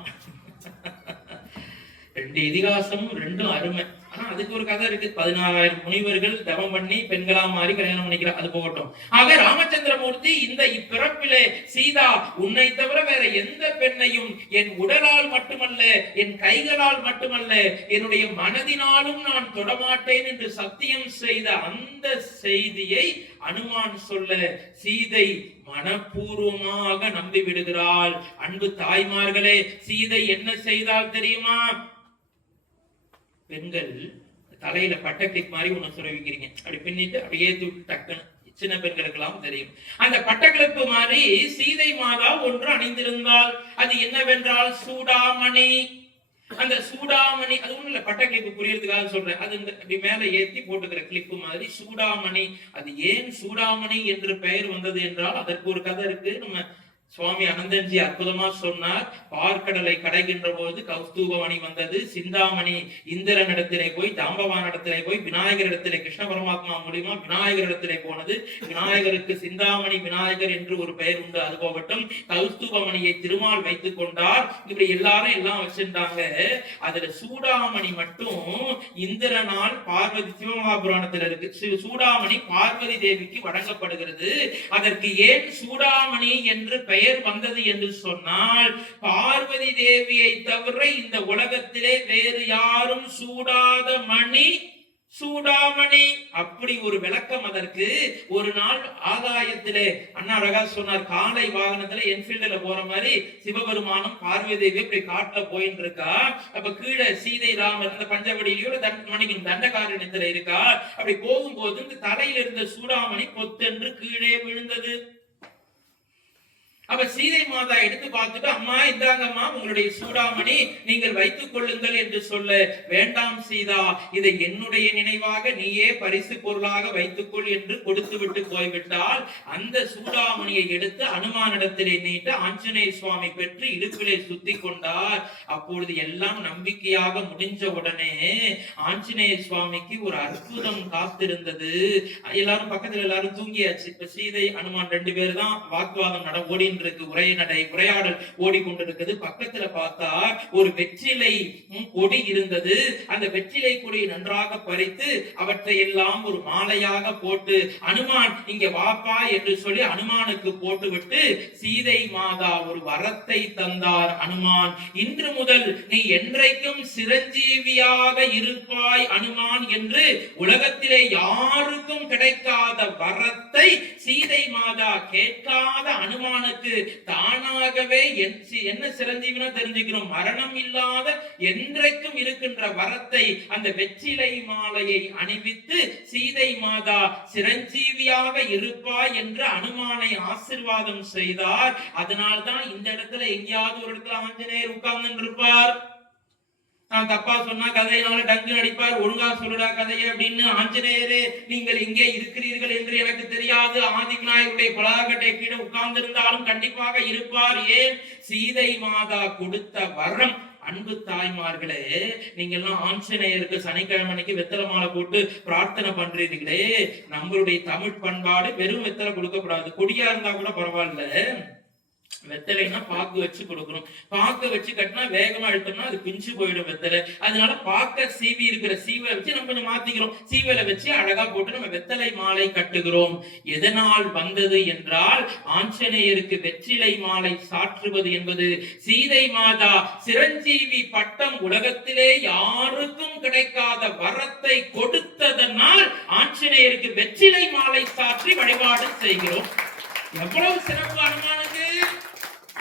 2 இதிகாசமும் 2 அருமை. ஆனா அதுக்கு ஒரு கதை இருக்கு. 16,000 முனிவர்கள் தவம் பண்ணி பெண்களா மாறி கல்யாணம் பண்ணிக்கிறார். அது போகட்டும். ஆக ராமச்சந்திரமூர்த்தி இந்த இப்பிறப்பிலே சீதா உன்னை தவிர வேற எந்த பெண்ணையும் என் உடலால் மட்டுமல்ல, என் கைகளால் மட்டுமல்ல, என்னுடைய மனதினாலும் நான் தொடமாட்டேன் என்று சத்தியம் செய்த அந்த செய்தியை அனுமான் சொல்ல சீதை மனப்பூர்வமாக நம்பி விடுகிறாள். அன்பு தாய்மார்களே, சீதை என்ன செய்தால் தெரியுமா? பெண்கள் தலையில பட்டை கிளிப் மாதிரி ஒண்ணு சுரவிக்கிறீங்க, அப்படி பின்னிட்டு அப்படியே டக்குன்னு, சின்ன பெண்களுக்கு எல்லாம் தெரியும். அந்த பட்டக்கிழப்பு மாதிரி சீதை மாதா ஒன்று அணிந்திருந்தால் அது என்னவென்றால் சூடாமணி. அந்த சூடாமணி அது ஒண்ணு இல்ல, பட்ட கிளிப்பு புரியறதுக்காக சொல்றேன். அது இப்படி மேல ஏத்தி போட்டுக்கிற கிளிப்பு மாதிரி சூடாமணி. அது ஏன் சூடாமணி என்று பெயர் வந்தது என்றால் அதற்கு ஒரு கதை இருக்கு. நம்ம சுவாமி அனந்தன்ஜி அற்புதமா சொன்னார். பார்க்கடலை கடைகின்ற போது கௌஸ்தூபமணி வந்தது. சிந்தாமணி இந்திரன் இடத்திலே போய், ஜாம்பவான் இடத்திலே போய், விநாயகர் இடத்திலே கிருஷ்ண பரமாத்மா மூலியமா விநாயகர் இடத்திலே போனது. விநாயகருக்கு சிந்தாமணி விநாயகர் என்று ஒரு பெயர் உண்டு. அது போகட்டும், கௌஸ்தூபமணியை திருமால் வைத்துக் கொண்டார். இப்படி எல்லாரும் எல்லாம் வச்சிருந்தாங்க. அதுல சூடாமணி மட்டும் இந்திரனால் பார்வதி, சிவமகாபுராணத்தில் இருக்கு, சூடாமணி பார்வதி தேவிக்கு வழங்கப்படுகிறது. அதற்கு ஏன் சூடாமணி என்று பெயர் வந்தது என்று சொன்னால், பார்வதி தேவியை தவிர இந்த உலகத்திலே வேறு யாரும் சூடாத மணி சூடாமணி. அப்படி ஒரு விளக்கம் அதற்கு. ஒரு நாள் ஆகாயத்திலே அண்ணா அழகா சொன்னார், காலை வாகனத்துல என்ஃபீல்டுல போற மாதிரி சிவபெருமானும் பார்வதி தேவி இப்படி காட்டுல போயிட்டு இருக்கா. அப்ப கீழே சீதை ராமர் இந்த பஞ்சவடியிலோ தண்டகாரண்யத்துல இருக்கா. அப்படி போகும்போது இந்த தலையில இருந்த சூடாமணி பொத்தென்று கீழே விழுந்தது. அப்ப சீதை மாதா எடுத்து பார்த்துட்டு, அம்மா இந்தாங்கம்மா உங்களுடைய சூடாமணி, நீங்கள் வைத்துக் கொள்ளுங்கள் என்று சொல்ல, வேண்டாம் சீதா, இதை என்னுடைய நினைவாக நீயே பரிசு பொருளாக வைத்துக்கொள் என்று கொடுத்து விட்டு போய்விட்டால், அந்த சூடாமணியை எடுத்து அனுமானிடத்திலே நீட்டு ஆஞ்சநேய சுவாமி பெற்று இடுப்பிலே சுத்தி கொண்டார். அப்பொழுது எல்லாம் நம்பிக்கையாக முடிஞ்ச உடனே ஆஞ்சநேய சுவாமிக்கு ஒரு அற்புதம் காத்திருந்தது. எல்லாரும் பக்கத்துல எல்லாரும் தூங்கியாச்சு. இப்ப சீதை அனுமான் 2 பேர் தான் வாக்குவாதம் ஓடின்னு போயின்னு இருக்கு, உரையாடல் ஓடிக்கொண்டிருக்குது. பக்கத்துல பார்த்தா ஒரு வெற்றிலை கொடி இருந்தது. அந்த வெற்றிலை கொடியை நன்றாக பறித்து அவற்றை எல்லாம் ஒரு மாலையாக போட்டு அனுமான் இங்க வாப்பா என்று சொல்லி அனுமானுக்கு போட்டுவிட்டு சீதை மாதா ஒரு வரத்தை தந்தார். அனுமான், இன்று முதல் நீ என்றைக்கும் சிரஞ்சீவியாக இருப்பாய் அனுமான் என்று உலகத்திலே யாருக்கும் கிடைக்காத வரத்தை சீதை மாதா கேட்காத அனுமானுக்கு தானாகவே என்ன சிரஞ்சீவினா தெரிஞ்சுக்கணும், மரணம் இல்லாத என்றைக்கும் இருக்கின்ற வரத்தை அந்த வெற்றிலை மாலையை அணிவித்து சீதை மாதா சிரஞ்சீவியாக இருப்பாய் என்று அனுமானை ஆசீர்வாதம் செய்தார். அதனால்தான் இந்த இடத்துல எங்கேயாவது ஒரு இடத்துல ஆஞ்சநேயர் உட்கார்ந்து இருப்பார். நான் தப்பா சொன்னா கதையினால டங்கு நடிப்பார், ஒழுங்கா சொல்லுடா கதையை அப்படின்னு. ஆஞ்சநேயரே நீங்கள் இங்கே இருக்கிறீர்கள் என்று எனக்கு தெரியாது, ஆதிவிநாயகருடைய பலாகட்டை கீழே உட்கார்ந்து இருந்தாலும் கண்டிப்பாக இருப்பார். ஏன்? சீதை மாதா கொடுத்த வரம். அன்பு தாய்மார்களே, நீங்க எல்லாம் ஆஞ்சநேயருக்கு சனிக்கிழமைக்கு வெத்தலை மாலை போட்டு பிரார்த்தனை பண்றீங்களே, நம்மளுடைய தமிழ் பண்பாடு வெறும் வெத்தலை கொடுக்கப்படாது. கொடியா இருந்தா கூட பரவாயில்ல, வெத்தலைன்னா பாக்கு வச்சு கொடுக்கணும். பாக்க வச்சு கட்டினா வேகமா எடுத்தோம்னா அது பிஞ்சு போயிடும் வெத்தலை. அதனால பாக்க சீவி இருக்கிற சீவை வச்சு நம்ம கொஞ்சம் மாத்திக்கிறோம், சீவலை வச்சு அழகா போட்டு நம்ம வெத்தலை மாலை கட்டுகிறோம். எதனால் வந்தது என்றால், ஆஞ்சநேயருக்கு வெற்றிலை மாலை சாற்றுவது என்பது சீதை மாதா சிரஞ்சீவி பட்டம் உலகத்திலே யாருக்கும் கிடைக்காத வரத்தை கொடுத்ததனால் ஆஞ்சநேயருக்கு வெற்றிலை மாலை சாற்றி வழிபாடு செய்கிறோம். எவ்வளவு சிறப்பு அனுமானுக்கு!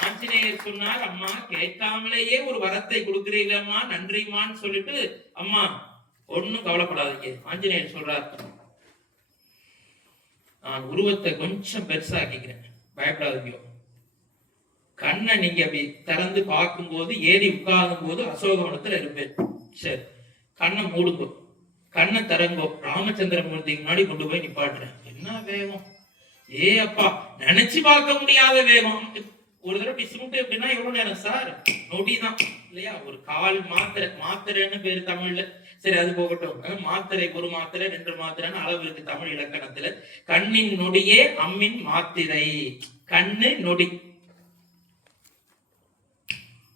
ஆஞ்சநேயர் சொன்னார், அம்மா கேட்காமலேயே ஒரு வரத்தை கொடுக்கிறீங்களம்மா, நன்றிமான்னு சொல்லிட்டு, அம்மா ஒன்னும் கவலைப்படாதீங்க. ஆஞ்சநேயர் சொல்றார், நான் உருவத்தை கொஞ்சம் பெருசாக்கிக்கிறேன், பயப்படாதீங்க. கண்ணை நீங்க அப்படி திறந்து பார்க்கும் போது, ஏறி உட்காரும் போது அசோகவனத்துல இருப்பேன். சரி, கண்ணை மூடுங்கோ, கண்ணை திறங்கோ, ராமச்சந்திரமூர்த்திக்கு முன்னாடி கொண்டு போய் நிப்பாட்டுறேன். என்ன வேகம்! ஏ அப்பா, நினைச்சு பார்க்க முடியாத வேகம். ஒரு தடவை சிமுட்டு அப்படின்னா எவ்வளவு நேரம் சார்? நொடிதான் இல்லையா? ஒரு கால் மாத்திரைன்னு பேரு தமிழ்ல. சரி, அது போகட்டும். மாத்திரை, ஒரு மாத்திரை, 2 மாத்திரைன்னு அளவு இருக்கு தமிழ் இலக்கணத்துல. கண்ணின் நொடியே அம்மின் மாத்திரை. கண்ணு நொடி,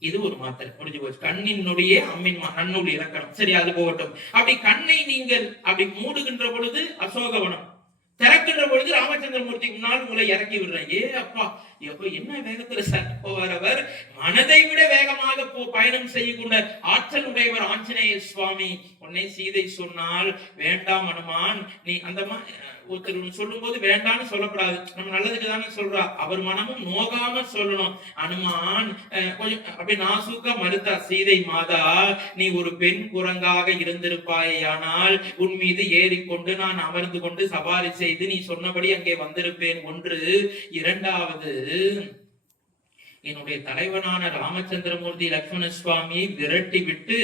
இது ஒரு மாத்திரை, முடிஞ்சு போச்சு. கண்ணின் நொடியே அம்மின் நன்னூல் இலக்கணம். சரி, அது போகட்டும். அப்படி கண்ணை நீங்கள் அப்படி மூடுகின்ற பொழுது அசோகவனம், திறக்கின்ற பொழுது ராமச்சந்திரமூர்த்தி முன்னால் உங்களை இறக்கி விடுறேன். ஏ அப்பா, எப்போ என்ன வேகத்துல போவார்! மனதை விட வேகமாக பயணம் செய்யக்கூடிய ஆற்றல் உடையவர் ஆஞ்சநேயர் சுவாமி. உன்னை சீதை சொன்னால், வேண்டாம் அனுமான், நீ அந்த ஒருத்தர் சொல்லும் போது வேண்டாம்னு சொல்லக்கூடாது, நம்ம நல்லதுக்கு தானே சொல்றா. அவர் மனமும் நோகாம சொல்லணும். அனுமான் கொஞ்சம் அப்படி நாசூக்கா மறுத்தா சீதை மாதா, நீ ஒரு பெண் குரங்காக இருந்திருப்பாயானால் உன் மீது ஏறிக்கொண்டு நான் அமர்ந்து கொண்டு சவாரி செய்து நீ சொன்னபடி அங்கே வந்திருப்பேன். ஒன்று. இரண்டாவது, என்னுடைய தலைவனான ராமச்சந்திரமூர்த்தி லட்சுமண சுவாமியை விரட்டி விட்டு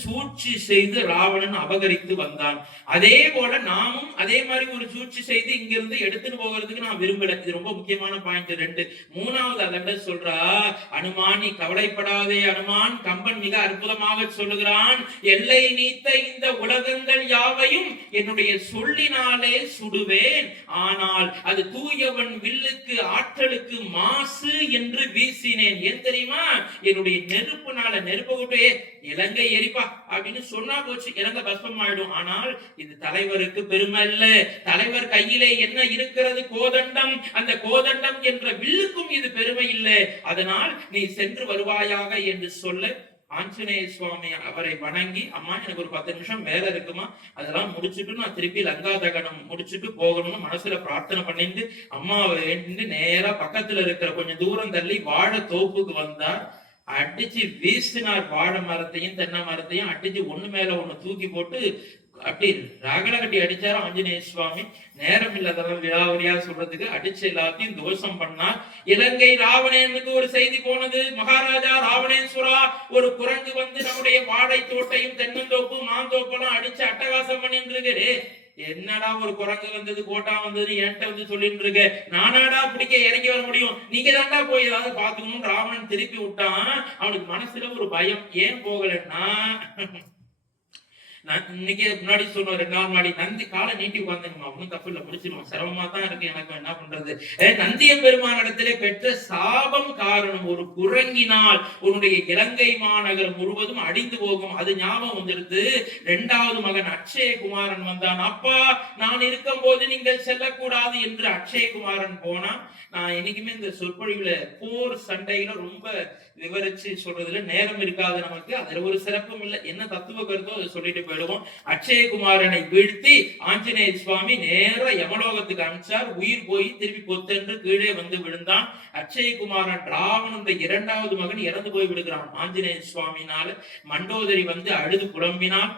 சூழ்ச்சி செய்து ராவணன் அபகரித்து வந்தான். அதே போல நாமும் அதே மாதிரி ஒரு சூழ்ச்சி செய்து இங்கிருந்து எடுத்துட்டு போகிறதுக்கு நான் விரும்பல. இது ரொம்ப முக்கியமான பாயிண்ட் 2. மூணாவது, அதை விட சொல்றா, அனுமான் நீ கவலைப்படாதே அனுமான். கம்பன் மிக அற்புதமாக சொல்லுகிறான், எல்லை நீத்த இந்த உலகங்கள் யாவையும் என்னுடைய சொல்லினாலே சுடுவேன், ஆனால் அது தூயவன் வில்லுக்கு ஆற்றலுக்கு மாசு என்று வீசினேன். ஏன் தெரியுமா? என்னுடைய நெருப்புனால நெருப்பை இலங்கை எரிப்பா அப்படின்னு சொன்னா போச்சு, இலங்கை பஸ்பம் ஆயிடும். ஆனால் இது தலைவருக்கு பெருமை இல்ல. தலைவர் கையிலே என்ன இருக்கிறது? கோதண்டம். அந்த கோதண்டம் என்ற வில்லுக்கும் இது பெருமை இல்லை. அதனால் நீ சென்று வருவாயாக என்று சொல்ல ஆஞ்சநேய சுவாமி அவரை வணங்கி, அம்மா எனக்கு ஒரு 10 நிமிஷம் வேலை இருக்குமா, அதெல்லாம் முடிச்சுட்டு நான் திருப்பி லங்கா தகனம் முடிச்சுட்டு போகணும்னு மனசுல பிரார்த்தனை பண்ணிட்டு அம்மாவை வேண்டிட்டு நேரா பக்கத்துல இருக்கிற கொஞ்சம் தூரம் தள்ளி வாழை தோப்புக்கு வந்தார். அடிச்சு வீசினார். வாழை மரத்தையும் தென்னை மரத்தையும் அடிச்சு ஒண்ணு மேல ஒண்ணு தூக்கி போட்டு அப்படி ரகல கட்டி அடிச்சாரு ஆஞ்சநேய சுவாமி. நேரம் இல்லாதவங்க விழாவரியா சொல்றதுக்கு அடிச்சு எல்லாத்தையும் தோஷம் பண்ணார். இலங்கை ராவணனுக்கு ஒரு செய்தி போனது. மகாராஜா ராவணேஸ்வரா, ஒரு குரங்கு வந்து நம்முடைய வாழை தோட்டையும் தென்னந்தோப்பு மாந்தோப்பெல்லாம் அடிச்சு அட்டகாசம் பண்ணிட்டு இருக்கு. என்னடா ஒரு குரங்கு வந்தது, கோட்டா வந்தது என்கிட்ட வந்து சொல்லிட்டு இருக்க, நானாடா பிடிக்க இறங்கி வர முடியும், நீங்க தாண்டா போய் ஏதாவது பாத்துக்கணும். ராவணன் திருப்பி விட்டான். அவனுக்கு மனசுல ஒரு பயம். ஏன் போகலன்னா, நான் இன்னைக்கே முன்னாடி சொன்னோம் 2 நாள் முன்னாடி நந்தி காலை நீட்டி உட்காந்துங்கம்மா, ஒன்றும் தப்பு இல்லை, முடிச்சிருவோம், சிரமமா தான் இருக்கு எனக்கு, என்ன பண்றது. நந்திய பெருமானிடத்திலே பெற்ற சாபம் காரணம், ஒரு குரங்கினால் உன்னுடைய இலங்கை மாநகரம் முழுவதும் அடிந்து போகும். அது ஞாபகம் வந்துடுது. 2வது மகன் அக்ஷயகுமாரன் வந்தான். அப்பா, நான் இருக்கும் போது நீங்கள் செல்லக்கூடாது என்று அக்ஷயகுமாரன் போனா. நான் என்னைக்குமே இந்த சொற்பொழிவுல போர் சண்டையில ரொம்ப விவரிச்சு சொல்றதுல நேரம் இருக்காது நமக்கு. அதுல ஒரு சிறப்பும் இல்லை, என்ன தத்துவ கருத்தோ அதை சொல்லிட்டு போயிடுவோம். அக்ஷயகுமாரனை வீழ்த்தி ஆஞ்சநேய சுவாமி நேர யமலோகத்துக்கு அனுப்பிச்சார். உயிர் போய் திருப்பி பொத்தென்று கீழே வந்து விழுந்தான். அக்ஷயகுமாரன் ராவணன் 2வது மகன் இறந்து போய் விடுகிறான் ஆஞ்சநேய சுவாமினால. மண்டோதரி வந்து அழுது புலம்பினான்.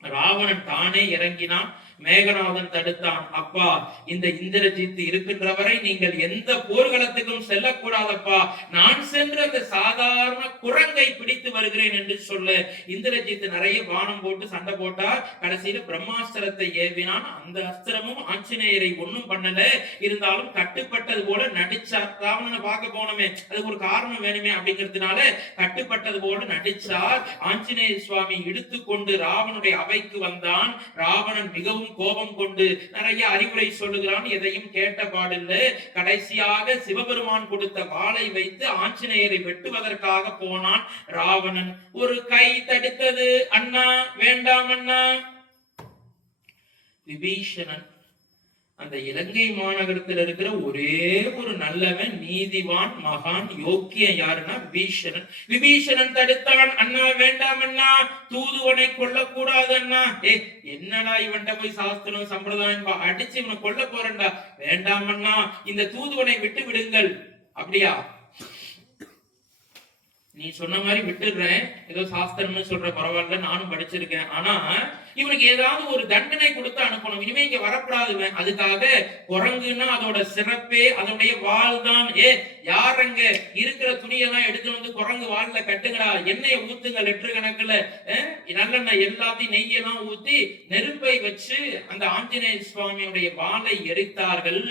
ராவணன் தானே இறங்கினான். மேகநாதன் தடுத்தான். அப்பா, இந்த இந்திரஜித் இருக்கின்ற வரை நீங்கள் எந்த போர்க்களத்துக்கும் செல்லக்கூடாதப்பா, நான் சென்று அந்த சாதாரண குரங்கை பிடித்து வருகிறேன் என்று சொல்ல இந்திரஜித் நிறைய பானம் போட்டு சண்டை போட்டார். கடைசியில பிரம்மாஸ்திரத்தை ஏவினான். அந்த அஸ்திரமும் ஆஞ்சநேயரை ஒண்ணும் பண்ணல. இருந்தாலும் கட்டுப்பட்டது போல நடிச்சார். ராவணனை பார்க்க போனோமே, அதுக்கு ஒரு காரணம் வேணுமே அப்படிங்கிறதுனால கட்டுப்பட்டது போல நடிச்சார். ஆஞ்சநேய சுவாமி இழுத்துக்கொண்டு ராவனுடைய அவைக்கு வந்தான். ராவணன் மிகவும் கோபம் கொண்டு நிறைய அறிவுரை சொல்லுகிறான். எதையும் கேட்ட பாடில்லை. கடைசியாக சிவபெருமான் கொடுத்த வாளை வைத்து ஆஞ்சநேயரை வெட்டுவதற்காக போனான் ராவணன். ஒரு கை தடுத்தது. அண்ணா வேண்டாம் அண்ணா. விபீஷணன் அந்த இலங்கை மாநகரத்தில் இருக்கிற ஒரே ஒரு நல்லவன், நீதிவான், மகான், யோக்கியம் யாருன்னா விபீஷணன். விபீஷணன் தடுத்தான். அண்ணா வேண்டாம் அண்ணா, தூதுவனை கொல்லக்கூடாது அண்ணா. என்னடா இவன்ட போய் சாஸ்திரம் சம்பிரதாயம் அடிச்சு இவனை கொல்ல போறேன்டா. வேண்டாம் அண்ணா, இந்த தூதுவனை விட்டு விடுங்கள். அப்படியா, நீ சொன்ன மாதிரி விட்டுடுறேன், ஏதோ சாஸ்திரம்னு சொல்ற, பரவாயில்ல, நானும் படிச்சிருக்கேன். ஆனா இவனுக்கு ஏதாவது ஒரு தண்டனை கொடுத்து அனுப்பணும். இனிமே இங்க வரக்கூடாது. அதுக்காக குரங்குன்னா அதோட சிறப்பே அதோடைய வால் தான். யாரங்க இருக்கிற துணியெல்லாம் எடுத்து வந்து குரங்கு வால்ல கட்டுங்கடா, எண்ணெயை ஊத்துங்க, லிட்டர் கணக்குல நல்லெண்ணெய் எல்லாத்தையும் நெய்யெல்லாம் ஊத்தி நெருப்பை வச்சு அந்த ஆஞ்சநேய சுவாமியுடைய வாளை எரித்தார்கள்.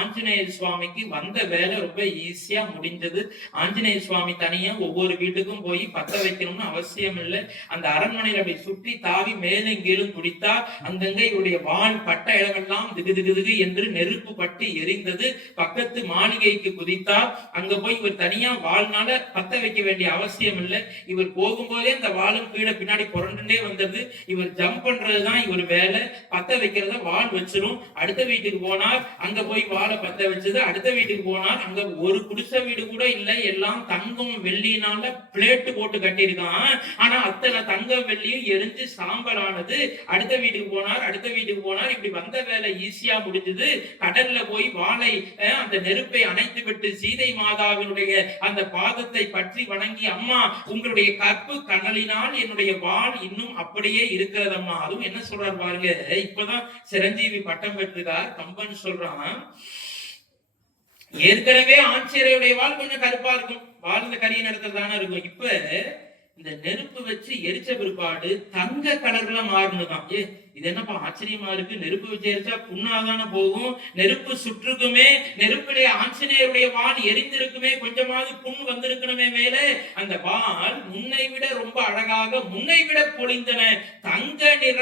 ஆஞ்சநேய சுவாமிக்கு வந்த வேலை ரொம்ப ஈஸியா முடிஞ்சது. ஆஞ்சநேய சுவாமி தனியா ஒவ்வொரு வீட்டுக்கும் போய் பத்த வைக்கணும்னு அவசியம் இல்லை. அந்த அரண்மனையில அப்படி சுற்றி தாவி மேலும் கீழும் குடித்தார். அங்கங்க இவருடைய வாள் பட்ட இடமெல்லாம் திகு திகு திகு என்று நெருப்பு பட்டு எரிந்தது. பக்கத்து மாளிகைக்கு குதித்தார். அங்க போய் இவர் தனியா வாழ்னால பத்த வைக்க வேண்டிய அவசியம் இல்லை. இவர் போகும்போதே அந்த வாளும் கீழே பின்னாடி புரண்டுட்டே வந்தது. இவர் ஜம்ப் பண்றதுதான் இவர் வேலை. பத்த வைக்கிறத வாள் வச்சிரும். அடுத்த வீட்டுக்கு போனார், அங்க போய் வாழை பத்த வச்சது. அடுத்த வீட்டுக்கு போனார், அங்க ஒரு குடிசை வீடு கூட இல்லை, எல்லாம் தங்கம் வெள்ளினால பிளேட்டு போட்டு கட்டியிருக்கான். ஆனா அத்தனை தங்கம் வெள்ளியும் எரிஞ்சு சாம்பலானது. அடுத்த வீட்டுக்கு போனார், அடுத்த வீட்டுக்கு போனார். இப்படி வந்த வேலை ஈஸியா முடிஞ்சது. கடல்ல போய் வாளை அந்த நெருப்பை அணைத்து விட்டு சீதை மாதாவினுடைய அந்த பாதத்தை பற்றி வணங்கி, அம்மா, உங்களுடைய கற்பு கனலினால் என்னுடைய வாள் இன்னும் அப்படியே இருக்கிறதம்மா. அதுவும் என்ன சொல்றாரு பாருங்க, இப்பதான் சிரஞ்சீவி பட்டம் பெற்றிருக்கார். கம்பன் சொல்றான், ஏற்கனவே ஆஞ்சநேயருடைய வாள் கொஞ்சம் கருப்பா இருக்கும், வாழ்ந்த கரிய இடத்துல தானே இருக்கும். இப்ப இந்த நெருப்பு வச்சு எரிச்ச பிற்பாடு தங்க கலர்ல மாறுனதான். இது என்னப்பா ஆச்சரியமா இருக்கு, நெருப்பு வச்சு எரிச்சா புண்ணாதான போகும், நெருப்பு சுற்றுக்குமே, நெருப்பிலே ஆஞ்சநேயருடைய வாள் எரிந்திருக்குமே, கொஞ்சமாவது புண் வந்திருக்கணுமே மேலே. அந்த வாள் முன்னை விட ரொம்ப அழகாக, முன்னை விட பொழிந்தன, தங்க நிற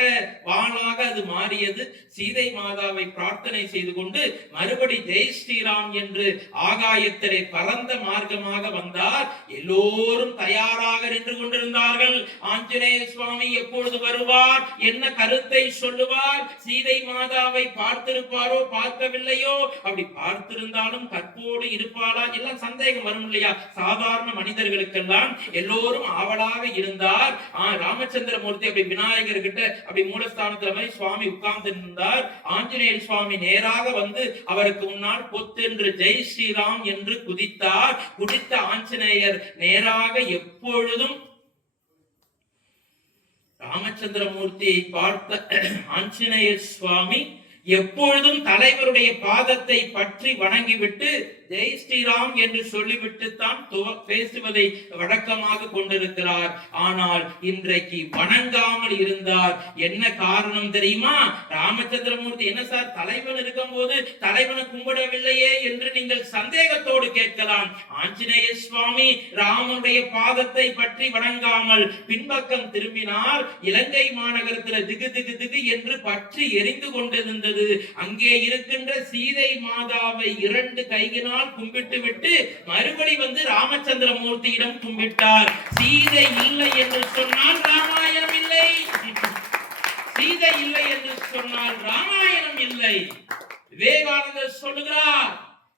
வாளாக அது மாறியது. சீதை மாதாவை பிரார்த்தனை செய்து கொண்டு மறுபடி ஜெய் ஸ்ரீராம் என்று ஆகாயத்திலே பரந்த மார்க்கமாக வந்தார். எல்லோரும் தயாராக நின்று கொண்டிருந்தார்கள். ஆஞ்சநேய சுவாமி எப்பொழுது வருவார், என்ன கருத்தை சொல்லுவார், சீதை மாதாவை பார்த்திருப்பாரோ பார்க்கவில்லையோ, அப்படி பார்த்திருந்தாலும் கற்போடு இருப்பாளா, எல்லாம் சந்தேகம் வரும் இல்லையா சாதாரண மனிதர்களுக்கெல்லாம். எல்லோரும் ஆவலாக இருந்தார். ராமச்சந்திரமூர்த்தி அப்படி விநாயகர் கிட்ட அப்படி மூலஸ்தானத்துல மாதிரி சுவாமி உட்கார்ந்து இருந்தார். ஆஞ்சநேயர் சுவாமி நேராக வந்து அவருக்கு முன்னால் பொத்தென்று ஜெய் ஸ்ரீராம் என்று குதித்தார். குதித்த ஆஞ்சநேயர் நேராக எப்பொழுதும் ராமச்சந்திரமூர்த்தியை பார்த்த ஆஞ்சநேய சுவாமி எப்பொழுதும் தலைவருடைய பாதத்தை பற்றி வணங்கிவிட்டு ஜெய் ஸ்ரீராம் என்று சொல்லிவிட்டு தான் பேசுவதை வழக்கமாக கொண்டிருக்கிறார். ஆனால் இன்றைக்கு வணங்காமல் இருந்தார். என்ன காரணம் தெரியுமா? ராமச்சந்திரமூர்த்தி, என்ன சார் தலைவன் இருக்கும் போது தலைவனை கும்பிடவில்லையே என்று நீங்கள் சந்தேகத்தோடு கேட்கலாம். ஆஞ்சநேய சுவாமி ராமனுடைய பாதத்தை பற்றி வணங்காமல் பின்பக்கம் திரும்பினார். இலங்கை மாநகரத்தில் திகு திகு திகு என்று பற்றி எரிந்து கொண்டிருந்தது. அங்கே இருக்கின்ற சீதை மாதாவை 2 கைகளினால் கும்பிட்டு விட்டு மறுபடி வந்து ராமச்சந்திரமூர்த்தியிடம் கும்பிட்டார். சீதை இல்லை என்று சொன்னால் ராமாயணம் இல்லை, சீதை இல்லை என்று சொன்னால் ராமாயணம் இல்லை. விவேகானந்தர் சொல்லுகிறார்,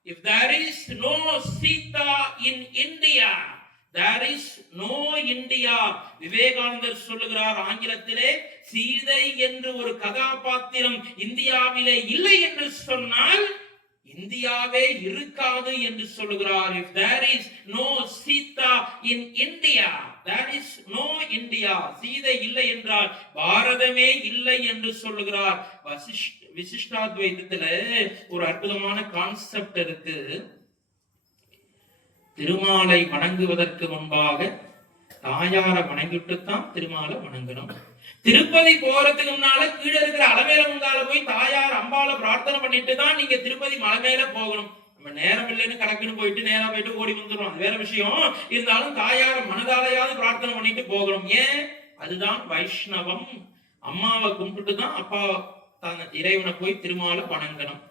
if there is no Sita in India, there is no India. விவேகானந்தர் சொல்லுகிறார் ஆங்கிலத்திலே, சீதை என்று ஒரு கதாபாத்திரம் இந்தியாவிலே இல்லை என்று சொன்னால் இந்தியாவே இருக்காது என்று சொல்லுகிறார். If there is no Sita in India, there is no India. Sita இல்லை என்றால் பாரதமே இல்லை என்று சொல்லுகிறார். விசிஷ்டாத்வைதத்துல ஒரு அற்புதமான கான்செப்ட் இருக்கு. திருமாலை வணங்குவதற்கு முன்பாக தாயார வணங்கிட்டு தான் திருமாலை வணங்கணும். திருப்பதி போறதுக்கு முன்னால கீழே இருக்கிற அலமேல முங்கால போய் தாயார் அம்பால பிரார்த்தனை பண்ணிட்டு தான் நீங்க திருப்பதி மலை மேல போகணும். நம்ம நேரம் இல்லைன்னு கணக்குன்னு போயிட்டு நேரா போயிட்டு ஓடி வந்துடும், அது வேற விஷயம். இருந்தாலும் தாயார மனதாலையாவது பிரார்த்தனை பண்ணிட்டு போகணும். ஏன்? அதுதான் வைஷ்ணவம். அம்மாவை கும்பிட்டு தான் அப்பா இறைவனை போய் திருமாலை வணங்கணும்.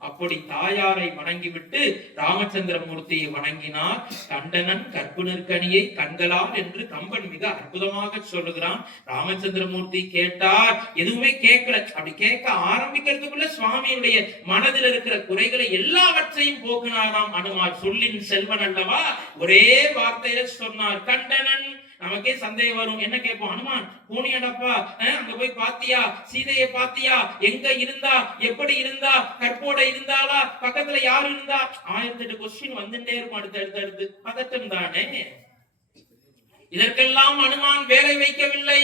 அப்படி தாயாரை வணங்கிவிட்டு ராமச்சந்திரமூர்த்தியை வணங்கினார். கண்டனன் கற்பு நெற்கனியை கண்களால் என்று கம்பன் மிக அற்புதமாக சொல்லுகிறான். ராமச்சந்திரமூர்த்தி கேட்டார், எதுவுமே கேட்கல. அப்படி கேட்க ஆரம்பிக்கிறதுக்குள்ள சுவாமியுடைய மனதில் இருக்கிற குறைகளை எல்லாவற்றையும் போக்குனாராம் அனுமார். சொல்லின் செல்வன் அல்லவா, ஒரே வார்த்தையில சொன்னார் கண்டனன். நமக்கே சந்தேகம் வரும், என்ன கேட்போம்? அனுமான் போனியாடப்பா, அங்க போய் பாத்தியா? சீதையை பாத்தியா? எங்க இருந்தா? எப்படி இருந்தா? கற்போட இருந்தாளா? பக்கத்துல யாரு இருந்தா? 1008 கொஸ்டின் வந்துட்டே இருக்கும். அடுத்து பதட்டம் தானே. இதற்கெல்லாம் அனுமான் வேலை வைக்கவில்லை.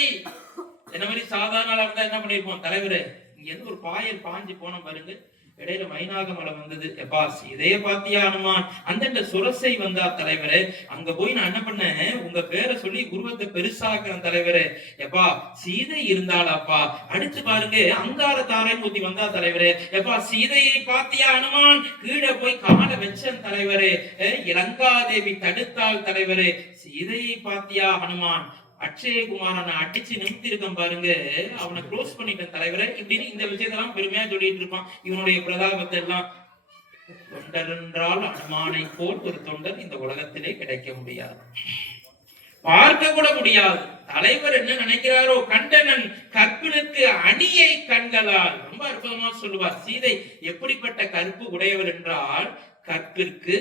என்ன மாதிரி சாதாரண இருந்தா என்ன பண்ணிருப்போம்? தலைவரே, இங்க இருந்து ஒரு பாயல் பாஞ்சு போன பாருங்க, இடையில மைனாக மலை வந்தது. எப்பா சீதைய பாத்தியா அனுமான்? அந்த சுரசை வந்தா தலைவரே, அங்க போய் நான் என்ன பண்ணேன், உங்க பேரை சொல்லி குருவத்தை பெருசாக்குறேன் தலைவரே. எப்பா சீதை இருந்தாளாப்பா. அடுத்து பாருங்க, அங்கார தாரை மூத்தி வந்தா தலைவரே. எப்பா சீதையை பாத்தியா அனுமான்? கீழே போய் காலை வச்சன் தலைவரே. இலங்காதேவி தடுத்தாள் தலைவரே. சீதையை பாத்தியா அனுமான்? அட்சயகுமாரனை அடிச்சு நிறுத்தி இருக்கான் பாருங்க, அவனை க்ளோஸ் பண்ணிட்டேன் தலைவரை. இப்படின்னு இந்த விஷயத்தெல்லாம் பெருமையா சொல்லிட்டு இருப்பான். இவனுடைய பிரதாபத்தை எல்லாம். தொண்டர் என்றால் அனுமானை போல் ஒரு தொண்டர் இந்த உலகத்திலே கிடைக்க முடியாது, பார்க்க கூட முடியாது. தலைவர் என்ன நினைக்கிறாரோ, கண்டனன் கற்பினுக்கு அணியை கண்களால். ரொம்ப அற்புதமா சொல்லுவார். சீதை எப்படிப்பட்ட கற்பு உடையவர் என்றால், கற்பிற்கு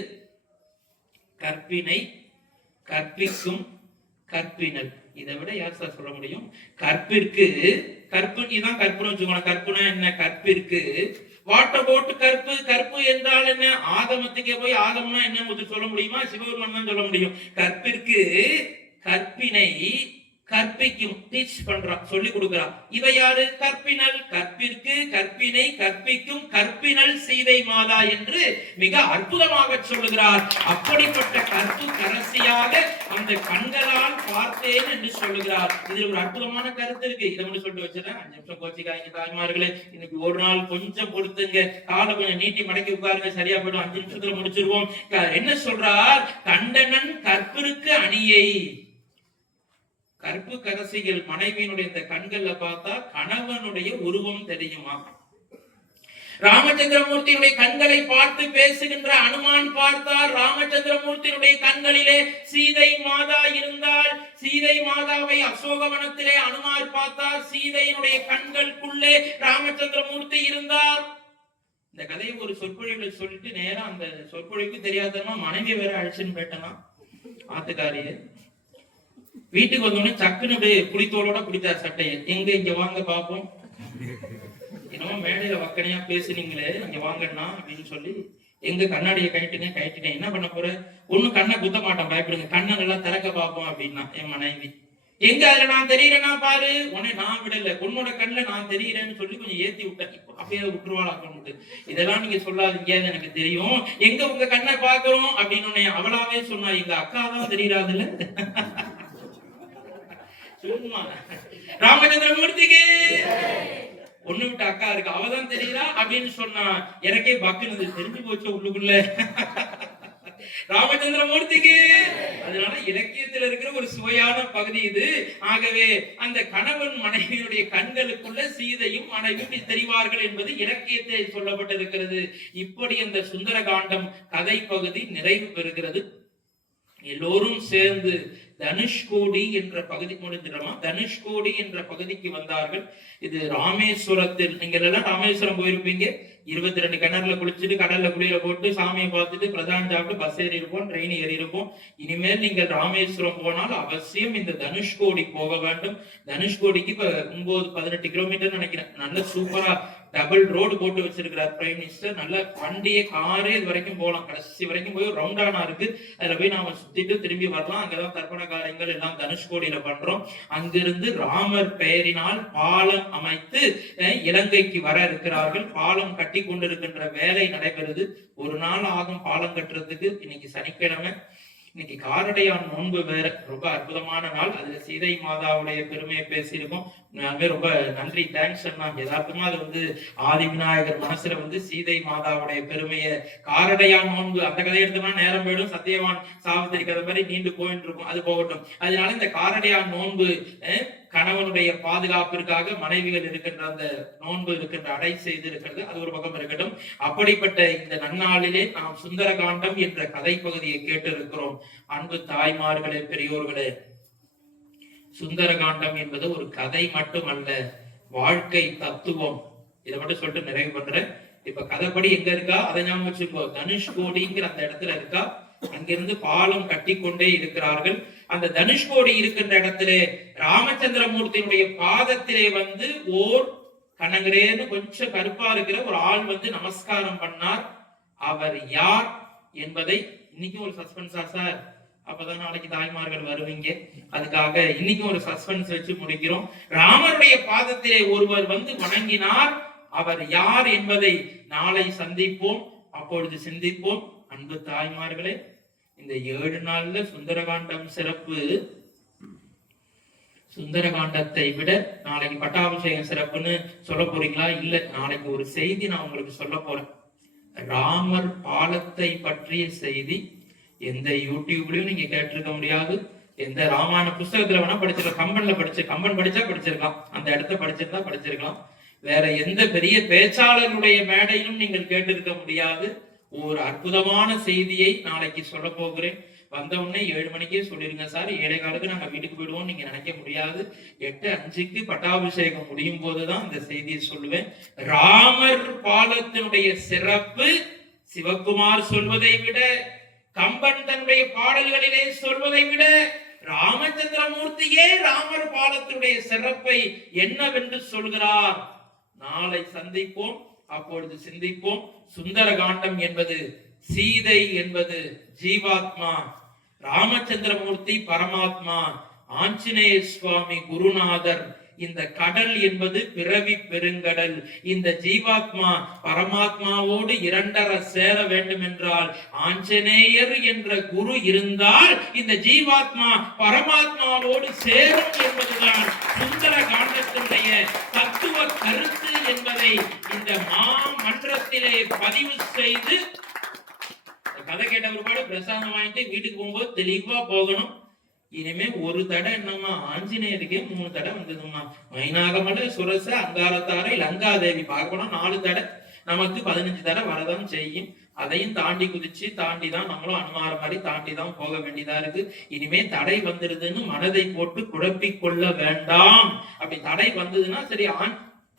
கற்பினை, கற்பிக்கும் கற்பினல். இதை விட யார் சார் சொல்ல முடியும்? கற்பிற்கு கற்பு, இதான் கற்புன்னு வச்சுக்கோங்க. கற்புனா என்ன? கற்பிற்கு வாட்டர் போட்டு கற்பு. கற்பு என்றால் என்ன? ஆகமத்துக்கே போய் ஆகம்னா என்ன சொல்ல முடியுமா? சிவபெருமான் தான் சொல்ல முடியும். கற்பிற்கு கற்பினை கற்பிக்கும், டீச் பண்றான், சொல்லி கொடுக்கிறான். இவை யாரு? கற்பினல். கற்பிற்கு கற்பினை கற்பிக்கும் கற்பினல் சீதை மாதா என்று மிக அற்புதமாக சொல்லுகிறார். அப்படிப்பட்ட கற்பு கரசியாக அந்த கண்களால் பார்த்தேன் என்று சொல்லுகிறார். இதுல ஒரு அற்புதமான கருத்து இருக்கு. இதை மட்டும் சொல்லிட்டு வச்சிருக்கேன். 5 நிமிஷம் கோச்சிக்காய்ங்க தாய்மார்களே. இன்னைக்கு ஒரு நாள் கொஞ்சம் பொறுத்துங்க, காலை கொஞ்சம் நீட்டி மடக்கி உட்காருங்க, சரியா போயிடும். 5 நிமிஷத்துல முடிச்சிருவோம். என்ன சொல்றார்? கண்டனன் கற்பிற்கு அணியை. கற்பு கரசிகள் மனைவியினுடைய இந்த கண்கள்ல பார்த்தா கணவனுடைய உருவம் தெரியுமா? ராமச்சந்திரமூர்த்தியுடைய கண்களை பார்த்து பேசுகின்ற அனுமான் பார்த்தார். ராமச்சந்திரமூர்த்தியுடைய கண்களிலே சீதை மாதா இருந்தால், சீதை மாதாவை அசோகவனத்திலே அனுமார் பார்த்தார். சீதையினுடைய கண்களுக்குள்ளே ராமச்சந்திரமூர்த்தி இருந்தார். இந்த கதையை ஒரு சொற்பொழிவுல சொல்லிட்டு நேரம் அந்த சொற்பொழிவுக்கு தெரியாதமா மனைவி வேற அழிச்சுன்னு போயிட்டனா ஆத்துக்காரிய. வீட்டுக்கு வந்தோடனே சக்குன்னு அப்படியே புளித்தோலோட பிடித்தார் சட்டையை. எங்க இங்க வாங்க பாப்போம், என்னமோ மேடையில வக்கனையா பேசுனீங்களே, இங்க வாங்கன்னா அப்படின்னு சொல்லி எங்க கண்ணாடியை கைட்டினேன். என்ன பண்ண போற? ஒண்ணும் கண்ணை குத்த மாட்டான், பயப்படுங்க, கண்ணை நல்லா திறக்க பார்ப்போம் அப்படின்னா என் மனைவி. எங்க அதுல நான் தெரியறேன்னா பாரு, உன்னை நான் விடல, உன்னோட கண்ணுல நான் தெரியறேன்னு சொல்லி கொஞ்சம் ஏத்தி விட்டேன். இப்போ அப்படியே விட்டுருவாளாக்கணும்ட்டு. இதெல்லாம் நீங்க சொல்லாதீங்க, அது எனக்கு தெரியும். எங்க உங்க கண்ணை பாக்குறோம் அப்படின்னு அவளாவே சொன்னா, எங்க அக்கா தான் தெரியறாதுல்ல. சும்மா ராமச்சந்திரமூர்த்திக்கு ஒண்ணு விட்ட அக்கா இருக்கு, அவதான் தெரியுதா அப்படின்னு சொன்னா எனக்கே பக்குனது தெரிஞ்சு போச்சு உள்ளுக்குள்ள. ராமச்சந்திரமூர்த்திக்கு. அதனால இலக்கியத்தில் இருக்கிற ஒரு சுவையான பகுதி இது. ஆகவே அந்த கணவன் மனைவியுடைய கண்களுக்குள்ள சீதையும் மனைவியும் தெரிவார்கள் என்பது இலக்கியத்தில் சொல்லப்பட்டிருக்கிறது. இப்படி அந்த சுந்தரகாண்டம் கதை பகுதி நிறைவு பெறுகிறது. எல்லோரும் சேர்ந்து தனுஷ்கோடி என்ற பகுதி முடிஞ்சிடமா, தனுஷ்கோடி என்ற பகுதிக்கு வந்தார்கள். இது ராமேஸ்வரத்தில், நீங்க எல்லாம் ராமேஸ்வரம் போயிருப்பீங்க. 22 கிணறுல குளிச்சுட்டு கடல்ல குளியல போட்டு சாமியை பார்த்துட்டு பிரதான சாப்பிட்டு பஸ் ஏறி இருப்போம், ட்ரெயின் ஏறி இருப்போம். இனிமேல் நீங்கள் ராமேஸ்வரம் போனால் அவசியம் இந்த தனுஷ்கோடி போக வேண்டும். தனுஷ்கோடிக்கு இப்ப 9-18 கிலோமீட்டர் நினைக்கிறேன். நல்ல சூப்பரா டபுள் ரோடு போட்டு வச்சிருக்கிறார் பிரைம் மினிஸ்டர். நல்ல வண்டியே காரே இது வரைக்கும் போகலாம், கடைசி வரைக்கும் போய் ரவுண்டானா இருக்கு, அதுல போய் நாம சுத்திட்டு திரும்பி வரலாம். அங்கதான் தர்ப்பண காரியங்கள் எல்லாம் தனுஷ்கோடியில பண்றோம். அங்கிருந்து ராமர் பெயரினால் பாலம் அமைத்து இலங்கைக்கு வர இருக்கிறார்கள். பாலம் கட்டி கொண்டிருக்கின்ற வேலை நடைபெறுது. ஒரு நாள் ஆகும் பாலம் கட்டுறதுக்கு. இன்னைக்கு சனிக்கிழமை, இன்னைக்கு காரடையான் நோன்பு வேற, ரொம்ப அற்புதமான நாள். அதுல சீதை மாதாவுடைய பெருமையை பேசியிருக்கோம். ரொம்ப நன்றி, தேங்க்ஸ் அண்ணா. யதார்த்தமா அது ஆதி விநாயகர் மனசுல சீதை மாதாவுடைய பெருமையை, காரடையான் நோன்பு அந்த கதை எடுத்தோம்னா நேரம் போயிடும், சத்தியவான் சாவித்திரி கதை மாதிரி நீண்டு போயிட்டு இருக்கும், அது போகட்டும். அதனால இந்த காரடையான் நோன்பு கணவனுடைய பாதுகாப்பிற்காக மனைவிகள் இருக்கின்ற அந்த நோன்பு இருக்கின்ற அடை செய்து இருக்கிறது, அது ஒரு பக்கம் இருக்கட்டும். அப்படிப்பட்ட இந்த நன்னாளிலே நாம் சுந்தரகாண்டம் என்ற கதை பகுதியை கேட்டு இருக்கிறோம். அன்பு தாய்மார்களே, பெரியோர்களே, சுந்தரகாண்டம் என்பது ஒரு கதை மட்டுமல்ல, வாழ்க்கை தத்துவம். இதை மட்டும் சொல்லிட்டு நிறைவு பண்றேன். இப்ப கதைப்படி எங்க இருக்கா அதை ஞாபகம் வச்சுக்கோ. தனுஷ்கோடிங்கிற அந்த இடத்துல இருக்கா. அங்கிருந்து பாலம் கட்டி கொண்டே இருக்கிறார்கள். அந்த தனுஷ்கோடி இருக்கின்ற இடத்திலே ராமச்சந்திரமூர்த்தியினுடைய பாதத்திலே ஓர் கனகரேன்னு கொஞ்சம் கருப்பா இருக்கிற ஒரு ஆள் நமஸ்காரம் பண்ணார். அவர் யார் என்பதை இன்னைக்கும் ஒரு சஸ்பென்ஸா சார், அப்பதான் நாளைக்கு தாய்மார்கள் வருவீங்க, அதுக்காக இன்னைக்கும் ஒரு சஸ்பென்ஸ் வச்சு முடிக்கிறோம். ராமருடைய பாதத்திலே ஒருவர் வணங்கினார். அவர் யார் என்பதை நாளை சந்திப்போம், அப்பொழுது சிந்திப்போம். அன்பு தாய்மார்களே, இந்த 7 நாள்ல சுந்தரகாண்டம் சிறப்பு. சுந்தரகாண்டத்தை விட நாளைக்கு பட்டாபிஷேகம் சிறப்புன்னு சொல்ல போறீங்களா? இல்ல, நாளைக்கு ஒரு செய்தி நான் உங்களுக்கு சொல்ல போறேன். ராமர் பாலத்தை பற்றிய செய்தி எந்த யூடியூப்லயும் நீங்க கேட்டிருக்க முடியாது. எந்த ராமாயண புஸ்தகத்துல வேணா படிச்சிருக்கலாம். கம்பன் படிச்சா படிச்சிருக்கலாம், அந்த இடத்த படிச்சிருந்தா படிச்சிருக்கலாம். வேற எந்த பெரிய பேச்சாளருடைய மேடையிலும் நீங்கள் கேட்டிருக்க முடியாது. ஒரு அற்புதமான செய்தியை நாளைக்கு சொல்ல போகிறேன். வந்த உடனே 7 மணிக்கே சொல்லிருங்க சார், 7:15 நாங்க வீட்டுக்கு போயிடுவோம் நீங்க நினைக்க முடியாது. 8:05 பட்டாபிஷேகம் முடியும் போதுதான் இந்த செய்தியை சொல்லுவேன். ராமர் பாலத்தினுடைய சிறப்பு சிவகுமார் சொல்வதை விட, கம்பன் தன்னுடைய பாடல்களிலே சொல்வதை விட, ராமச்சந்திரமூர்த்தியே ராமர் பாலத்தினுடைய சிறப்பை என்னவென்று சொல்கிறார். நாளை சந்திப்போம், அப்பொழுது சிந்திப்போம். சுந்தரகாண்டம் என்பது சீதை என்பது ஜீவாத்மா, ராமச்சந்திரமூர்த்தி பரமாத்மா, ஆஞ்சநேய சுவாமி குருநாதர். இந்த கடல் என்பது பிறவி பெருங்கடல். இந்த ஜீவாத்மா பரமாத்மாவோடு இரண்டர சேர வேண்டும் என்றால் ஆஞ்சநேயர் என்ற குரு இருந்தால் இந்த ஜீவாத்மா பரமாத்மாவோடு சேரும் என்பதுதான் சுந்தர காண்டத்தினுடைய தத்துவ கருத்து என்பதை இந்த மாமன்றத்திலே பதிவு செய்து, கதை கேட்ட ஒருபாடு பிரசாதம் வாங்கிட்டு வீட்டுக்கு போகும்போது தெளிவா போகணும். இனிமே ஒரு தடை என்னம்மா, ஆஞ்சநேயருக்கே 3 தடை வந்ததுமா. மைனாகமல சுரச அங்காரத்தாரை லங்காதேவி பார்க்கணும் 4 தடை, நமக்கு 15 தடை வரதான் செய்யும். அதையும் தாண்டி குதிச்சு தாண்டி தான் நம்மளும் அனுமார மாதிரி தாண்டி தான் போக வேண்டியதா இருக்கு. இனிமே தடை வந்துருதுன்னு மனதை போட்டு குழப்பிக் கொள்ள வேண்டாம். அப்படி தடை வந்ததுன்னா சரி,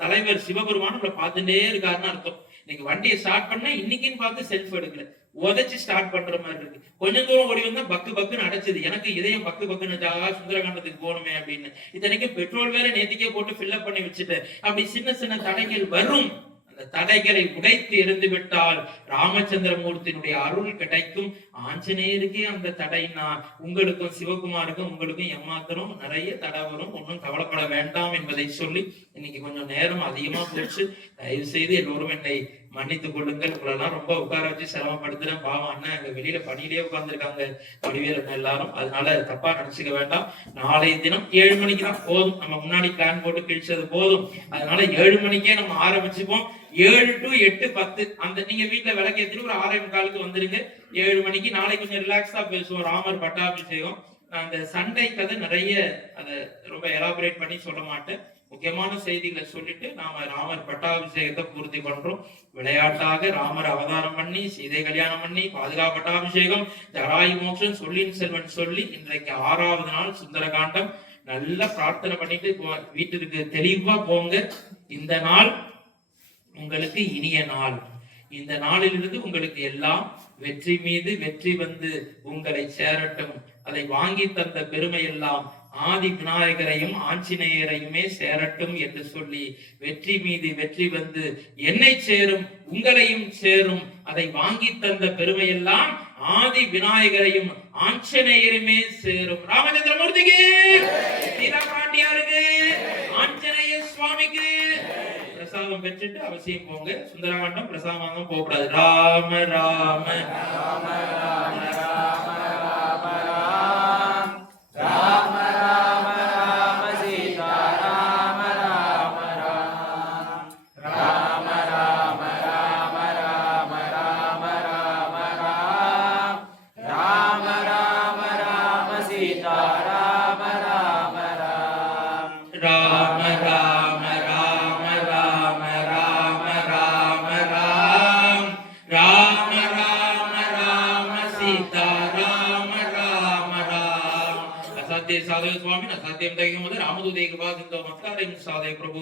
தலைவர் சிவபெருமான் நம்மளை பார்த்துட்டே இருக்காருன்னு அர்த்தம். இன்னைக்கு வண்டியை ஸ்டார்ட் பண்ணா இன்னைக்குன்னு பார்த்து செல்ஃப் எடுக்கல, உதச்சு ஸ்டார்ட் பண்ற மாதிரி இருக்கு. கொஞ்சம் தூரம் ஓடி வந்தா பக்கு பக்குன்னு அடைச்சது. எனக்கு இதயம் பக்கு பக்குன்னு சுந்தரகாண்டத்துக்கு போகணுமே அப்படின்னு. இத்தனைக்கும் பெட்ரோல் வேற நேத்திக்கே போட்டு ஃபில்அப் பண்ணி வச்சுட்டு, அப்படி சின்ன சின்ன தடைகள் வரும். அந்த அந்த தடைகளை உடைத்து எறிந்து விட்டால் ராமச்சந்திரமூர்த்தியினுடைய அருள் கிடைக்கும். ஆஞ்சநேயருக்கே அந்த தடைனா உங்களுக்கும் சிவகுமாருக்கும் உங்களுக்கும் எம்மாத்திரம் நிறைய தடை வரும். ஒன்றும் கவலைப்பட வேண்டாம் என்பதை சொல்லி இன்னைக்கு கொஞ்சம் நேரம் அதிகமா போச்சு. தயவு செய்து எல்லோரும் என்னை மன்னித்துக் கொள்ளுங்கள். உங்களெல்லாம் ரொம்ப உட்கார வச்சு சிரமப்படுத்துறேன். பாவம் அண்ணன் அங்க வெளியில பணியிலே உட்கார்ந்துருக்காங்க வடிவேலன் எல்லாரும். அதனால தப்பா நினைச்சுக்க வேண்டாம். நாளைய தினம் 7 மணிக்கு தான் போதும். நம்ம முன்னாடி பிளான் போட்டு கிழிச்சது போதும். அதனால 7 மணிக்கே நம்ம ஆரம்பிச்சுப்போம். 7 to 8, 10 அந்த நீங்க வீட்டுல விளக்கேத்திட்டு ஒரு 6:45 வந்துருங்க. 7 மணிக்கு நாளைக்கு கொஞ்சம் ரிலாக்ஸா பேசுவோம். ராமர் பட்டாபிஷேகம். நான் அந்த சண்டை கதை நிறைய அதை ரொம்ப எலாபரேட் பண்ணி சொல்ல மாட்டேன். முக்கியமான செய்திகளை சொல்லிட்டு நாம ராமர் பட்டாபிஷேகத்தை பூர்த்தி பண்றோம். விளையாட்டாக ராமர் அவதாரம் பண்ணி சீதை கல்யாணம் பண்ணி பாதுகா பட்டாபிஷேகம் ஜராயு மோட்சம் சொல்லின் செல்வன் சொல்லி இன்றைக்கு 6வது நாள் சுந்தரகாண்டம். நல்லா பிரார்த்தனை பண்ணிட்டு வீட்டுக்கு தெளிவா போங்க. இந்த நாள் உங்களுக்கு இனிய நாள். இந்த நாளிலிருந்து உங்களுக்கு எல்லாம் வெற்றி மீது வெற்றி வந்து உங்களை சேரட்டும். அதை வாங்கி தந்த பெருமை எல்லாம் ஆதி விநாயகரையும் ஆஞ்சநேயரையுமே சேரட்டும் என்று சொல்லி வெற்றி மீது வெற்றி வந்து என்னை சேரும் உங்களையும் சேரும். அதை வாங்கி தந்த பெருமை எல்லாம் ஆதி விநாயகரையும் ஆஞ்சநேயருமே சேரும். ராமச்சந்திரமூர்த்திக்கு, வீரபாண்டியாருக்கு, ஆஞ்சநேய சுவாமிக்கு. பிரசாதம் பெற்றுட்டு அவசியம் போங்க. சுந்தரகாண்டம் பிரசாதம் வாங்க போகக்கூடாது. ராம ராம ராம ராம ராம ராம ராம ராம ராம ராம சீதா ராம ராம ராம ராம ராம ராம ராம ராம ராம ராம ராம ராம சீதா ராம ராம ராம ராம ராம साधे स्वामी ना साध्यम दैवम रामदूते कृपा सिंधु मत्कारेण साधे प्रभु।